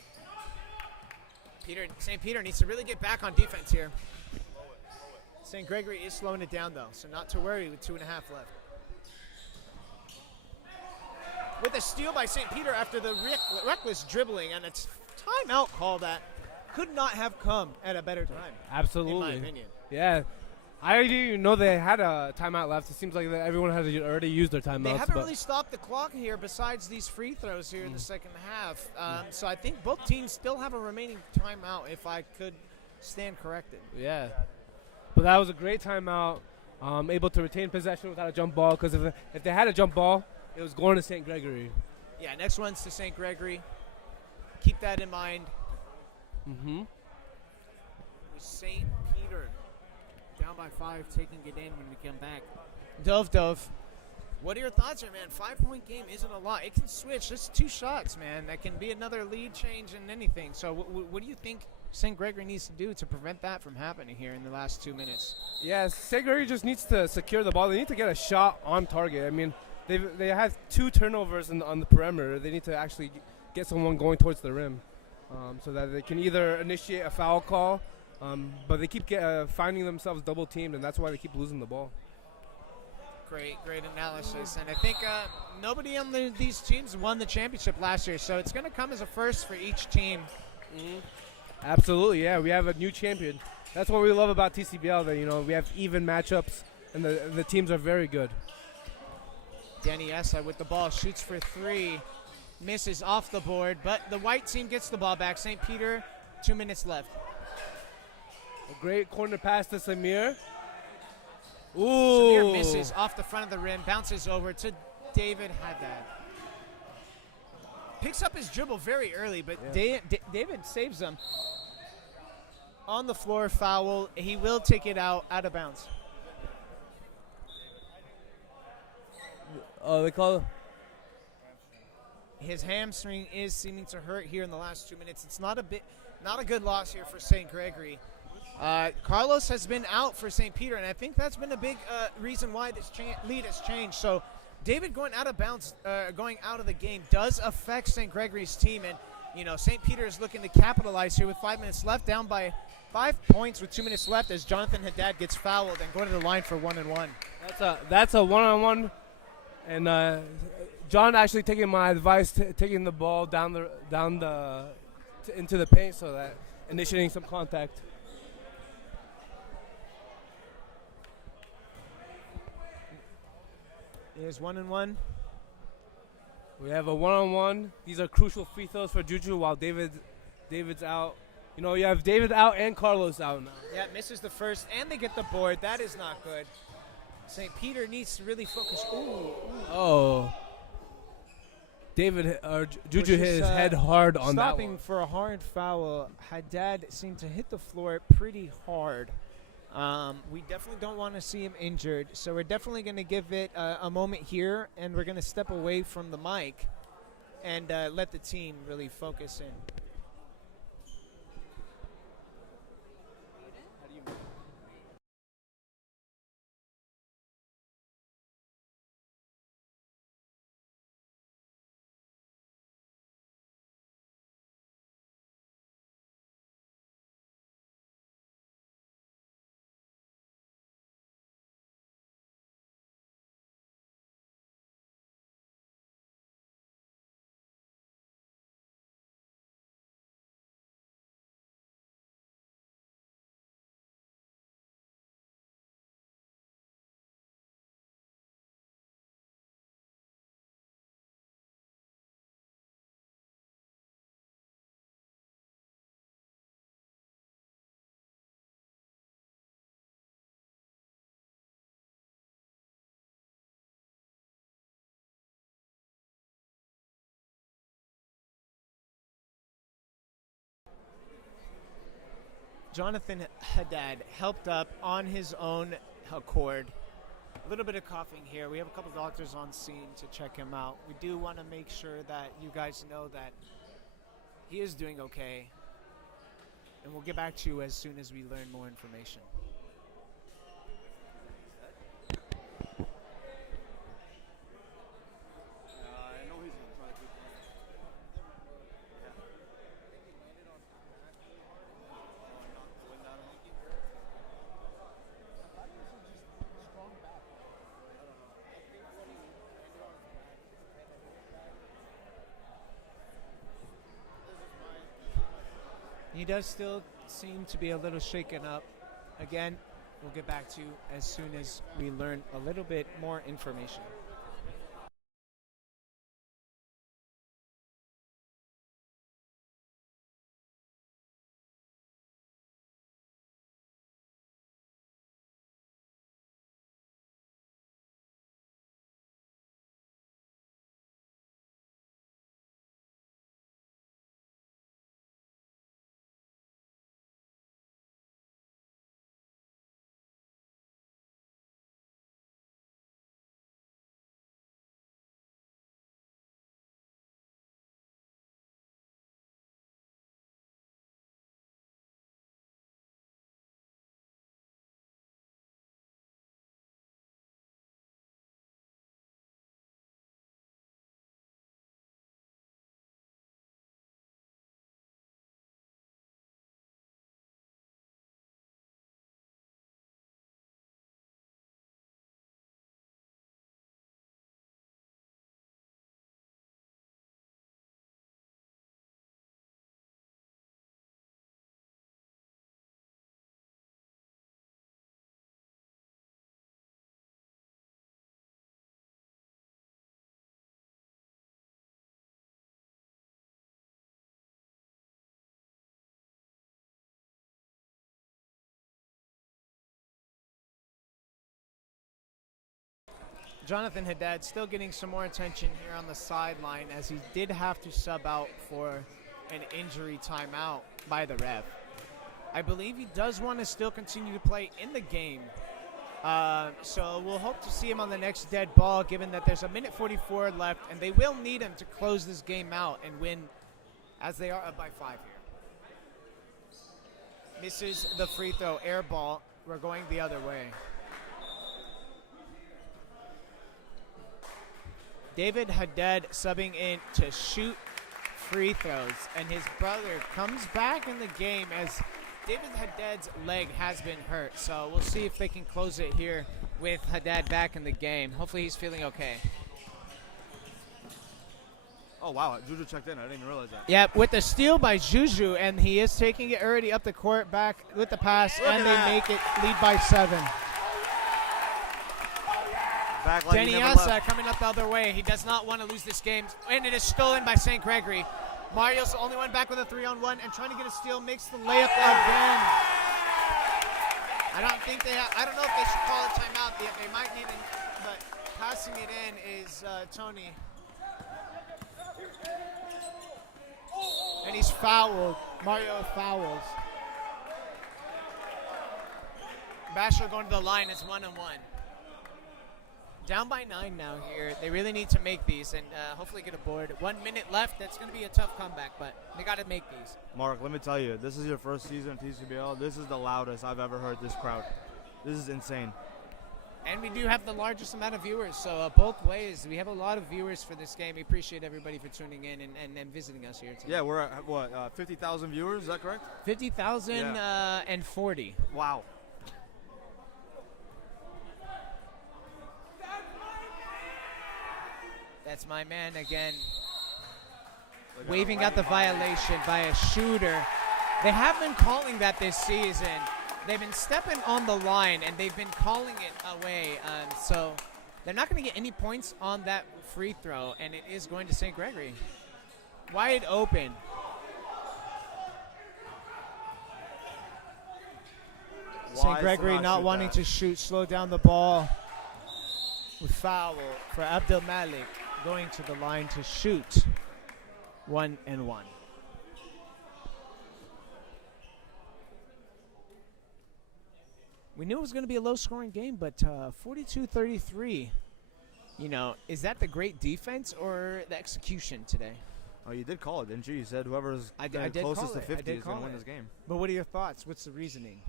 St. Peter needs to really get back on defense here. St. Gregory is slowing it down, though, so not to worry with 2.5 left. With a steal by St. Peter after the reckless dribbling and a timeout call that could not have come at a better time. Absolutely. In my opinion. Yeah. I didn't even know they had a timeout left. It seems like that everyone has already used their timeouts. They haven't really stopped the clock here besides these free throws here in the second half. So I think both teams still have a remaining timeout if I could stand corrected. Yeah. But that was a great timeout. Able to retain possession without a jump ball because if they had a jump ball, it was going to St. Gregory. Yeah, next one's to St. Gregory. Keep that in mind. Mm-hmm. With St. Peter down by 5, taking it in when we come back. Dove. What are your thoughts here, man? 5-point game isn't a lot. It can switch. Just 2 shots, man. That can be another lead change in anything. So what do you think St. Gregory needs to do to prevent that from happening here in the last 2 minutes? Yeah, St. Gregory just needs to secure the ball. They need to get a shot on target. I mean, they have 2 turnovers on the perimeter. They need to actually get someone going towards the rim so that they can either initiate a foul call, but they keep finding themselves double-teamed, and that's why they keep losing the ball. Great analysis. And I think nobody on these teams won the championship last year, so it's going to come as a first for each team. Mm-hmm. Absolutely, yeah. We have a new champion. That's what we love about TCBL, that, we have even matchups, and the teams are very good. Danny Essa with the ball, shoots for 3, misses off the board, but the white team gets the ball back. St. Peter, 2 minutes left. A great corner pass to Samir. Ooh. Samir misses off the front of the rim, bounces over to David Haddad. Picks up his dribble very early, but David saves them. On the floor, foul. He will take it out of bounds. Oh, they call. His hamstring is seeming to hurt here in the last 2 minutes. It's not a good loss here for St. Gregory. Carlos has been out for St. Peter, and I think that's been a big reason why this lead has changed. So David going out of bounds, going out of the game, does affect St. Gregory's team, and St. Peter is looking to capitalize here with 5 minutes left, down by 5 points with 2 minutes left as Jonathan Haddad gets fouled and going to the line for 1-1. That's a 1-on-1, and John actually taking my advice, taking the ball down the into the paint so that initiating some contact. Here's 1-1. We have a one-on-one. These are crucial free throws for Juju while David's out. You know, you have David out and Carlos out now. Yeah, misses the first, and they get the board. That is not good. St. Peter needs to really focus. Ooh. Oh. Juju Which hit is, his head hard on that stopping one. for a hard foul. Haddad seemed to hit the floor pretty hard. We definitely don't want to see him injured, so we're definitely going to give it a moment here, and we're going to step away from the mic and let the team really focus in. Jonathan Haddad helped up on his own accord. A little bit of coughing here. We have a couple doctors on scene to check him out. We do want to make sure that you guys know that he is doing okay. And we'll get back to you as soon as we learn more information. He does still seem to be a little shaken up. Again, we'll get back to you as soon as we learn a little bit more information. Jonathan Haddad still getting some more attention here on the sideline as he did have to sub out for an injury timeout by the ref. I believe he does want to still continue to play in the game. So we'll hope to see him on the next dead ball, given that there's a minute 44 left, and they will need him to close this game out and win as they are up by 5 here. Misses the free throw, air ball. We're going the other way. David Haddad subbing in to shoot free throws, and his brother comes back in the game as David Haddad's leg has been hurt. So we'll see if they can close it here with Haddad back in the game. Hopefully he's feeling okay. Oh, wow. Juju checked in. I didn't even realize that. Yeah, with the steal by Juju, and he is taking it already up the court, back with the pass, Look and at they that. make it lead by 7. Back like he Denny never Asa left. coming up the other way. He does not want to lose this game, and it is stolen by St. Gregory. Mario's the only one back with a 3-on-1 and trying to get a steal, makes the layup again. I don't know if they should call a timeout. They might need it, but passing it in is Tony. And he's fouled. Mario fouls. Basher going to the line. It's 1-1. Down by 9 now here. They really need to make these and hopefully get a board. 1 minute left. That's going to be a tough comeback, but they got to make these. Mark, let me tell you, this is your first season in TCBL. This is the loudest I've ever heard this crowd. This is insane. And we do have the largest amount of viewers, so both ways. We have a lot of viewers for this game. We appreciate everybody for tuning in and visiting us here today. Yeah, we're at, what, 50,000 viewers? Is that correct? 50,040. Wow. That's my man again. Waving out the violation by a shooter. They have been calling that this season. They've been stepping on the line, and they've been calling it away. So they're not going to get any points on that free throw, and it is going to St. Gregory. Wide open. St. Gregory not wanting to shoot, slow down the ball. With foul for Abdel Malik going to the line to shoot. 1-1. We knew it was going to be a low-scoring game, but 42-33. You know, is that the great defense or the execution today? Oh, you did call it, didn't you? You said whoever's I did closest call to it. 50 is going to win this game. But what are your thoughts? What's the reasoning?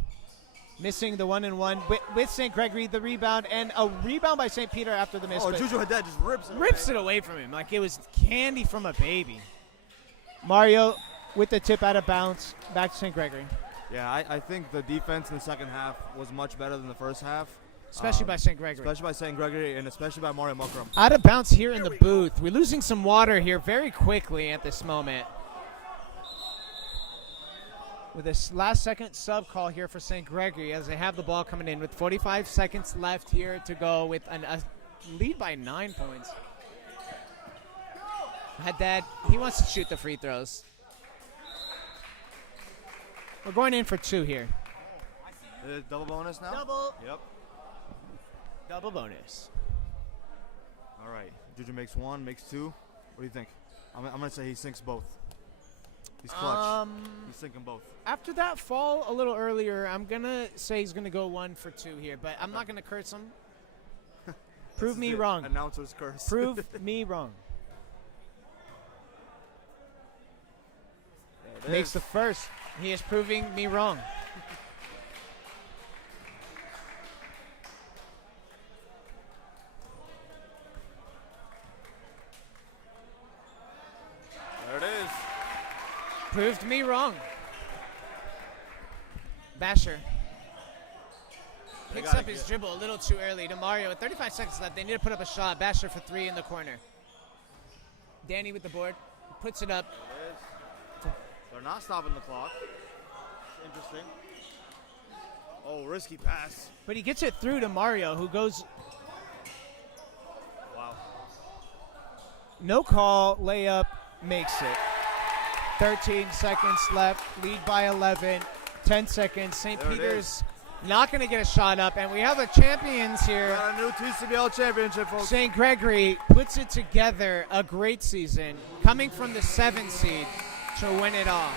Missing the 1-1 with St. Gregory, the rebound, and a rebound by St. Peter after the miss. Oh, but Juju Haddad just rips it. rips it away from him like it was candy from a baby. Mario with the tip out of bounds, back to St. Gregory. Yeah, I think the defense in the second half was much better than the first half. Especially by St. Gregory. Especially by St. Gregory and especially by Mario Mukram. Out of bounds here in the booth. We're losing some water here very quickly at this moment. With this last second sub call here for St. Gregory as they have the ball coming in with 45 seconds left here to go with a lead by 9 points. Haddad, he wants to shoot the free throws. We're going in for 2 here. Double bonus now? Double. Yep. Double bonus. All right. Juju makes 1, makes 2. What do you think? I'm going to say he sinks both. He's clutch. He's sinking both. After that fall a little earlier, I'm going to say he's going to go 1 for 2 here, but I'm not going to curse him. Prove me wrong. Announcer's curse. Prove me wrong. Makes the first. He is proving me wrong. There it is. Proved me wrong. Basher picks up his dribble a little too early to Mario. With 35 seconds left, they need to put up a shot. Basher for 3 in the corner. Danny with the board. Puts it up. They're not stopping the clock. Interesting. Oh, risky pass. But he gets it through to Mario, who goes Wow. no call, layup, makes it. 13 seconds left, lead by 11, 10 seconds. St. There it Peter's not going to get a shot up, and we have a champions here. Got a new TCBL championship, folks. St. Gregory puts it together, a great season, coming from the 7th seed to win it all.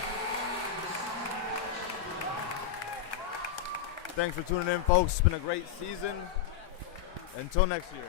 Thanks for tuning in, folks. It's been a great season. Until next year.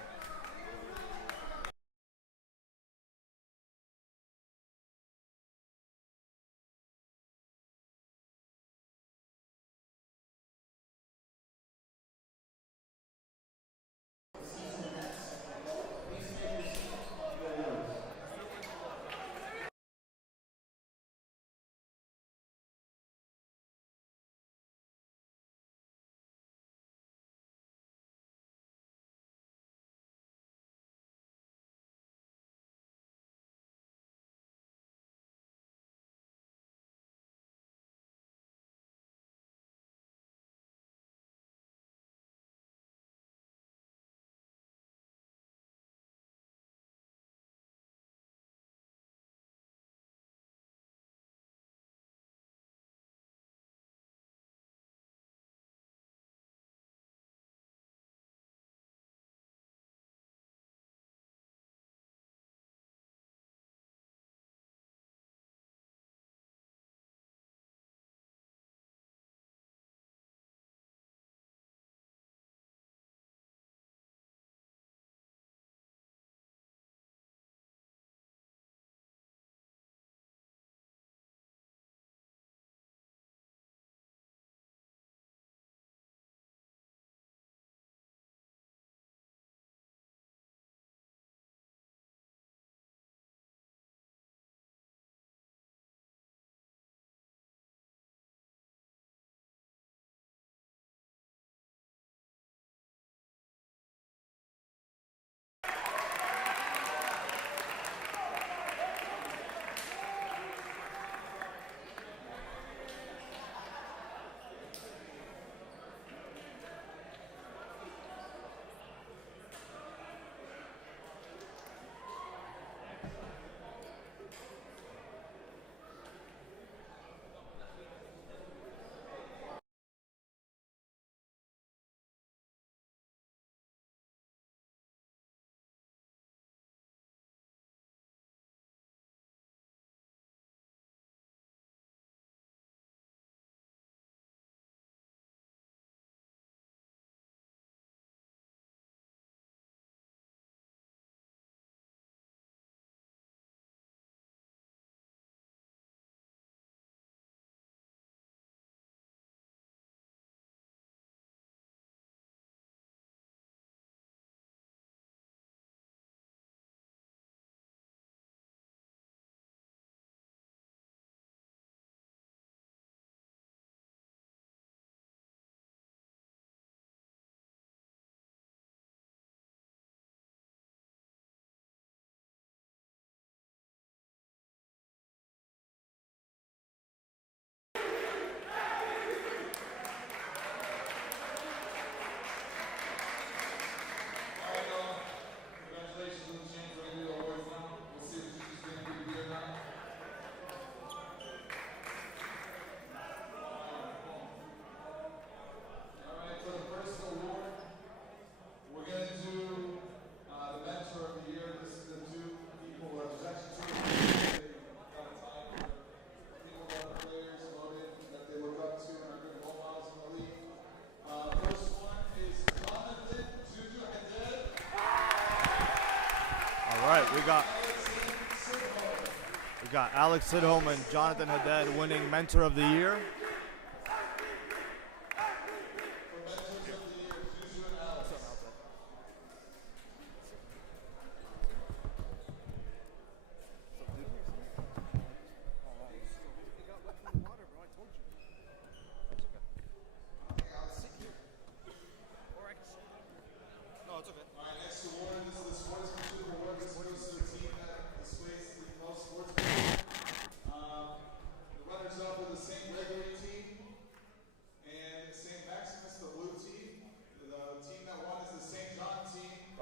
We've got Alex Sidholm and Jonathan Haddad winning Mentor of the Year.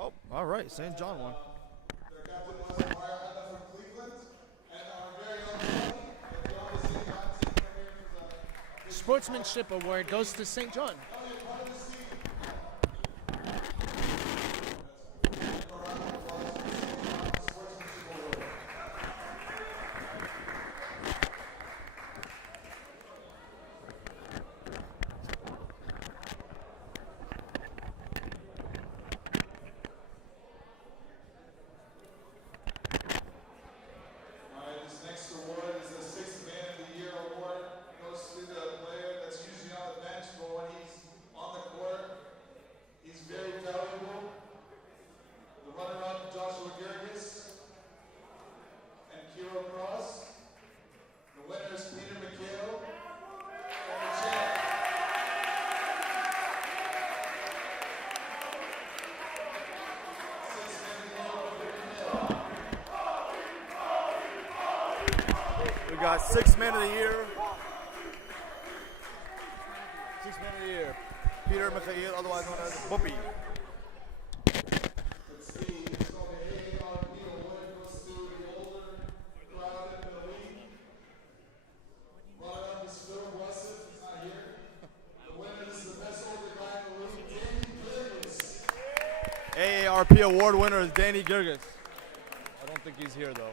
Oh, all right, St. John won. Sportsmanship award goes to St. John. We got Sixth Man of the Year. Sixth Man of the Year. Peter Mikhail, otherwise known as Buppy. AARP award winner is Danny Girgis. I don't think he's here though.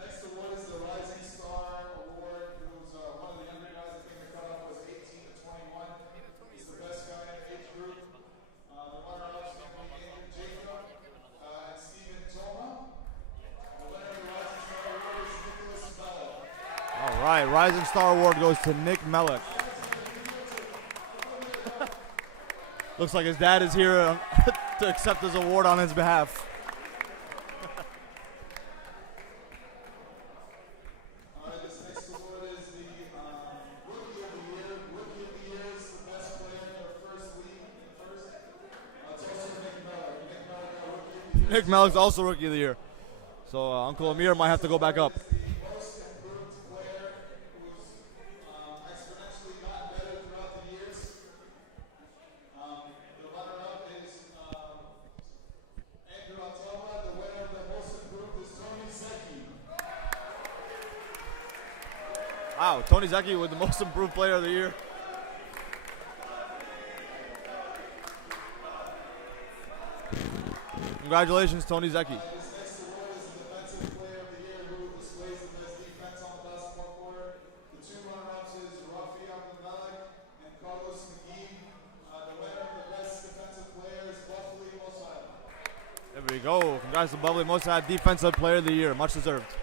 Next award is the Rising Star Award. Who's one of the younger guys. I think the cutoff was 18 to 21. He's the best guy in the age group. The runner-ups will be Andrew Jacob and Stephen Toma. The winner of the Rising Star Award is Nicholas Bella. All right, Rising Star Award goes to Nick Mellick. Looks like his dad is here to accept his award on his behalf. All right, this next award is the Rookie of the Year. Rookie of the Year is the best player in their first league. It's also Nick Mellick. Nick Mellick got Rookie of the Year. Nick Mellick's also Rookie of the Year. So Uncle Amir might have to go back up. Most improved player who's exponentially gotten better throughout the years. The runner-up is Andrew Altoma. The winner of the most improved is Tony Zecchi. Wow, Tony Zecchi with the most improved player of the year. Congratulations, Tony Zecchi. This next award is the Defensive Player of the Year who displays the best defense on the basketball court. The two runner-ups is Rafi Abdelmalek and Carlos McGee. The winner of the best defensive player is Buffalo Mossad. There we go. Congrats to Bubbly Mossad, Defensive Player of the Year. Much deserved.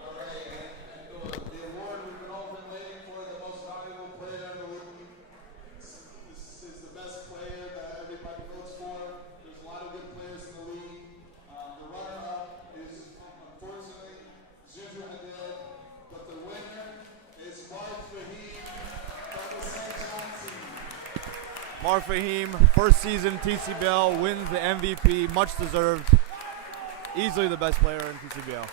All right, and the award we've been all been waiting for, the most valuable player in the league. This is the best player that everybody votes for. There's a lot of good players in the league. The runner-up is, unfortunately, Juju Haddad, but the winner is Mark Fahim from the St. John team. Mark Fahim, first season TCBL, wins the MVP. Much deserved. Easily the best player in TCBL.